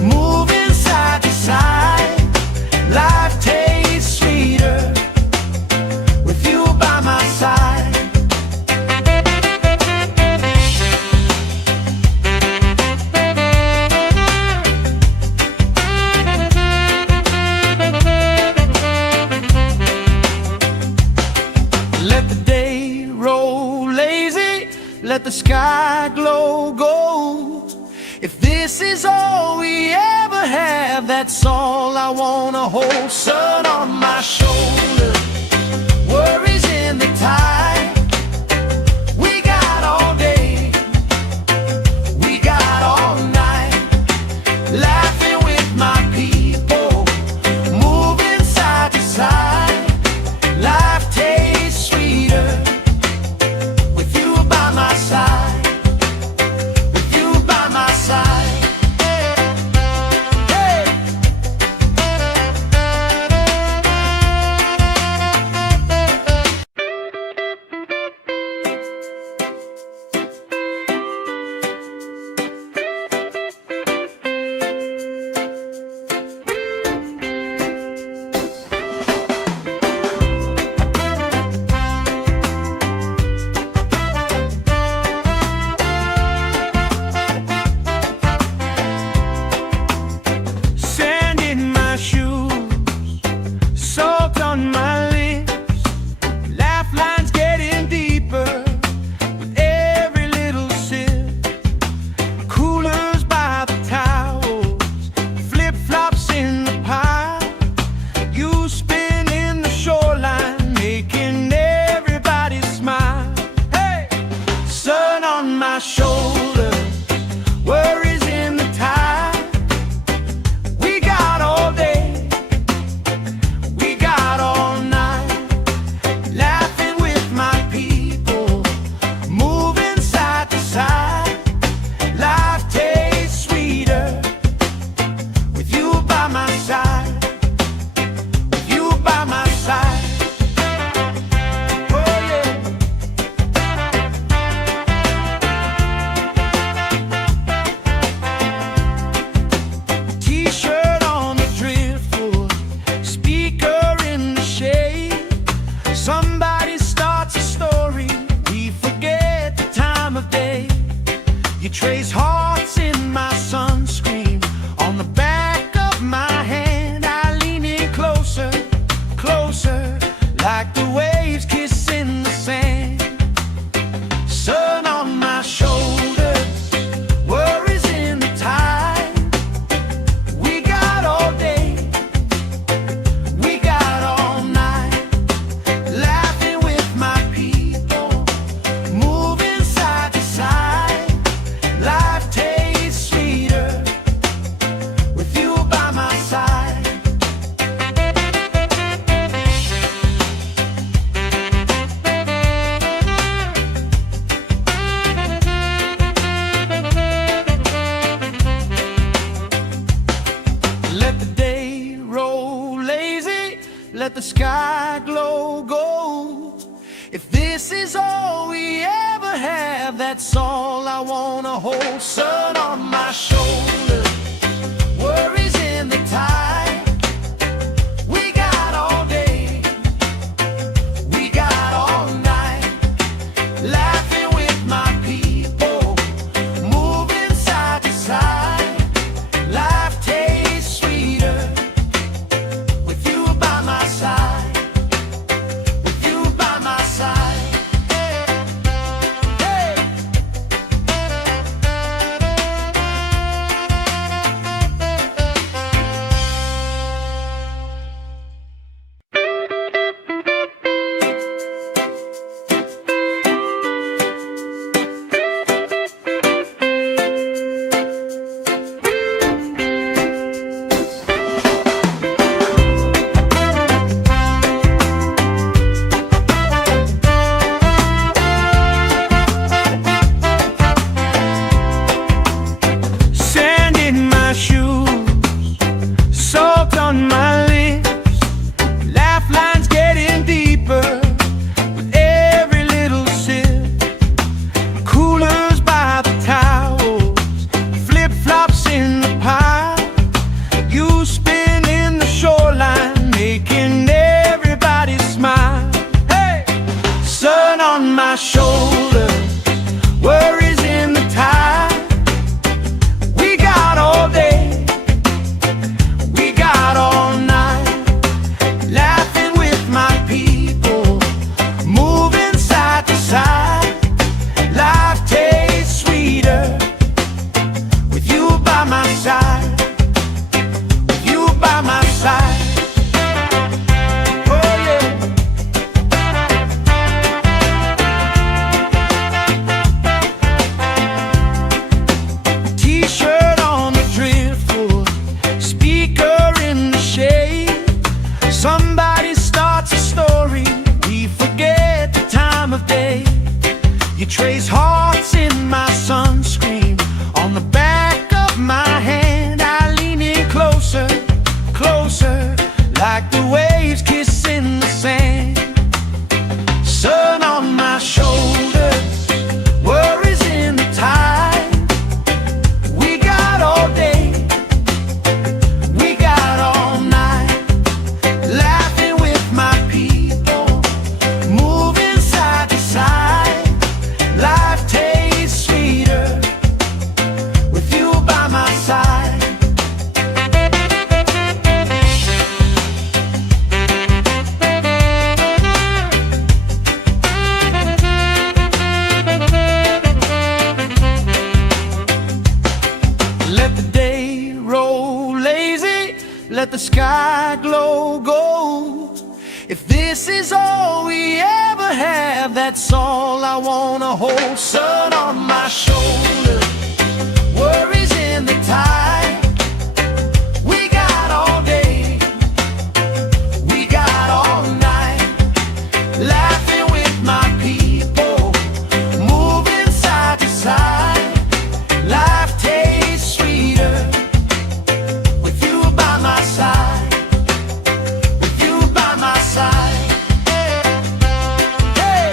moving side to side. Life tastes sweeter with you by my side. Let the day roll lazy, let the sky glow gold. If this is all we ever have, that's all I wanna hold. Sun on my shoulders, worries in the tide. We got all day, we got all night, laughing with my people, moving side to side. Life tastes sweeter with you by my side, with you by my side. Hey. Somebody starts a story, we forget the time of day. You trace hearts in my sunscreen on the back of my hand. I lean in closer, closer, like the waves kissing the sand. Sun on my shoulders, worries in the tide. We got all day, we got all night, laughing with my people, moving side to side. Life tastes sweeter with you by my side. Let the day roll lazy, let the sky glow gold. If this is all we ever have, that's all I wanna hold. Sun on my shoulders, worries in the tide. We got all day, we got all night, laughing with my people, moving side to side. Life tastes sweeter with you by my side, with you by my side. Hey. Sand in my shoes, salt on my lips, laugh lines getting deeper with every little sip. Coolers by the towels, flip-flops in the pile. You spin in the shoreline, making everybody smile. Hey! Sun on my shoulders, worries in the tide. We got all day, we got all night, laughing with my people, moving side to side. Life tastes sweeter with you by my side, with you by my side. Oh yeah. T-shirt on the driftwood, speaker in the shade. Somebody starts a story, we forget the time of day. You trace hearts in my sunscreen on the back of my hand. I lean in closer, closer, like the waves kissing the sand. Sun on my shoulders, worries in the tide. We got all day, we got all night, laughing with my people, moving side to side. Life tastes sweeter with you by my side. Let the day roll lazy, let the sky glow gold. If this is all we ever have, that's all I wanna hold. Sun on my shoulders, worries in the tide. We got all day, we got all night, laughing with my people, moving side to side. Life tastes sweeter with you by my side, with you by my side. Hey.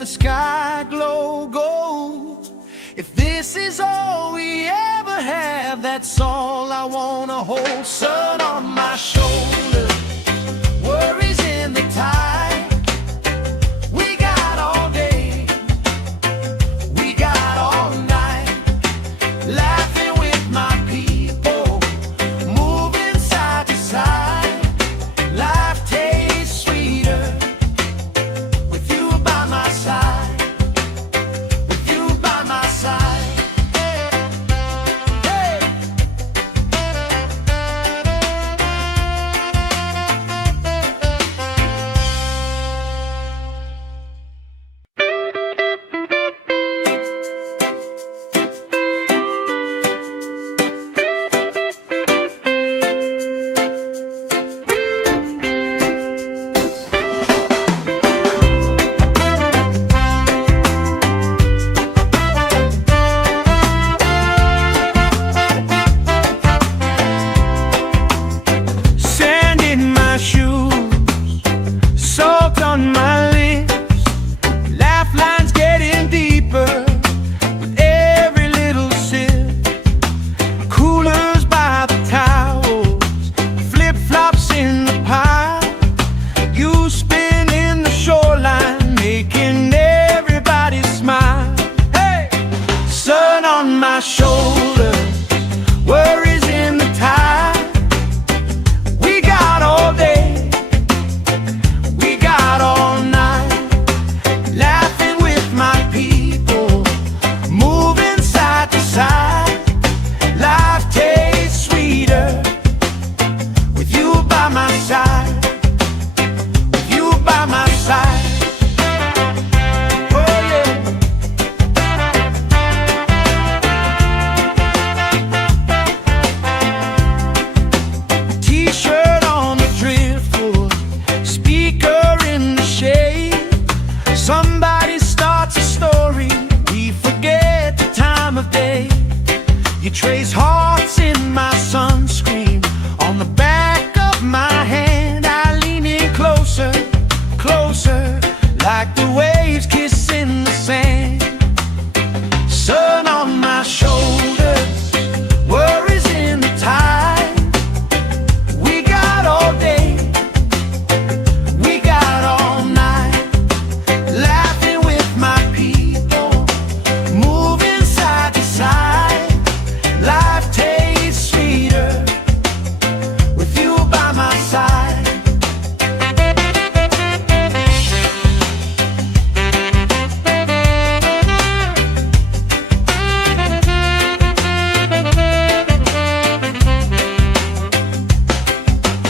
the sky glow gold. If this is all we ever have, that's all I wanna hold. Sun on my shoulder, worries in the tide. We got all day, we got all night, laughing with my people, moving side to side. Life tastes sweeter with you by my side, with you by my side. Hey. Sand in my shoes, salt on my lips, laugh lines getting deeper with every little sip. Coolers by the towels, flip-flops in the pile. You spinning the shoreline, making everybody smile. Hey! Sun on my shoulders, worries in the tide. We got all day, we got all night, laughing with my people, moving side to side. Life tastes sweeter with you by my side, with you by my side. Oh yeah. T-shirt on the driftwood, speaker in the shade. Somebody starts a story, we forget the time of day. You trace hearts in my sunscreen, on the back of my hand. I lean in closer, closer, like the waves kissing the sand. Sun on my shoulders, worries in the tide. We got all day, we got all night, laughing with my people, moving side to side. Life tastes sweeter with you by my side.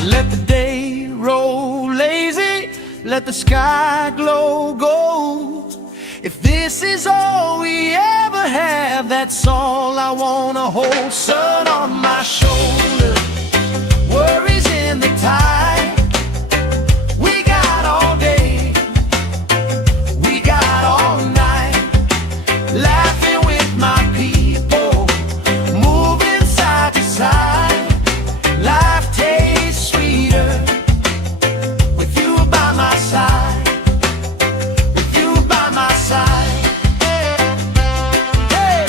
Let the day roll lazy, let the sky glow gold. If this is all we ever have, that's all I wanna hold. Sun on my shoulder, worries in the tide. We got all day, we got all night, laughing with my people, moving side to side. Life tastes sweeter with you by my side, with you by my side. Hey.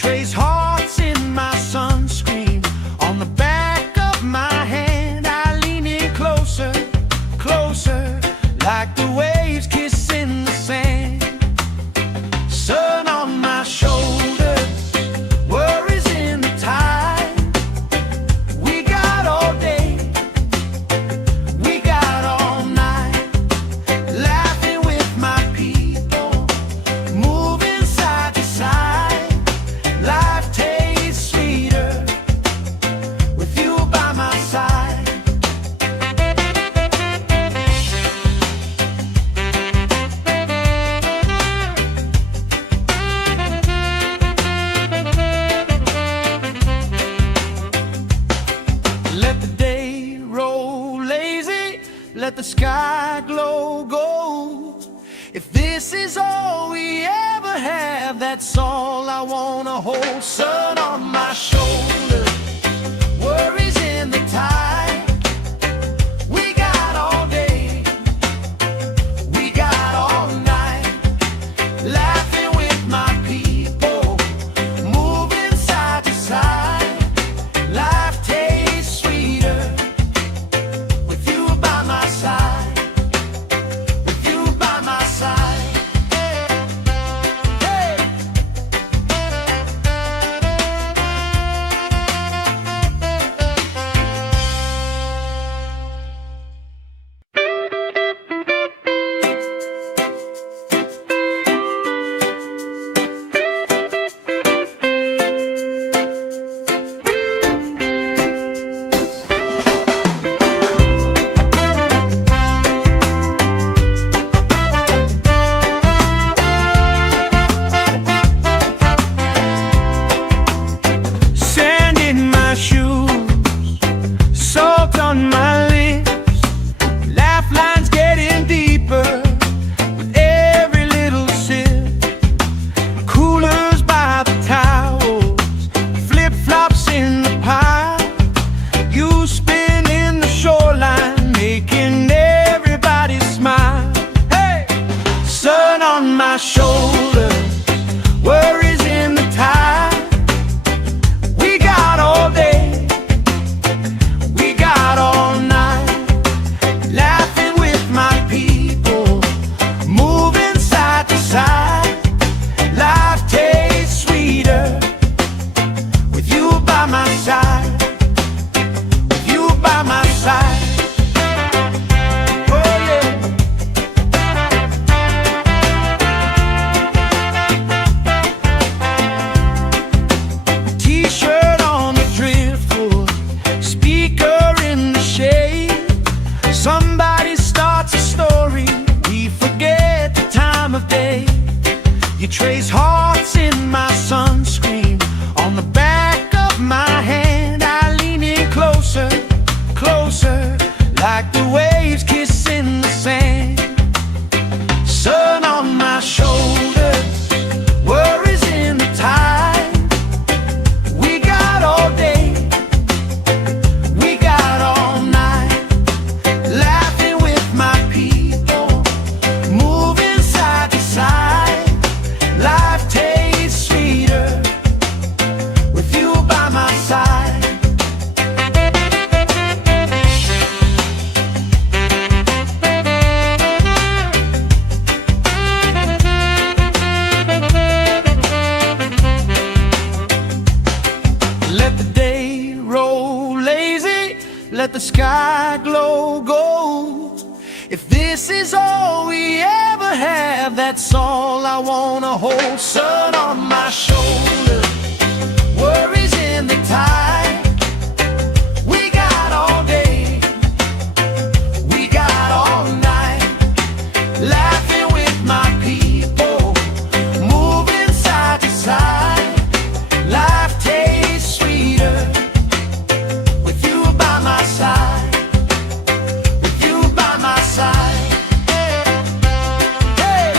trace hearts in my sunscreen. On the back of my hand, I lean in closer, closer, like the waves kissing the sand. Sun on my shoulders, worries in the tide. We got all day, we got all night, laughing with my people, moving side to side. Life tastes sweeter with you by my side. Let the day roll lazy, let the sky glow gold. If this is all we ever have, that's all I wanna hold. Sun on my shoulders, worries in the tide. We got all day, we got all night, laughing with my people, moving side to side. Life tastes sweeter with you by my side, with you by my side. Hey. Sand in my shoes, salt on my lips, laugh lines getting deeper with every little sip. Coolers by the towels, flip-flops in the pile. You spin in the shoreline, making everybody smile. Hey! Sun on my shoulders, worries in the tide. We got all day, we got all night, laughing with my people, moving side to side. Life tastes sweeter with you by my side, with you by my side. Oh yeah. T-shirt on the driftwood, speaker in the shade. Somebody starts a story, we forget the time of day. You trace hearts in my sunscreen. On the back of my hand, I lean in closer, closer, like the waves kissing the sand. Sun on my shoulders, worries in the tide. We got all day, we got all night, laughing with my people, moving side to side. Life tastes sweeter with you by my side. Let the day roll lazy, let the sky glow gold. If this is all we ever have, that's all I wanna hold. Sun on my shoulders, worries in the tide. We got all day, we got all night, laughing with my people, moving side to side. Life tastes sweeter with you by my side, with you by my side. Hey.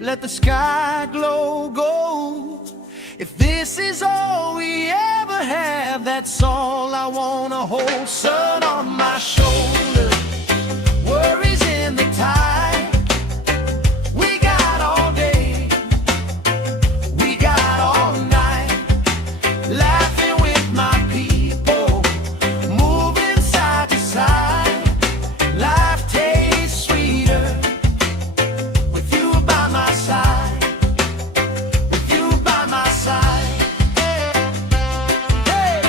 let the sky glow gold. If this is all we ever have, that's all I wanna hold. Sun on my shoulder, worries in the tide. We got all day, we got all night, laughing with my people, moving side to side. Life tastes sweeter with you by my side, with you by my side. Hey.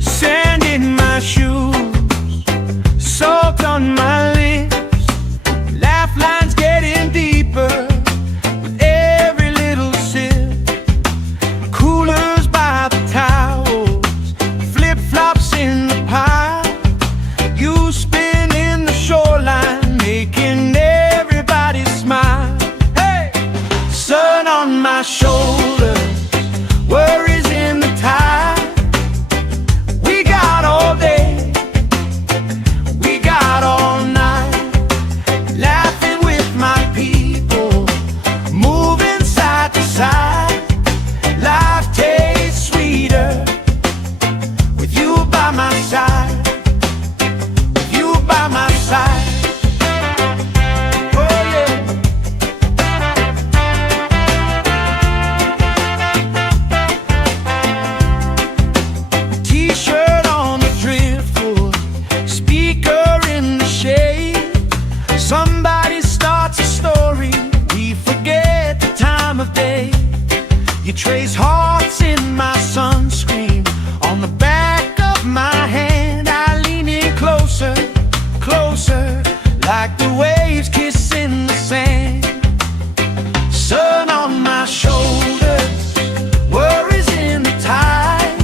Sand in my shoes, salt on my lips, laugh lines getting deeper with every little sip. Coolers by the towels, flip-flops in the pile. You spin in the shoreline, making everybody smile. Hey! Sun on my shoulder, worries in the tide. We got all day, we got all night, laughing with my people, moving side to side. Life tastes sweeter with you by my side, with you by my side. Oh yeah. T-shirt on the driftwood, speaker in the shade. Somebody starts a story, we forget the time of day. You trace hearts in my sunscreen, on the back of my hand. I lean in closer, closer, like the waves kissing the sand. Sun on my shoulders, worries in the tide.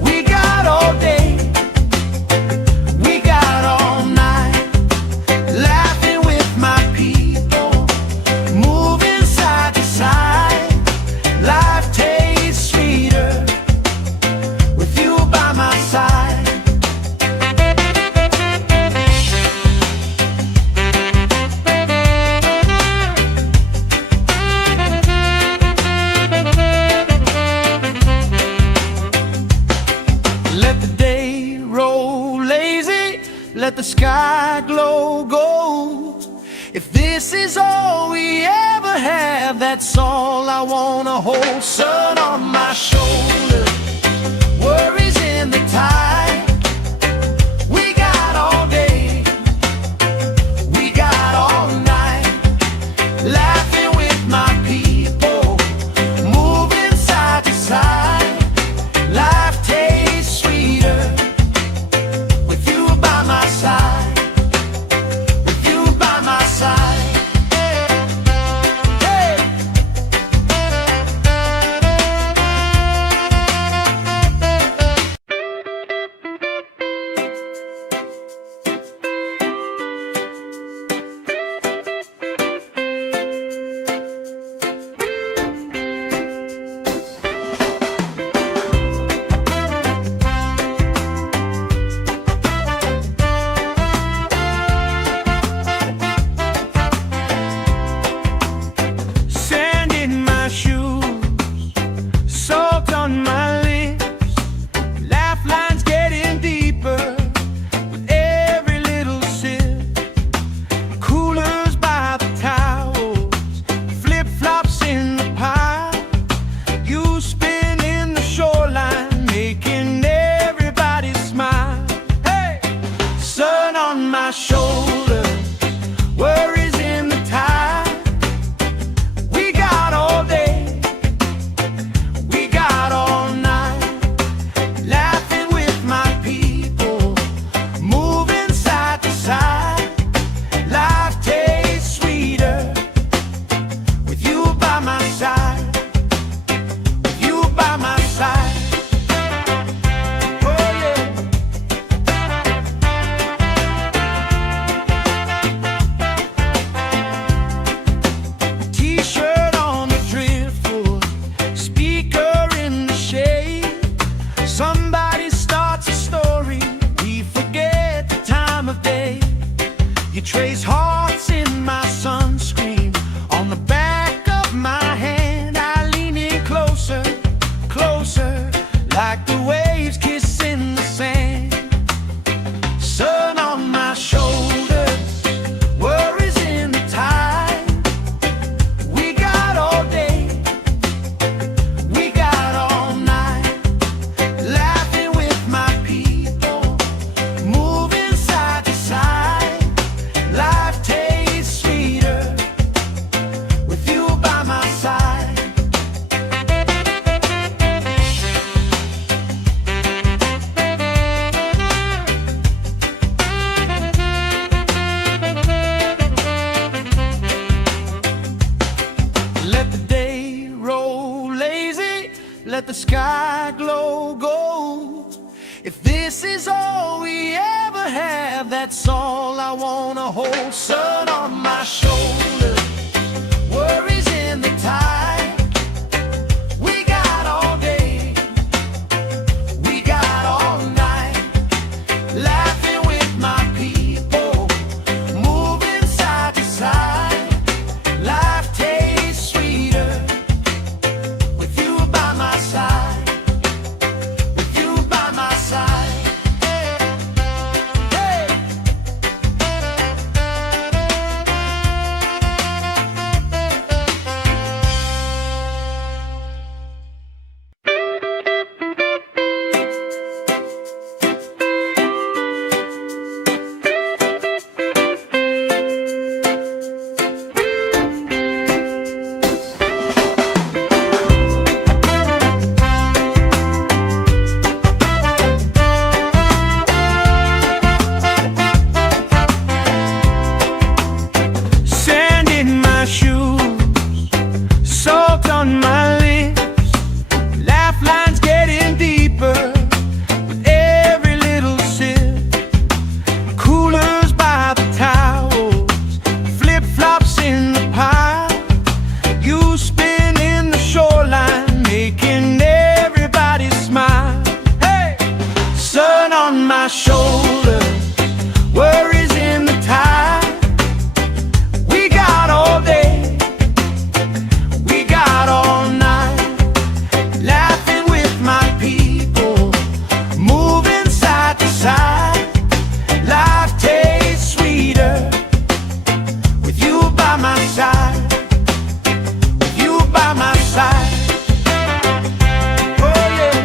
We got all day, we got all night, laughing with my people, moving side to side. Life tastes sweeter with you by my side. Let the day roll lazy, let the sky glow gold. If this is all we ever have, that's all I wanna hold. Sun on my shoulder, worries in the tide. We got all day, we got all night, laughing with my people, moving side to side. Life tastes sweeter with you by my side, with you by my side. Hey. Sand in my shoes, salt on my lips, laugh lines getting deeper with every little sip. Coolers by the towels, flip-flops in the pile. You spin in the shoreline, making everybody smile. Hey! Sun on my shoulder, worries in the tide. We got all day, we got all night, laughing with my people, moving side to side. Life You trace hearts in my sunscreen on the back of my hand. I lean in closer, closer, like the waves kissing the sand. Sun on my shoulders, worries in the tide. We got all day, we got all night, laughing with my people, moving side to side. Life tastes sweeter with you by my side. Let the day roll lazy, let the sky glow gold. If this is all we ever have, that's all I wanna hold. Sun on my shoulders, worries in the tide. We got all day, we got all night, laughing with my people, moving side to side. Life tastes sweeter with you by my side, with you by my side. Hey! Sand in my shoes, salt on my lips, laugh lines getting deeper with every little sip. Coolers by the towels, flip-flops in the pile. You spin in the shoreline, making everybody smile. Hey! Sun on my shoulders, worries in the tide. We got all day, we got all night, laughing with my people, moving side to side. Life tastes sweeter with you by my side, with you by my side. Oh yeah.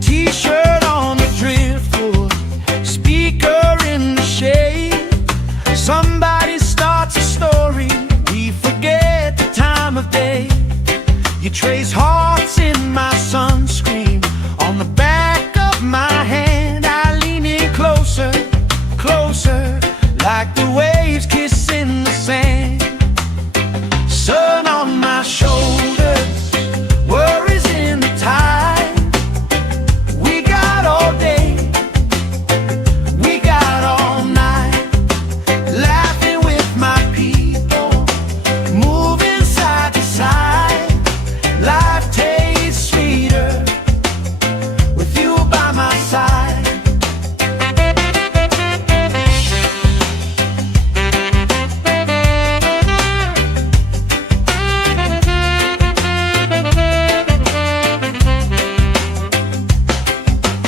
T-shirt on the driftwood, speaker in the shade. Somebody starts a story, we forget the time of day. You trace hearts in my sunscreen on the back of my hand. I lean in closer, closer, like the waves kissing the sand. Sun on my shoulders, worries in the tide. We got all day, we got all night, laughing with my people, moving side to side. Life tastes sweeter with you by my side.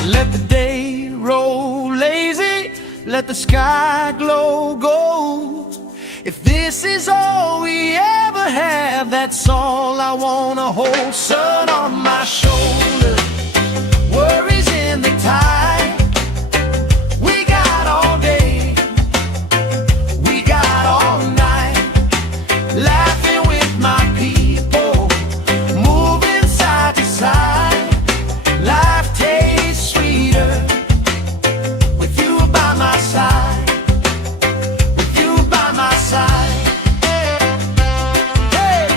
Let the day roll lazy, let the sky glow gold. If this is all we ever have, that's all I wanna hold. Sun on my shoulders, worries in the tide. We got all day, we got all night, laughing with my people, moving side to side. Life tastes sweeter with you by my side, with you by my side. Hey!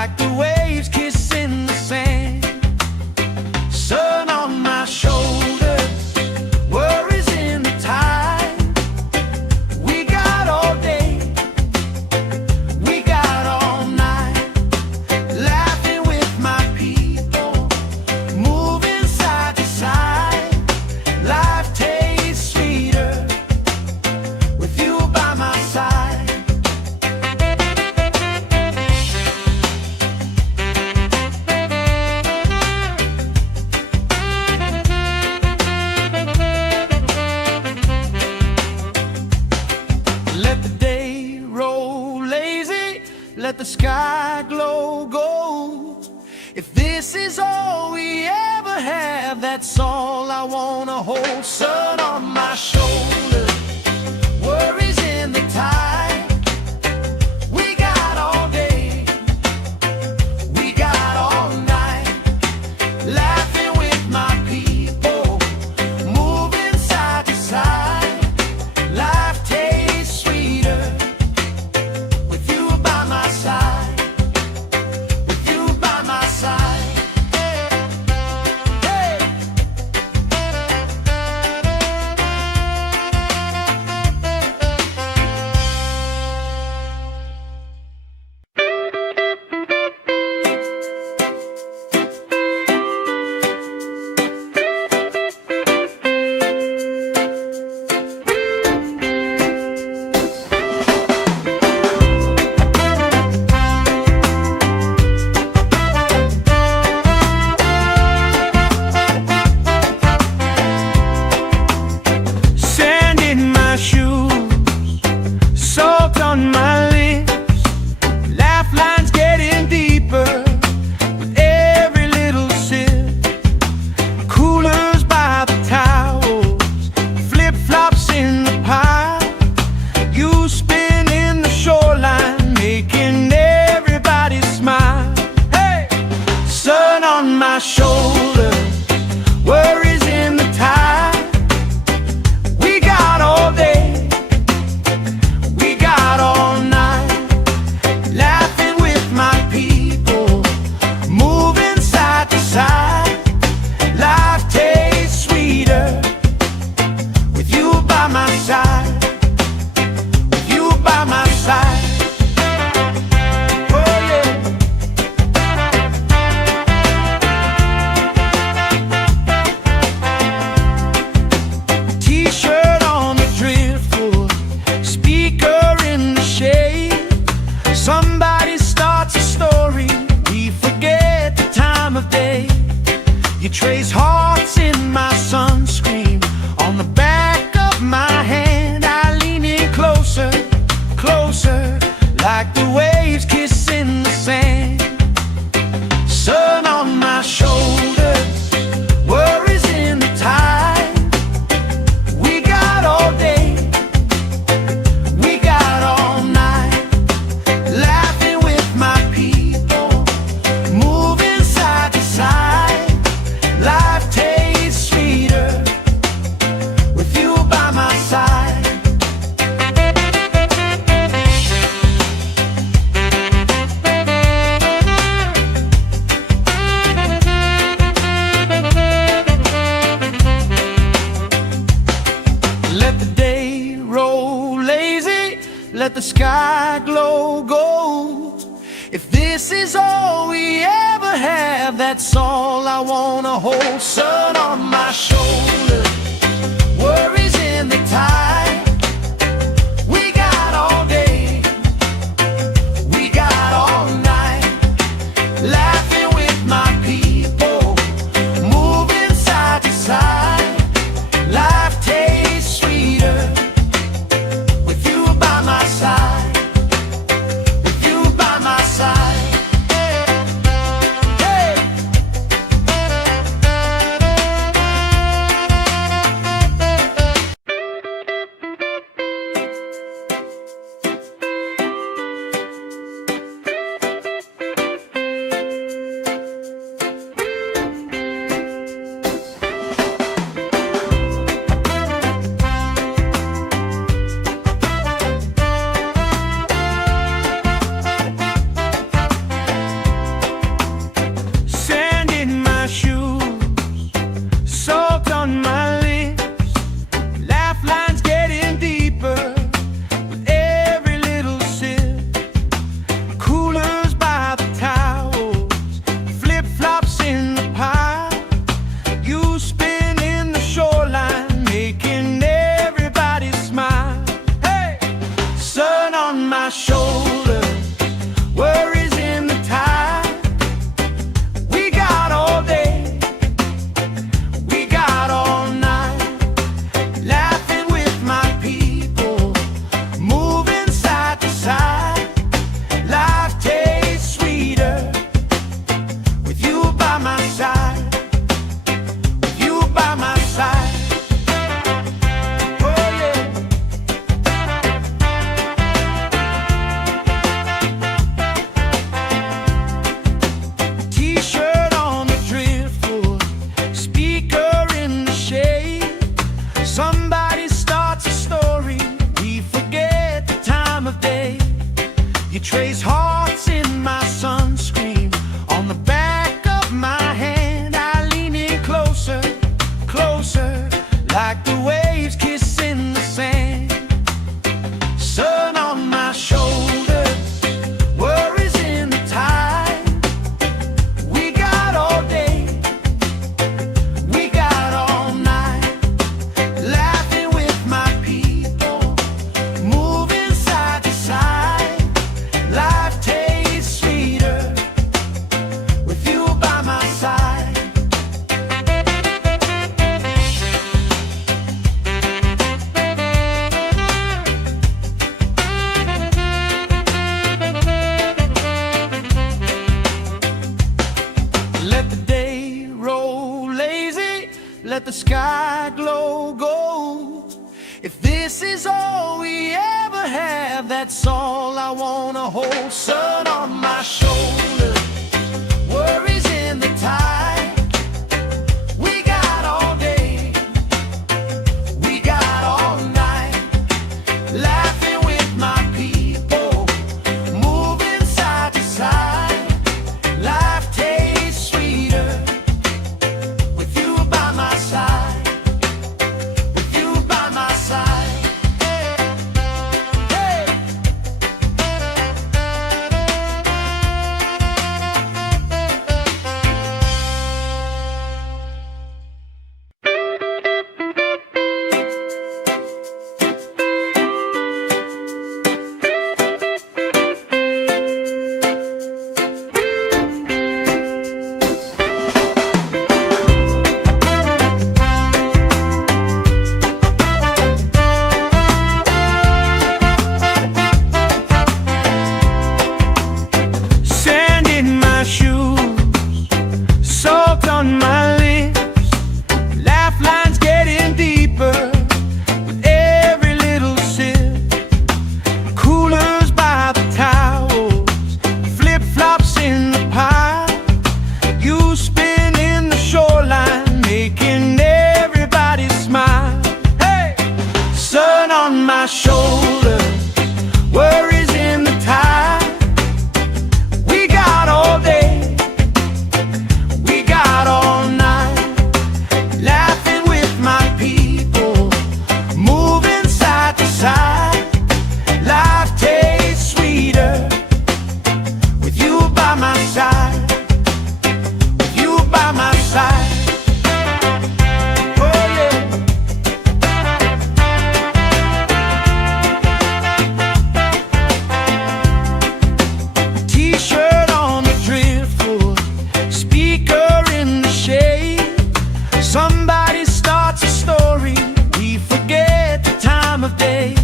like the waves kissing the sand. Sun on my shoulders, worries in the tide. We got all day, we got all night, laughing with my people, moving side to side. Life tastes sweeter with you by my side. Let the day roll lazy, let the sky glow gold. If this is all we ever have, that's all I wanna hold. Sun on my shoulders, worries in the tide. We got all day, we got all night, laughing with my people, moving side to side. Life tastes sweeter with you by my side, with you by my side. Hey! Sand in my shoes, salt on my lips, laugh lines getting deeper with every little sip. Coolers by the towels, flip-flops in the pile. You spinning the shoreline, making everybody smile. Hey! Sun on my shoulders, worries in the tide. We got all day, we got all night, laughing with my people, moving side to side. Life tastes sweeter with you by my side, with you by my side. Oh yeah. T-shirt on the driftwood, speaker in the shade. Somebody starts a story, we forget the time of day. You trace hearts in my sunscreen, on the back of my hand. I lean in closer, closer, like the waves kissing the sand. Sun on my shoulders, worries in the tide. We got all day, we got all night, laughing with my people, moving side to side. Life tastes sweeter with you by my side. Let the day roll lazy, let the sky glow gold. If this is all we ever have, that's all I wanna hold. Sun on my shoulders, worries in the tide. We got all day, we got all night, laughing with my people, moving side to side. Life tastes sweeter with you by my side, with you by my side. Hey! let the sky glow gold. If this is all we ever have, that's all I wanna hold. Sun on my shoulder, worries in the tide. We got all day, we got all night, laughing with my people, moving side to side. Life tastes sweeter with you by my side, with you by my side. Hey. Sand in my shoes, salt on my lips, laugh lines getting deeper with every little sip. Coolers by the towels, flip-flops in the pile, you spinning the shoreline, making everybody smile. Hey! Sun on my shoulder, worries in the tide. We got all day, we got all night, laughing with my people, moving side to side. Life tastes sweeter with you by my side, with you by my side. Oh yeah. T-shirt on the driftwood, speaker in the shade. Somebody starts a story, we forget the time of day.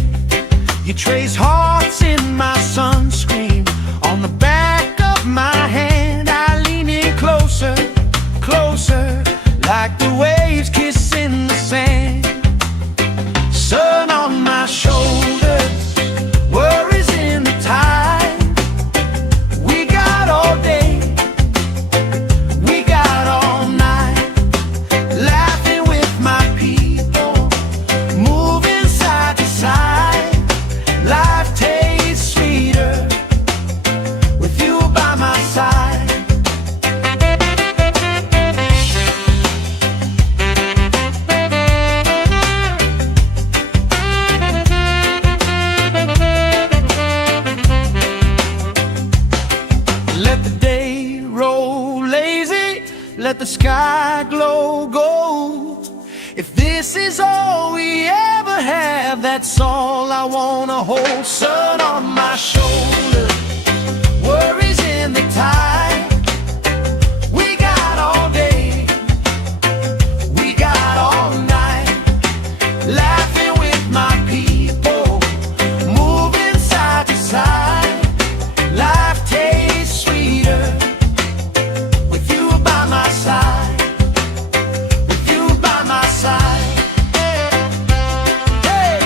You trace hearts in my sunscreen, on the back of my hand. I lean in closer, closer, like the waves kissing the sand. Sun on my shoulders, worries in the tide. We got all day, we got all night, laughing with my people, moving side to side. Life tastes sweeter with you by my side. Let the day roll lazy, let the sky glow gold. If this is all we ever have, that's all I wanna hold. Sun on my shoulder, worries in the tide. We got all day, we got all night, laughing with my people, moving side to side. Life tastes sweeter with you by my side, with you by my side. Hey.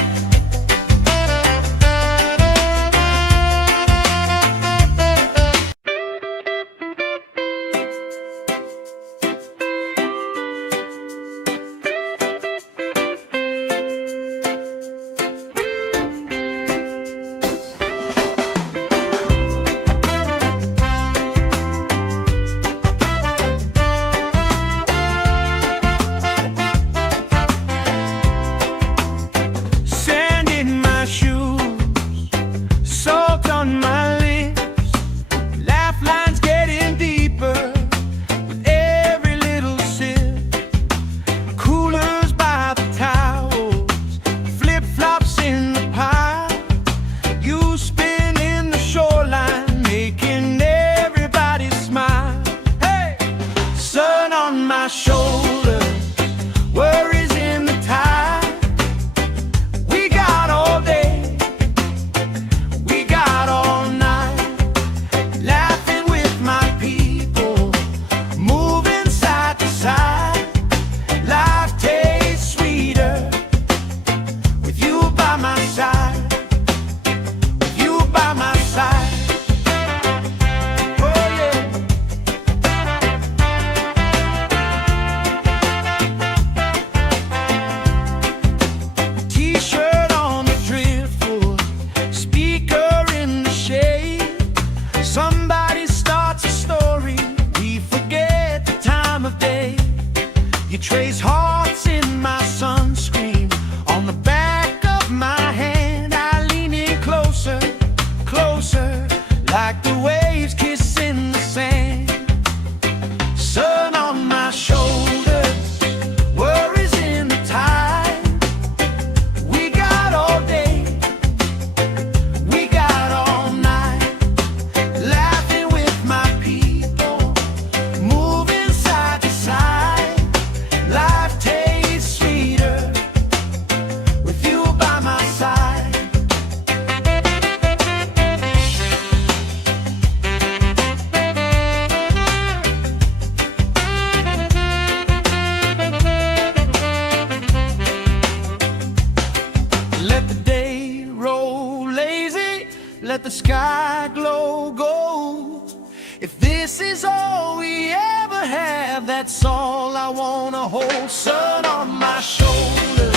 If this is all we ever have, that's all I wanna hold. Sun on my shoulder,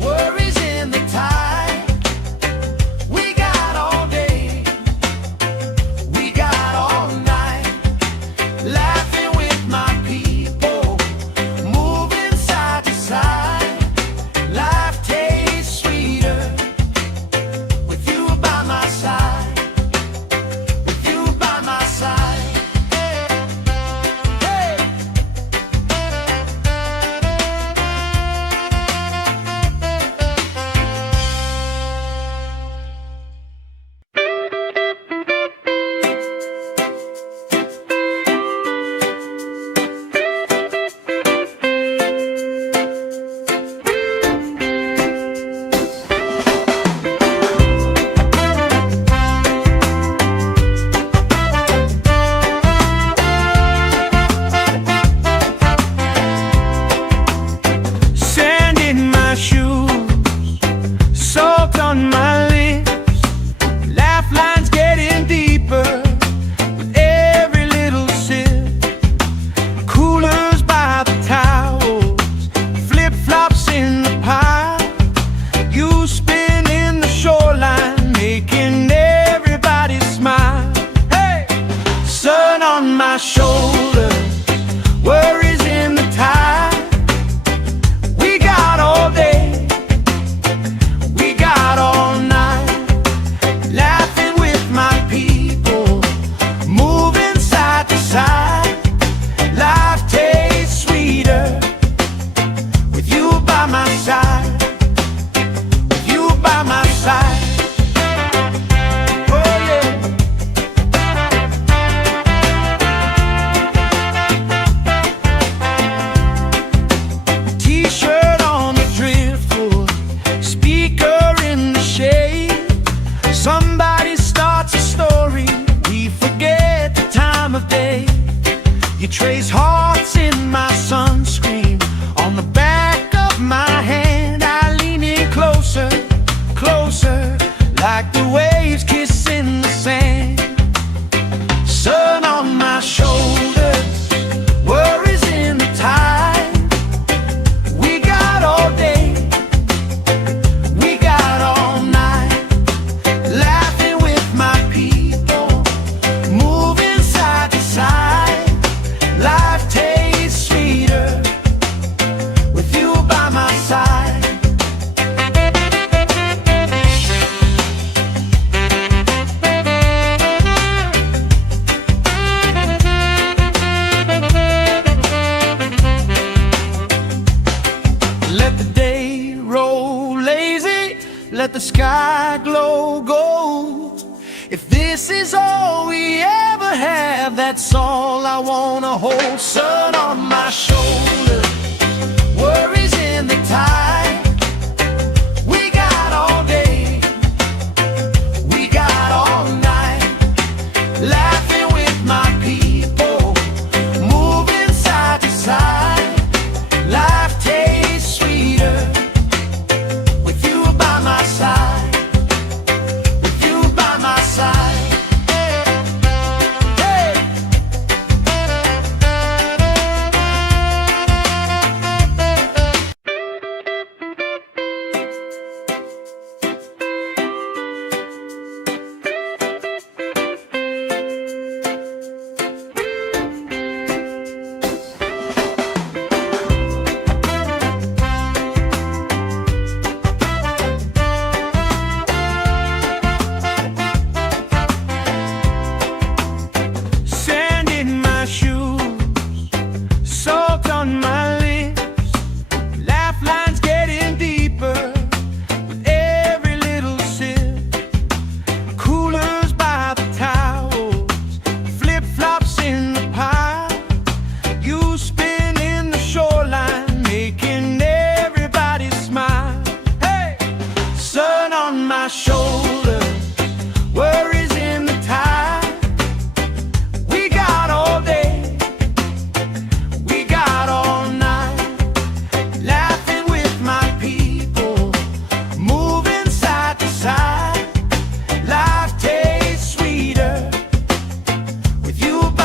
worries in the tide. We got all day, we got all night, laughing with my people, moving side to side. Life tastes sweeter with you by my side. My shoulder, worries in the tide. We got all day, we got all night, laughing with my people, moving side to side. Life tastes sweeter with you by my side, with you by my side. Somebody starts a story, we forget the time of day. You trace hearts in my sunscreen, on the back of my hand. I lean in closer, closer, like the waves kissing the sand. Sun on my shoulders, worries in the tide. We got all day, we got all night, laughing with my people, moving side to side. Life tastes sweeter with you by my side. Let the day roll lazy, let the sky glow gold. If this is all we ever have, that's all I wanna hold. Sun on my shoulder, worries in the tide. We got all day, we got all night, laughing with my people, moving side to side. Life tastes sweeter with you by my side, with you by my side. Hey.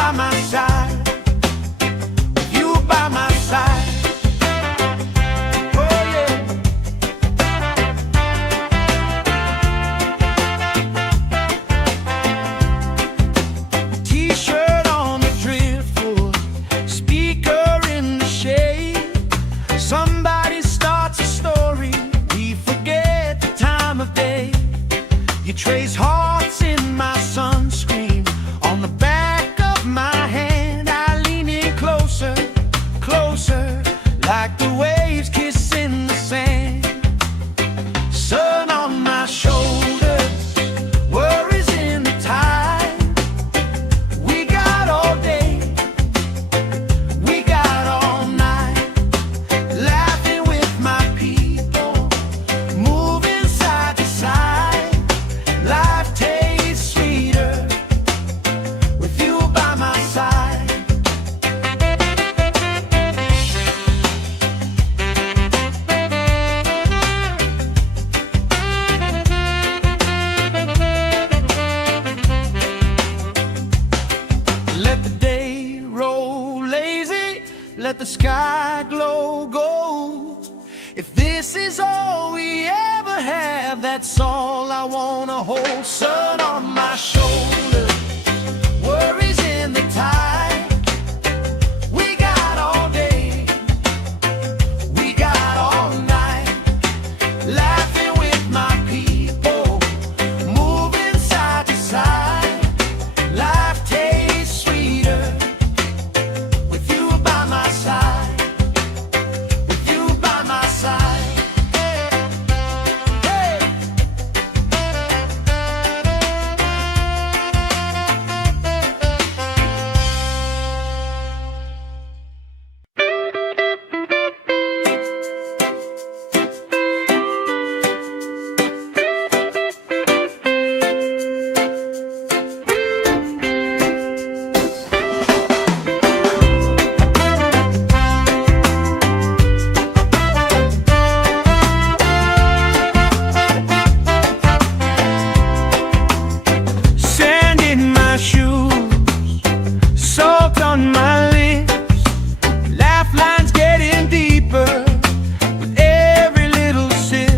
by my side, with you by my side. Oh yeah. T-shirt on the driftwood, speaker in the shade. Somebody starts a story, we forget the time of day. You trace hearts in my sunscreen, on the back of my hand. I lean in closer, closer, like the waves kissing the sand. Sun on my shoulders, worries in the tide. We got all day, we got all night, laughing with my people, moving side to side. Life tastes sweeter with you by my side. Let the day roll lazy, let the sky glow gold. If this is all we ever have, that's all I wanna hold. Sun on my shoulders, worries in the tide. We got all day, we got all night, laughing with my people, moving side to side. Life tastes sweeter with you by my side, with you by my side. Hey. Sand in my shoes, salt on my lips, laugh lines getting deeper with every little sip.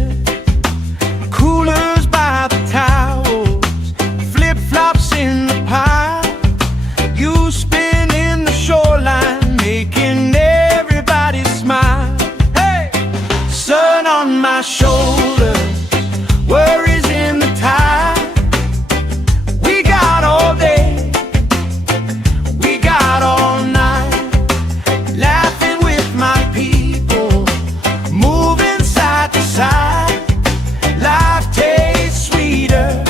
Coolers by the towels, flip-flops in the pile. You spinning the shoreline, making everybody smile. Hey! Sun on my shoulders, worries in the tide. We got all day, we got all night, laughing with my people, moving side to side. Life tastes sweeter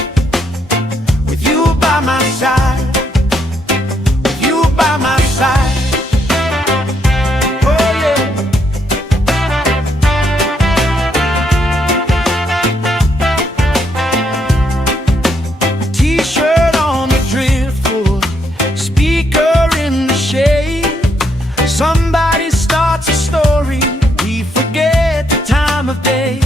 with you by my side, with you by my side. Oh yeah. T-shirt on the driftwood, speaker in the shade. Somebody starts a story, we forget the time of day.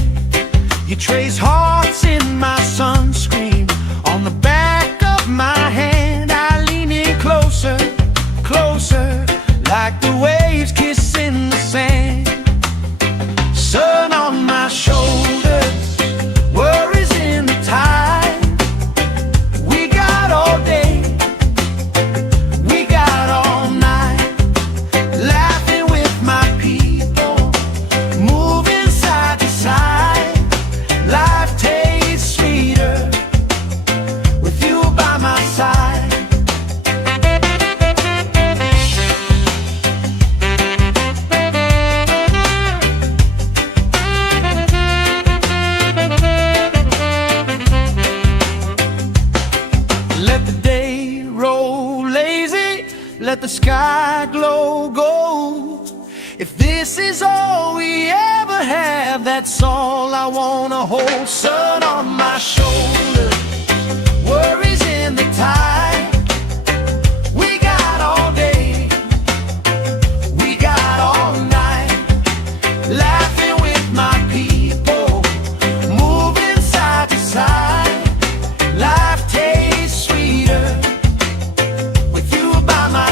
You trace hearts in my sunscreen, on the back of my hand. I lean in closer, closer, like the waves kissing the sand. Sun on my shoulders, worries in the tide. We got all day, we got all night, laughing with my people, moving side to side. Life tastes sweeter with you by my side. Let the day roll lazy, let the sky glow gold. If this is all we ever have, that's all I wanna hold. Sun on my shoulders, worries in the tide. We got all day, we got all night, laughing with my people, moving side to side. Life tastes sweeter with you by my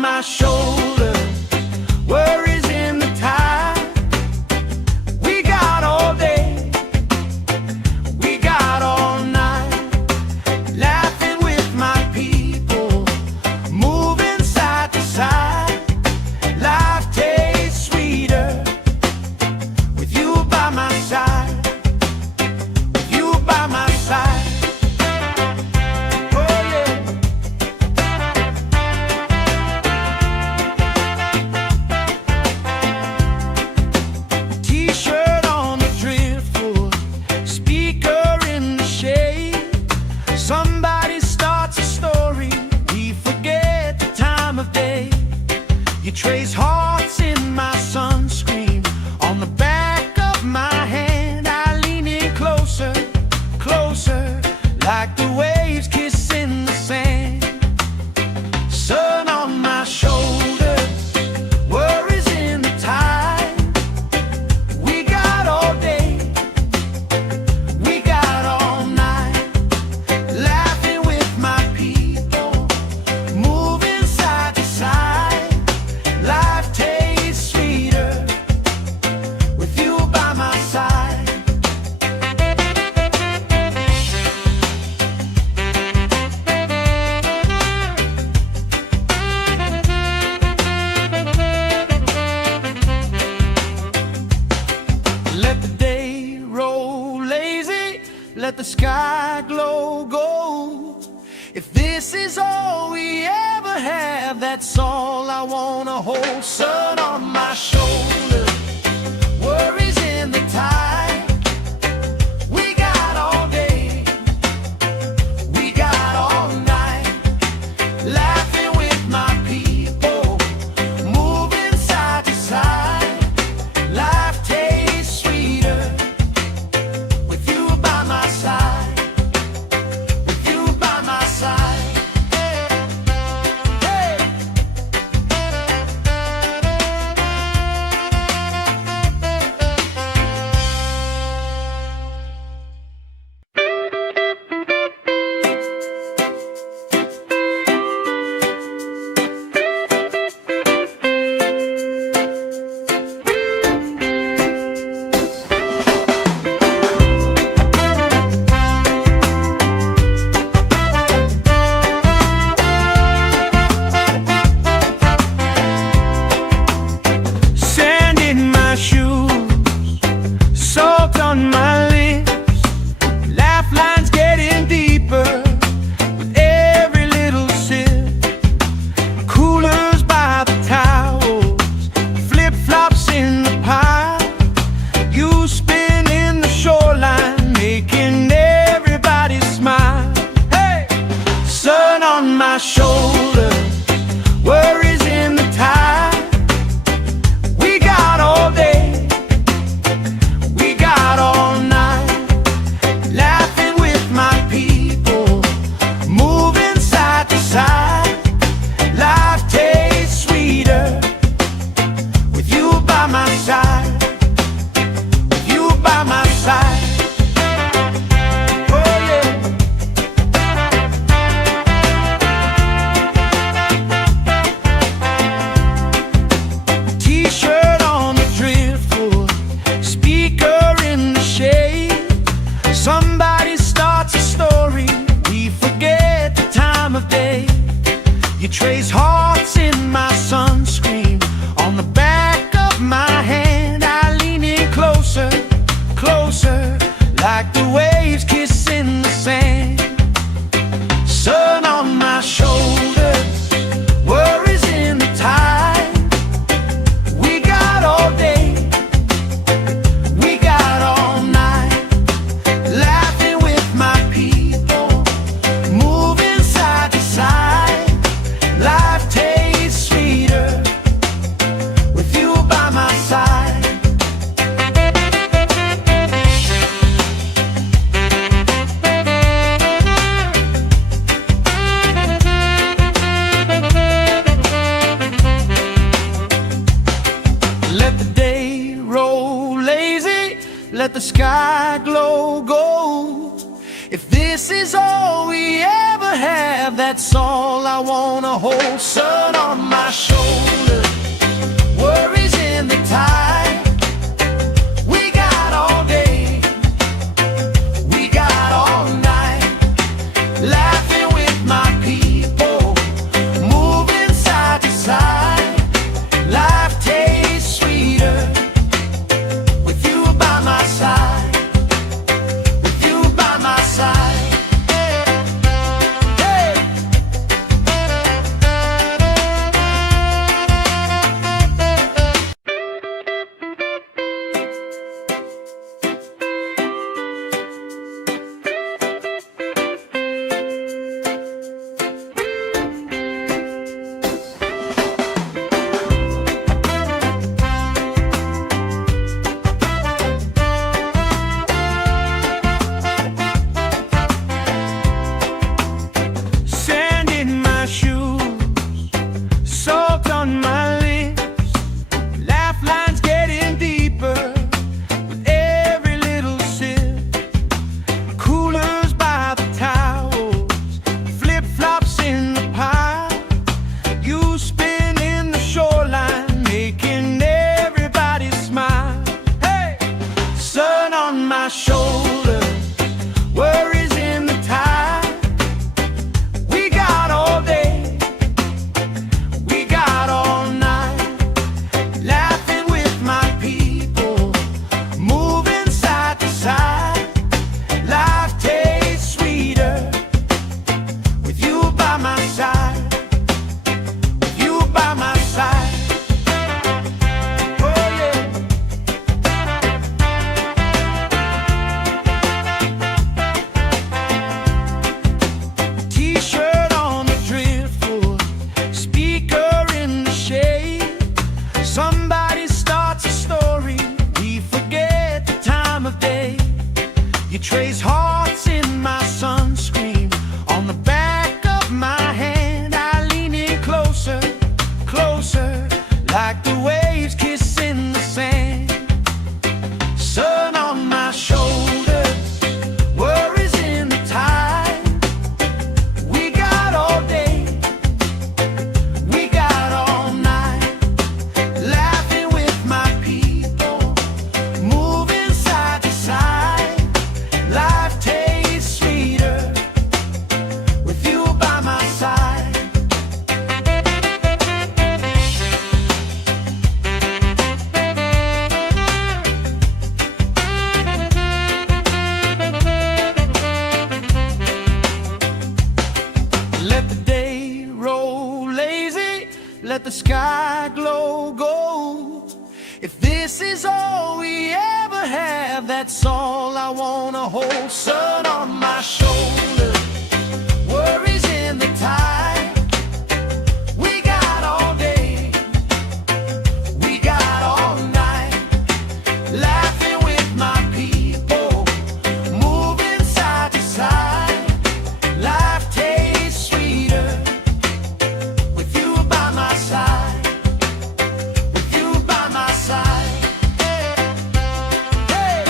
my shoulders, worries in the tide. We got all day, we got all night, laughing with my people, moving side to side. Life tastes sweeter with you by my side, with you by my side. Somebody starts a story, we forget the time of day. You trace hearts in my sunscreen, on the back of my hand. I lean in closer, closer, like the waves kissing the sand. Sun on my shoulders, worries in the tide. We got all day, we got all night, laughing with my people, moving side to side. Life tastes sweeter with you by my side. Let the day roll lazy, let the sky glow gold. If this is all we ever have, that's all I wanna hold. Sun on my shoulders, worries in the tide. We got all day, we got all night, laughing with my people, moving side to side. Life tastes sweeter with you by my side, with you by my side. Hey. Sand in my shoes, salt on my lips, laugh lines getting deeper with every little sip. Coolers by the towels, flip-flops in the pile. You spin in the shoreline, making everybody smile. Hey! Sun on my shoulders, worries in the tide. We got all day, we got all night, laughing with my people, moving side to side. Life tastes sweeter with you by my side, with you by my side. Oh yeah. T-shirt on the driftwood, speaker in the shade. Somebody starts a story, we forget the time of day. You trace hearts in my sunscreen, on the back of my hand. I lean in closer, closer, like the waves kissing the sand. Sun on my shoulders, worries in the tide. We got all day, we got all night, laughing with my people, moving side to side. Life tastes sweeter with you by my side. Let the day roll lazy, let the sky glow gold. If this is all we ever have, that's all I wanna hold. Sun on my shoulder, worries in the tide. We got all day, we got all night, laughing with my people, moving side to side. Life tastes sweeter with you by my side, with you by my side. Shoulder, worries in the tide. We got all day, we got all night, laughing with my people, moving side to side. Life tastes sweeter with you by my side, with you by my side. Somebody starts a story, we forget the time of day. You trace hearts in my sunscreen, on the back of my hand. I lean in closer, closer, like the waves kissing the sand. Sun on my shoulders, worries in the tide. We got all day, we got all night, laughing with my people, moving side to side. Life tastes sweeter with you by my side. Let the day roll lazy, let the sky glow gold. If this is all we ever have, that's all I wanna hold. Sun on my shoulder, worries in the tide. We got all day, we got all night, laughing with my people, moving side to side. Life tastes sweeter with you by my side, with you by my side. Hey.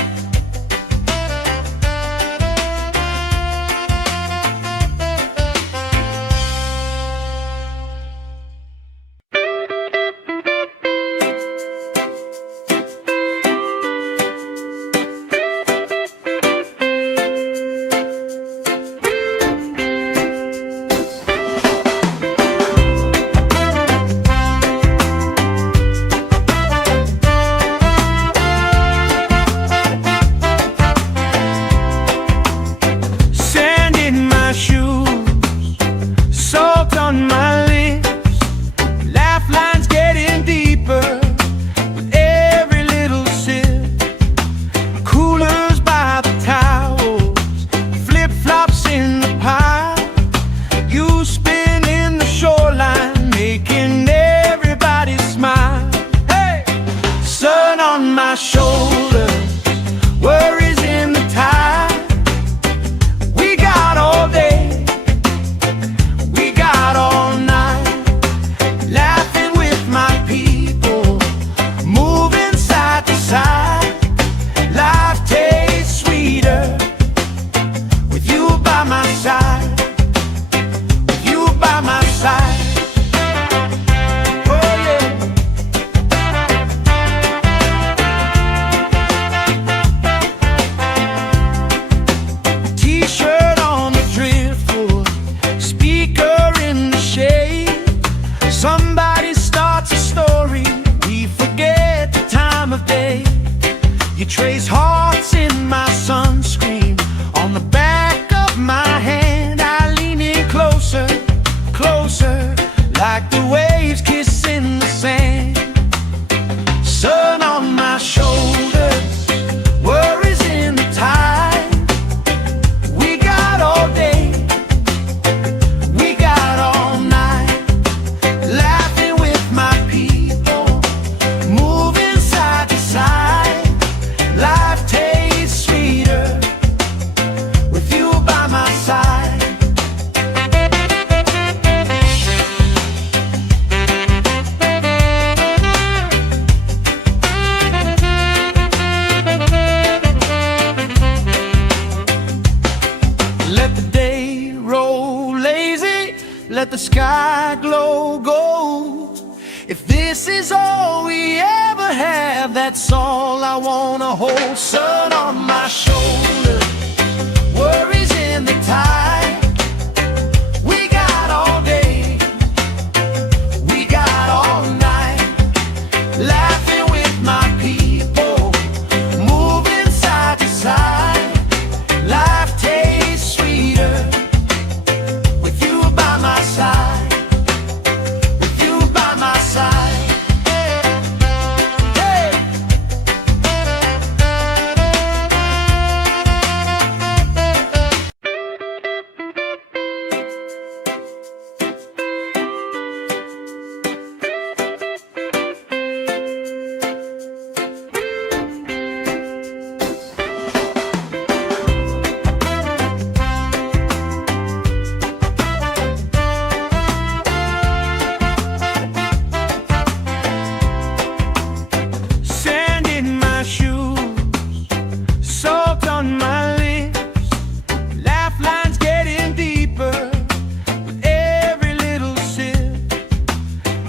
Somebody starts a story, we forget the time of day. You trace hearts in my sunscreen on the back of my hand. I lean in closer, closer, like the waves kissing the sand. Sun on my shoulders, worries in the tide. We got all day, we got all night, laughing with my people, moving side to side. Life tastes sweeter with you by my side. Let the day roll lazy, let the sky glow gold. If this is all we ever have, that's all I wanna hold. Sun on my shoulders, worries in the tide. We got all day, we got all night, laughing with my people, moving side to side. Life tastes sweeter with you by my side, with you by my side. Hey. Sand in my shoes, salt on my lips, laugh lines getting deeper with every little sip.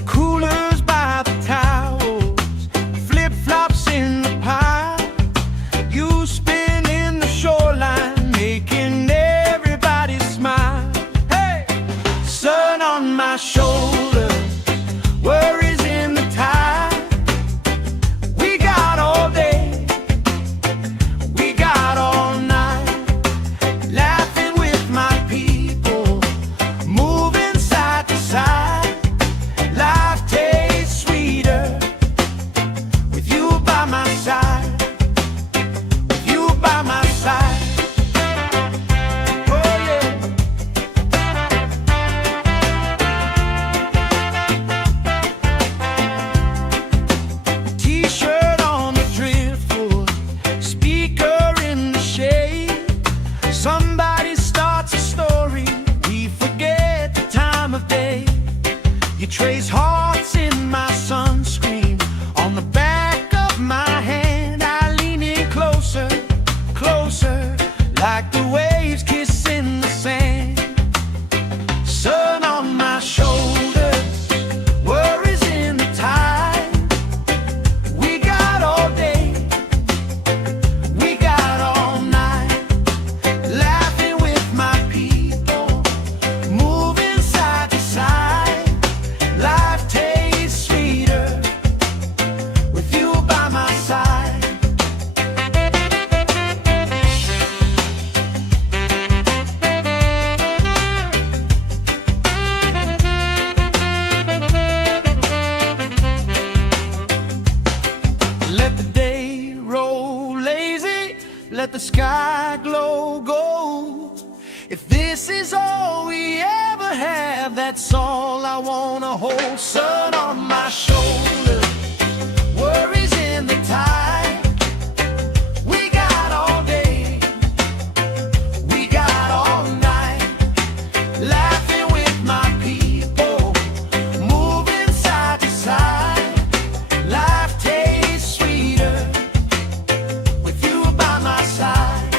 Coolers by the towels, flip-flops in the pile. You spin in the shoreline, making everybody smile. Hey! Sun on my shoulders, worries in the tide. We got all day, we got all night, laughing with my people, moving side to side. Life tastes sweeter with you by my side, with you by my side. Oh yeah. T-shirt on the driftwood, speaker in the shade. Somebody starts a story, we forget the time of day. You trace hearts in my sunscreen on the back of my hand. I lean in closer, closer, like the waves kissing the sand. Sun on my shoulders, worries in the tide. We got all day, we got all night, laughing with my people, moving side to side. Life tastes sweeter with you by my side. Let the day roll lazy, let the sky glow gold. If this is all we ever have, that's all I wanna hold. Sun on my shoulders, worries in the tide. We got all day, we got all night, laughing with my people, moving side to side. Life tastes sweeter with you by my side,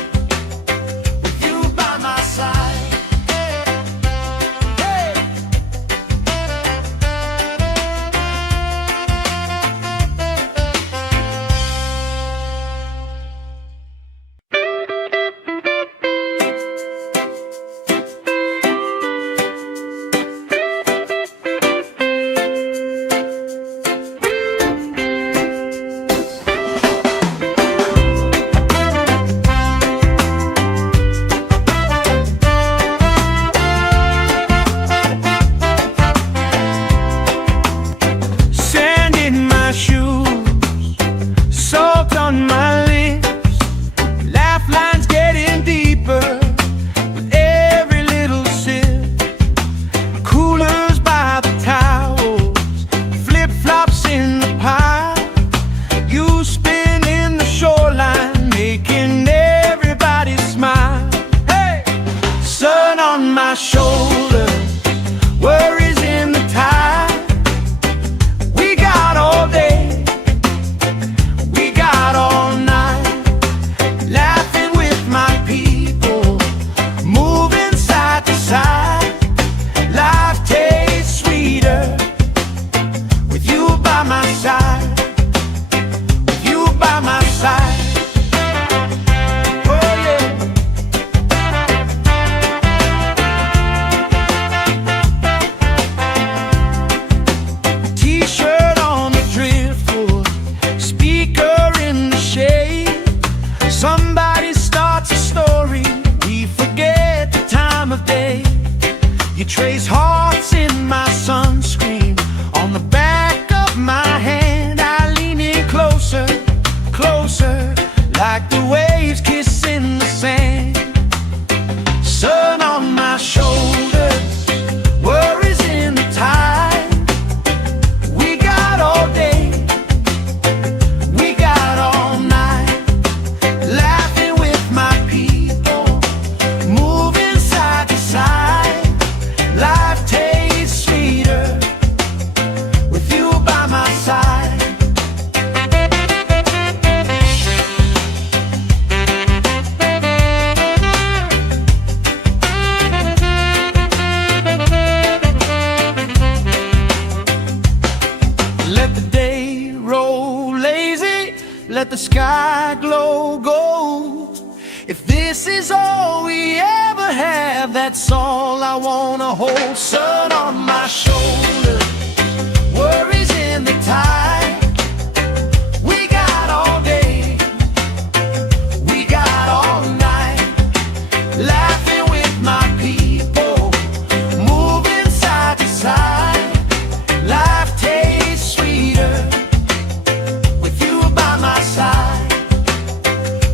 with you by my side. Hey. let the sky glow gold. If this is all we ever have, that's all I wanna hold. Sun on my shoulder, worries in the tide. We got all day, we got all night, laughing with my people, moving side to side. Life tastes sweeter with you by my side,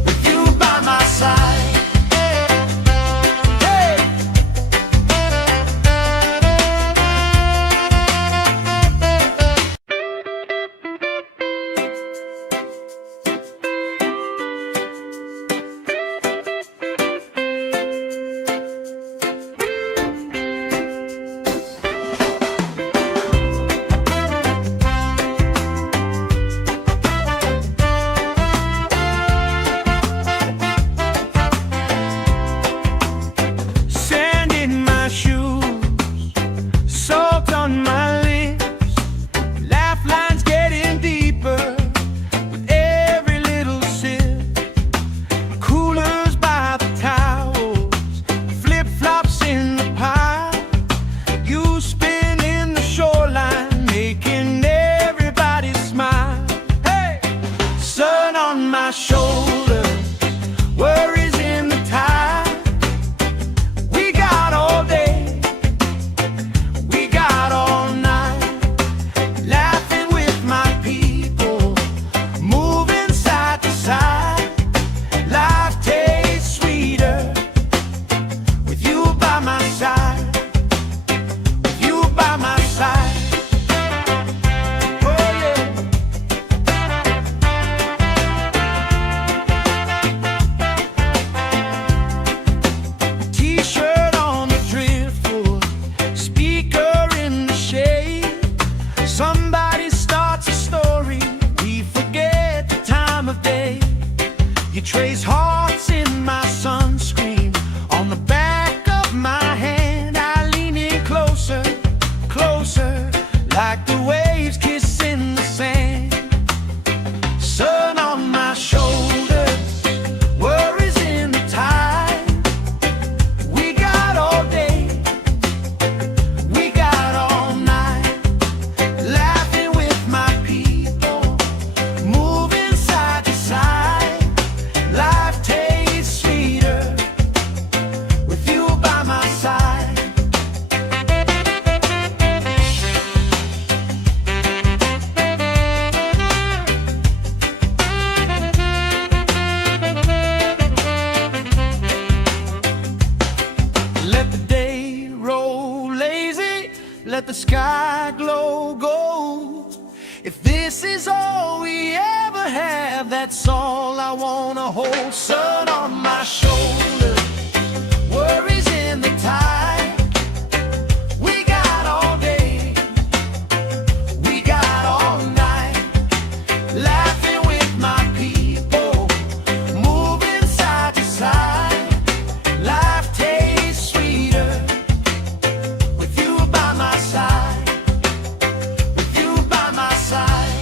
with you by my side. My shoulder, worries in the tide. We got all day, we got all night, laughing with my people, moving side to side. Life tastes sweeter with you by my side, with you by my side. You trace hearts in my sunscreen on the back of my hand. I lean in closer, closer, like the waves kissing the sand. Sun on my shoulders, worries in the tide. We got all day, we got all night, laughing with my people, moving side to side. Life tastes sweeter with you by my side. Let the day roll lazy, let the sky glow gold. If this is all we ever have, that's all I wanna hold. Sun on my shoulder, worries in the tide. We got all day, we got all night, laughing with my people, moving side to side. Life tastes sweeter with you by my side, with you by my side.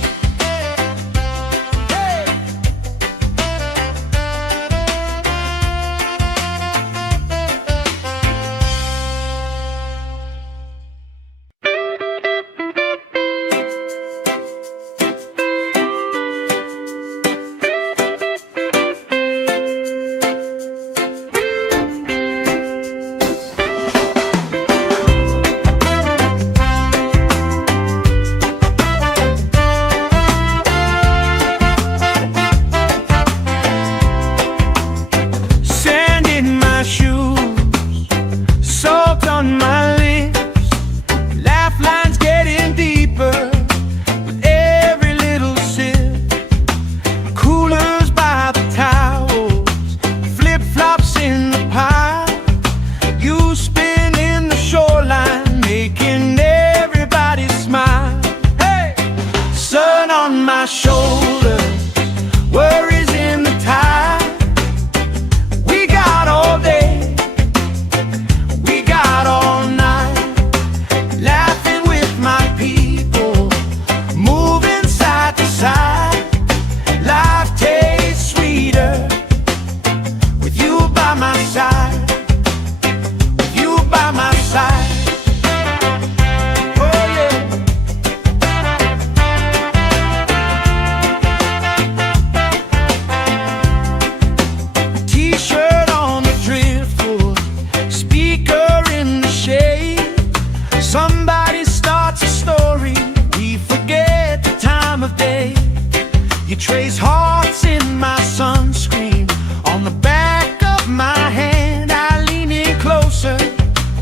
trace hearts in my sunscreen. On the back of my hand I lean in closer,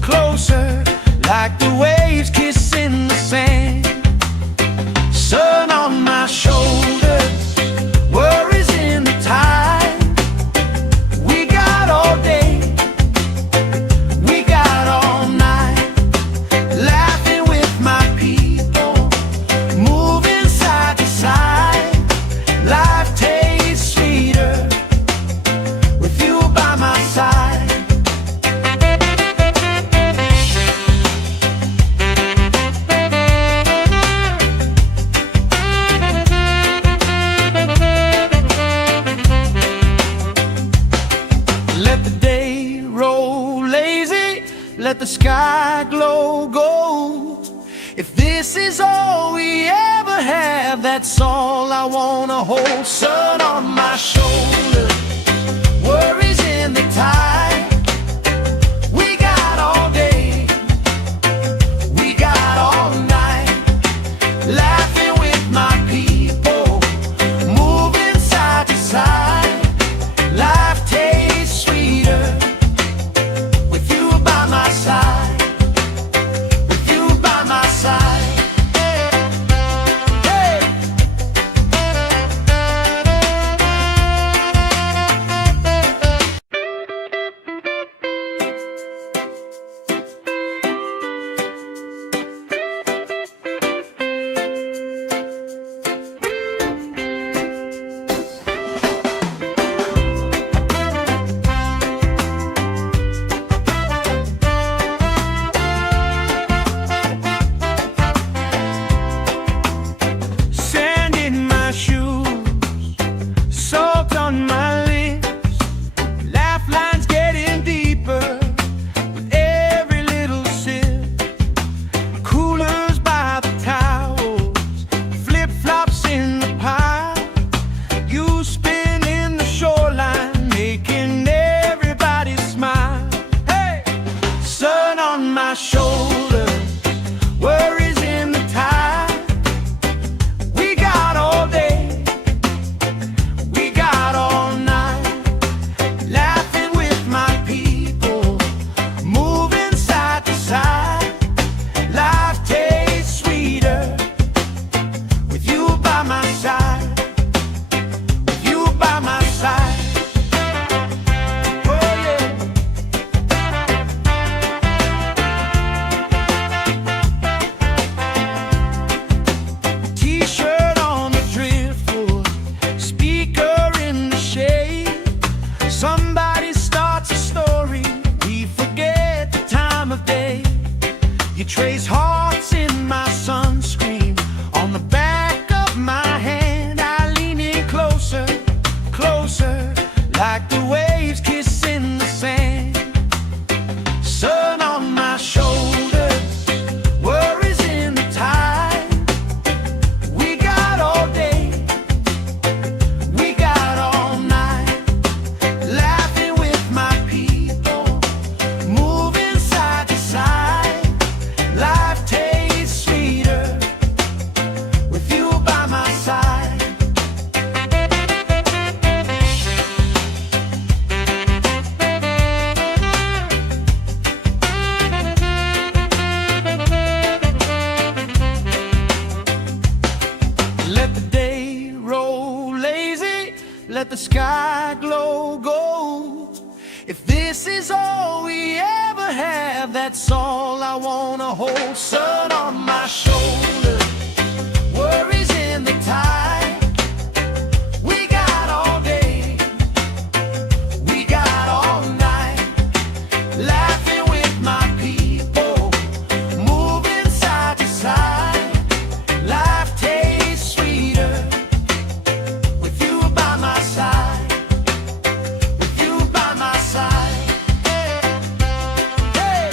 closer, like the waves kissing the sand. Sun on my shoulders, worries in the tide. We got all day, we got all night, laughing with my people, moving side to side. Life tastes sweeter with you by my side. Let the day roll lazy, let the sky glow gold. If this is all we ever have, that's all I wanna hold. Sun on my shoulder, worries in the tide. We got all day, we got all night, laughing with my people, moving side to side. Life tastes sweeter with you by my side, with you by my side. Hey! Sand in my shoes, salt on my lips, laugh lines getting deeper with every little sip. Coolers by the towels, flip-flops in the pile. You spinning the shoreline, making everybody smile. Hey! Sun on my shoulders, worries in the tide. We got all day, we got all night, laughing with my people, moving side to side. Life tastes sweeter with you by my side, with you by my side. Oh yeah. T-shirt on the driftwood, speaker in the shade. Somebody starts a story, we forget the time of day. You trace hearts in my sunscreen. On the back of my hand I lean in closer, closer, like the waves kissing the sand. Sun on my shoulders, worries in the tide. We got all day, we got all night, laughing with my people, moving side to side. Life tastes sweeter with you by my side. Let the day roll lazy, let the sky glow gold. If this is all we ever have, that's all I wanna hold. Sun on my shoulder, worries in the tide. We got all day, we got all night, laughing with my people, moving side to side. Life tastes sweeter with you by my side, with you by my side. Hey!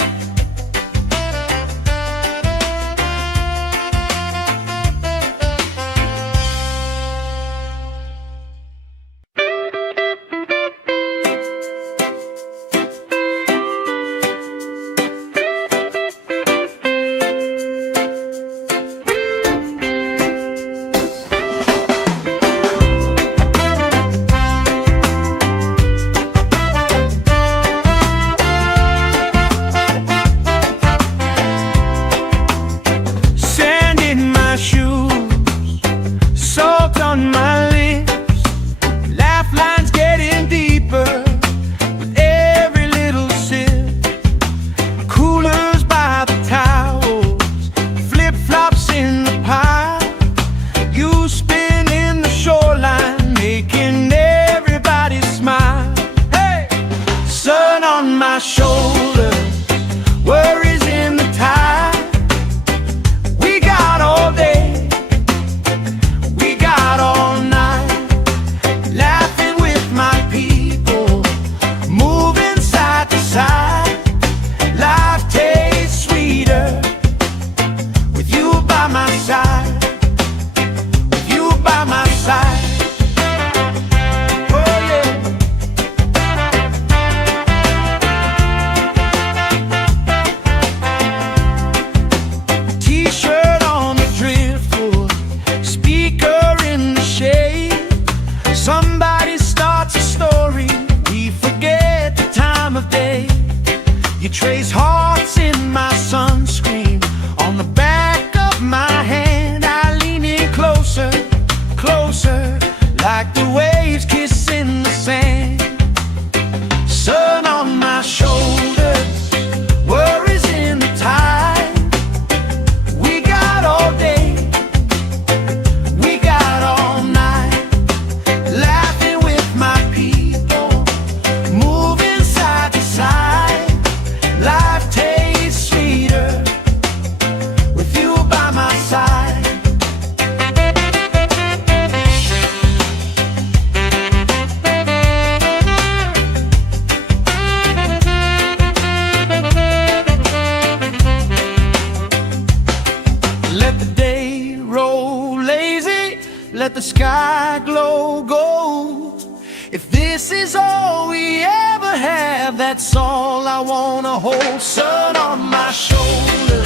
roll lazy, let the sky glow gold. If this is all we ever have, that's all I wanna hold. Sun on my shoulder,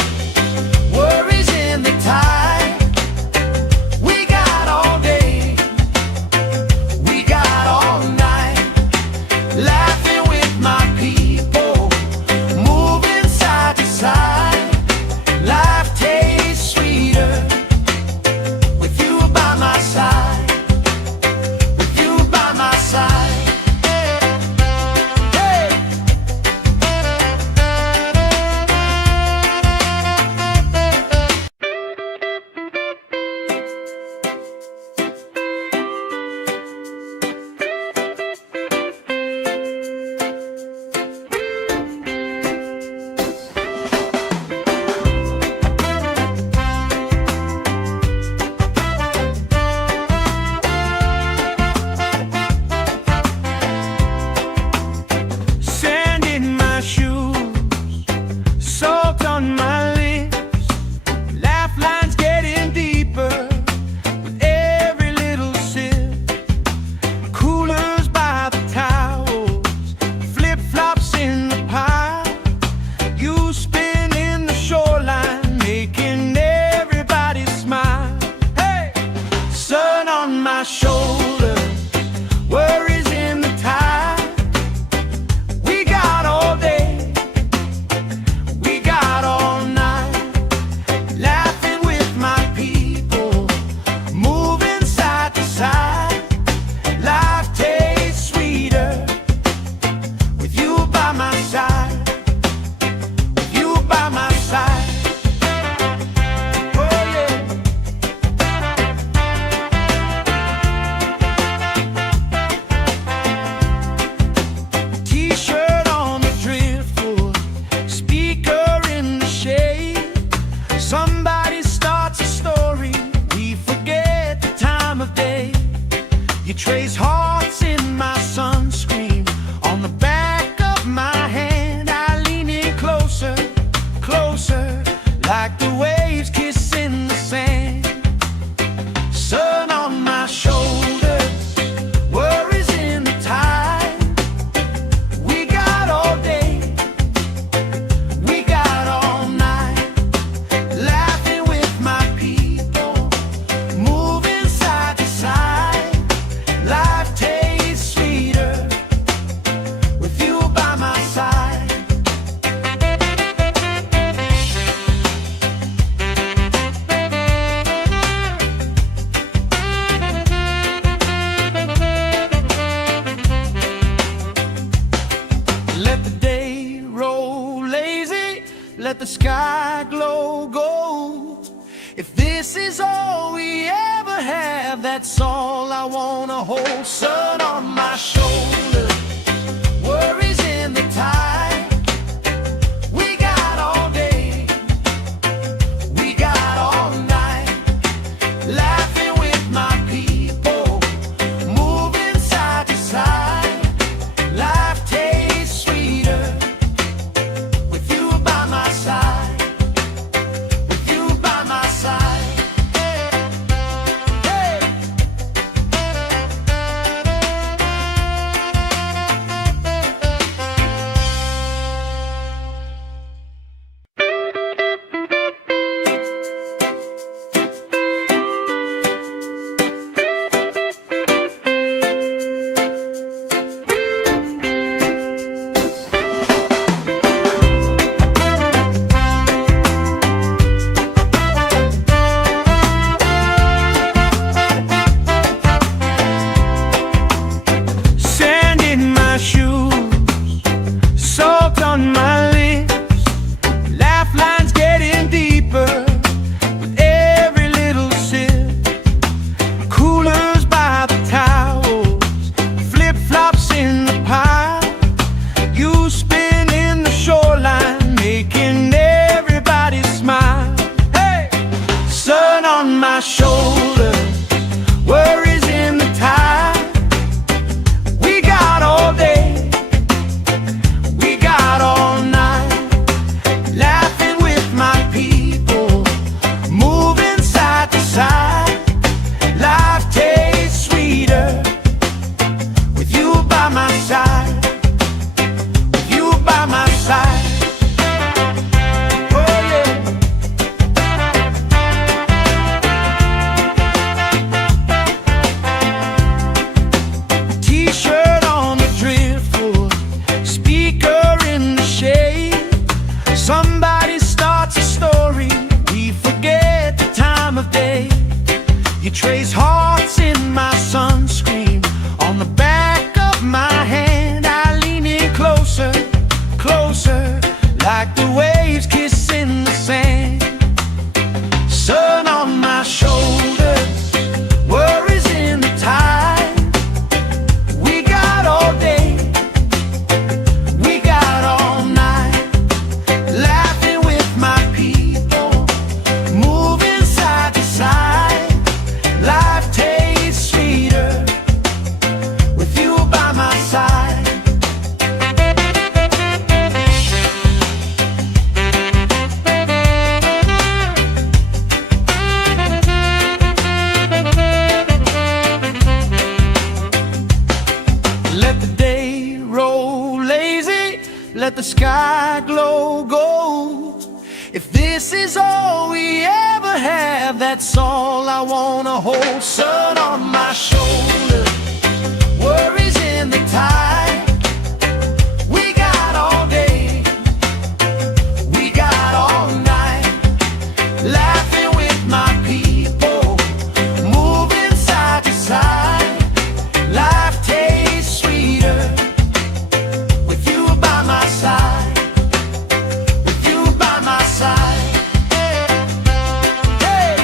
worries in the tide. We got all day, we got all night, laughing with my people, moving side to side. Life tastes sweeter with you by my side. Shoulder, worries in the tide. We got all day, we got all night, laughing with my people, moving side to side. Life tastes sweeter with you by my side, with you by my side. Somebody starts a story, we forget the time of day. You trace hearts in my sunscreen, on the back of my hand. I lean in closer, closer, like the waves kissing the sand. Sun on my shoulders, worries in the tide. We got all day, we got all night, laughing with my people, moving side to side. Life tastes sweeter with you by my side. Let the day roll lazy, let the sky glow gold. If this is all we ever have, that's all I wanna hold. Sun on my shoulder, worries in the tide. We got all day, we got all night, laughing with my people, moving side to side. Life tastes sweeter with you by my side, with you by my side. Hey! Sand in my shoes, salt on my lips, laugh lines getting deeper with every little sip. Coolers by the towels, flip-flops in the pile. You spin in the shoreline, making everybody smile. Hey! Sun on my shoulder, worries in the tide. We got all day, we got all night, laughing with my people, moving side to side. trace hearts in my sunscreen. On the back of my hand, I lean in closer, closer, like the waves kissing the sand. Sun on my shoulders, worries in the tide. We got all day, we got all night, laughing with my people, moving side to side. Life tastes sweeter with you by my side. Let the day roll lazy, let the sky glow gold. If this is all we ever have, that's all I wanna hold. Sun on my shoulders, worries in the tide. We got all day, we got all night, laughing with my people, moving side to side. Life tastes sweeter with you by my side, with you by my side. Hey.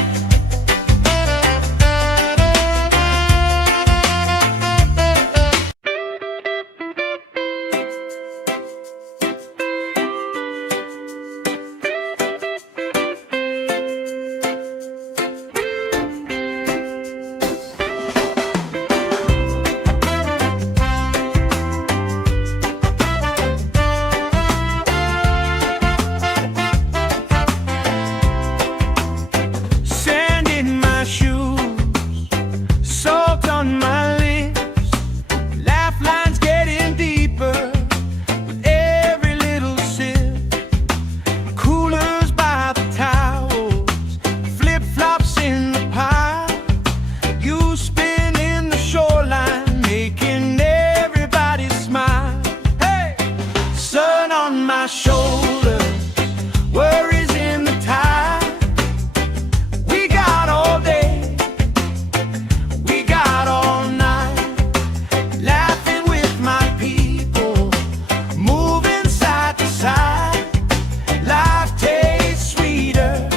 Sand in my shoes, salt on my lips, laugh lines getting deeper with every little sip. Coolers by the towels, flip-flops in the pile. You spin in the shoreline, making everybody smile. Hey! Sun on my shoulders, worries in the tide. We got all day, we got all night, laughing with my people, moving side to side. Life tastes sweeter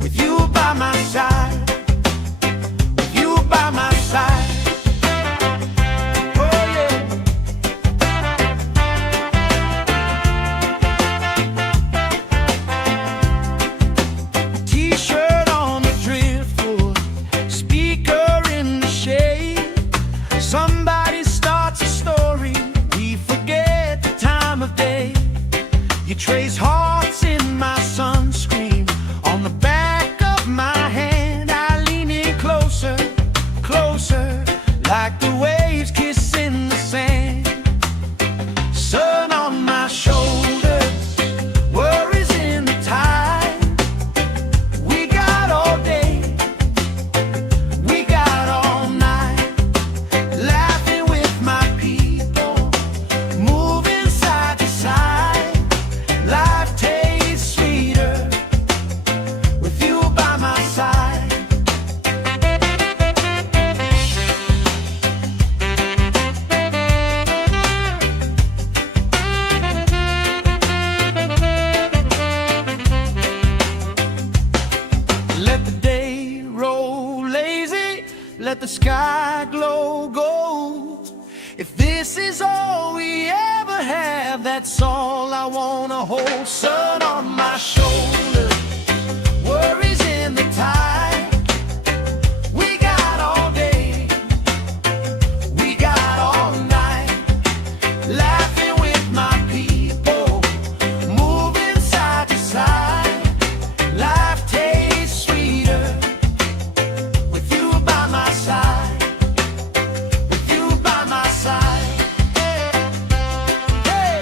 with you by my side, with you by my side. Oh yeah. T-shirt on the driftwood, speaker in the shade. Somebody starts a story, we forget the time of day. You trace hearts in my sunscreen. On the back of my hand, I lean in closer, closer, like the waves kissing the sand. Sun on my shoulders, worries in the tide. We got all day, we got all night, laughing with my people, moving side to side. Life tastes sweeter with you by my side. Let the day roll lazy, let the sky glow gold. If this is all we ever have, that's all I wanna hold. Sun on my shoulders, worries in the tide. We got all day, we got all night, laughing with my people, moving side to side. Life tastes sweeter with you by my side, with you by my side. Hey.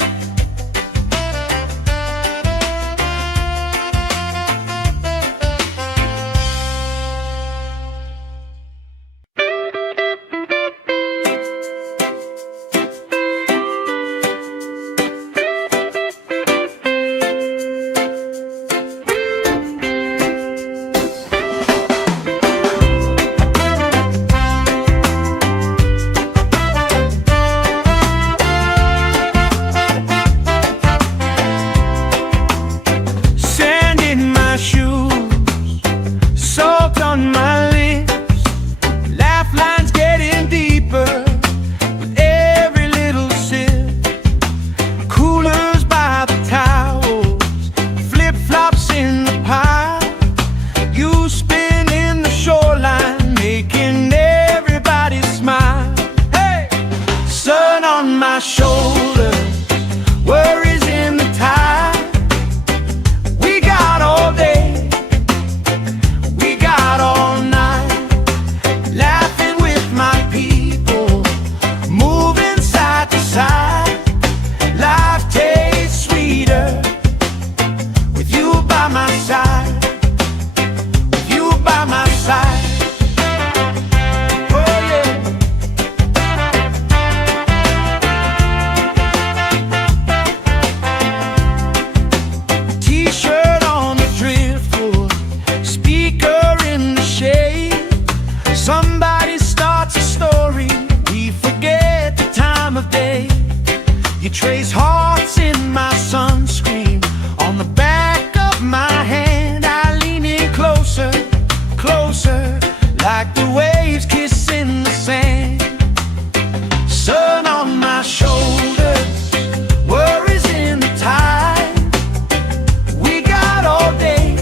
on my lips, laugh lines getting deeper with every little sip. Coolers by the towels, flip-flops in the pile. You spin in the shoreline, making everybody smile. Hey! Sun on my shoulders, worries in the tide. We got all day, we got all night, laughing with my people, moving side to side. Life tastes sweeter with you by my side, with you by my side. Oh yeah. T-shirt on the driftwood, speaker in the shade. Somebody starts a story, we forget the time of day. You trace hearts in my sunscreen, on the back of my hand. I lean in closer, closer, like the waves kissing the sand. Sun on my shoulders, worries in the tide. We got all day,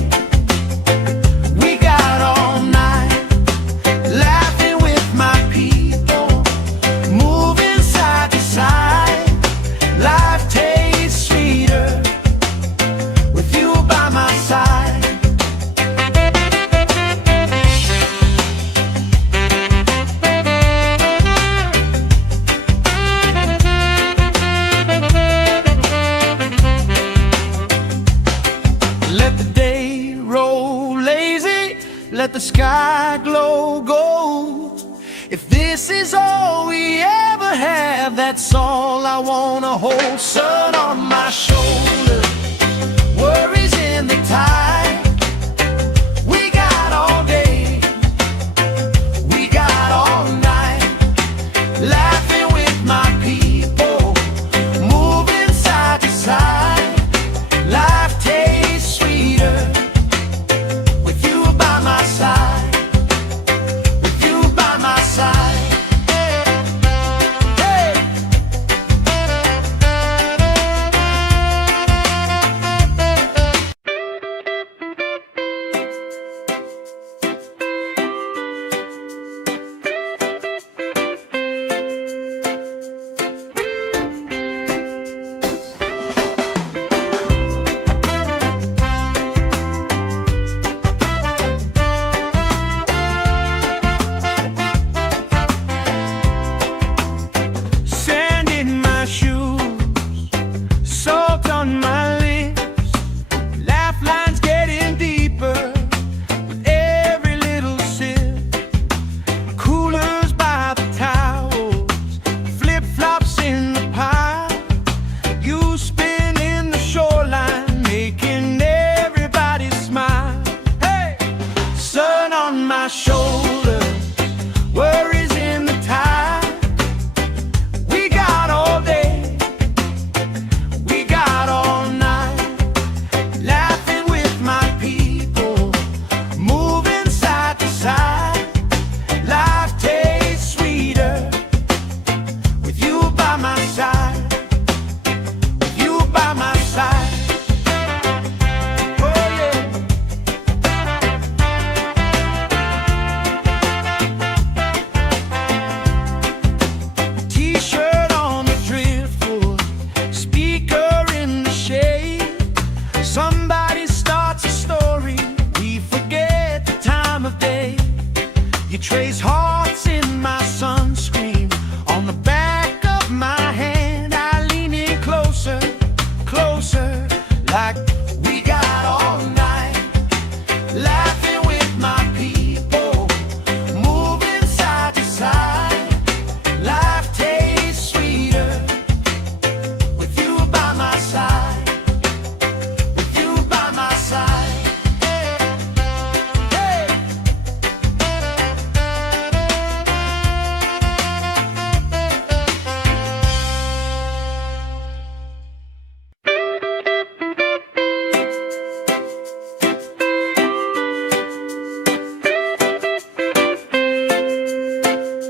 we got all night, laughing with my people, moving side to side. Life tastes sweeter with you by my side. Let the day roll lazy, let the sky glow gold. If this is all we ever have, that's all I wanna hold. Sun on my shoulders, worries in the tide. We got all day, we got all night, laughing with my people, moving side to side. Life tastes sweeter with you by my side, with you by my side. Hey! Sand in my shoes, salt on my lips, laugh lines getting deeper with every little sip. Coolers by the towels, flip-flops in the pile. You spin in the shoreline, making everybody smile. Hey! Sun on my shoulders, worries in the tide. We got all day, we got all night, laughing with my people, moving side to side. Life tastes sweeter with you by my side, with you by my side. Oh yeah. T-shirt on the driftwood, speaker in the shade. Somebody starts a story, we forget the time of day. You trace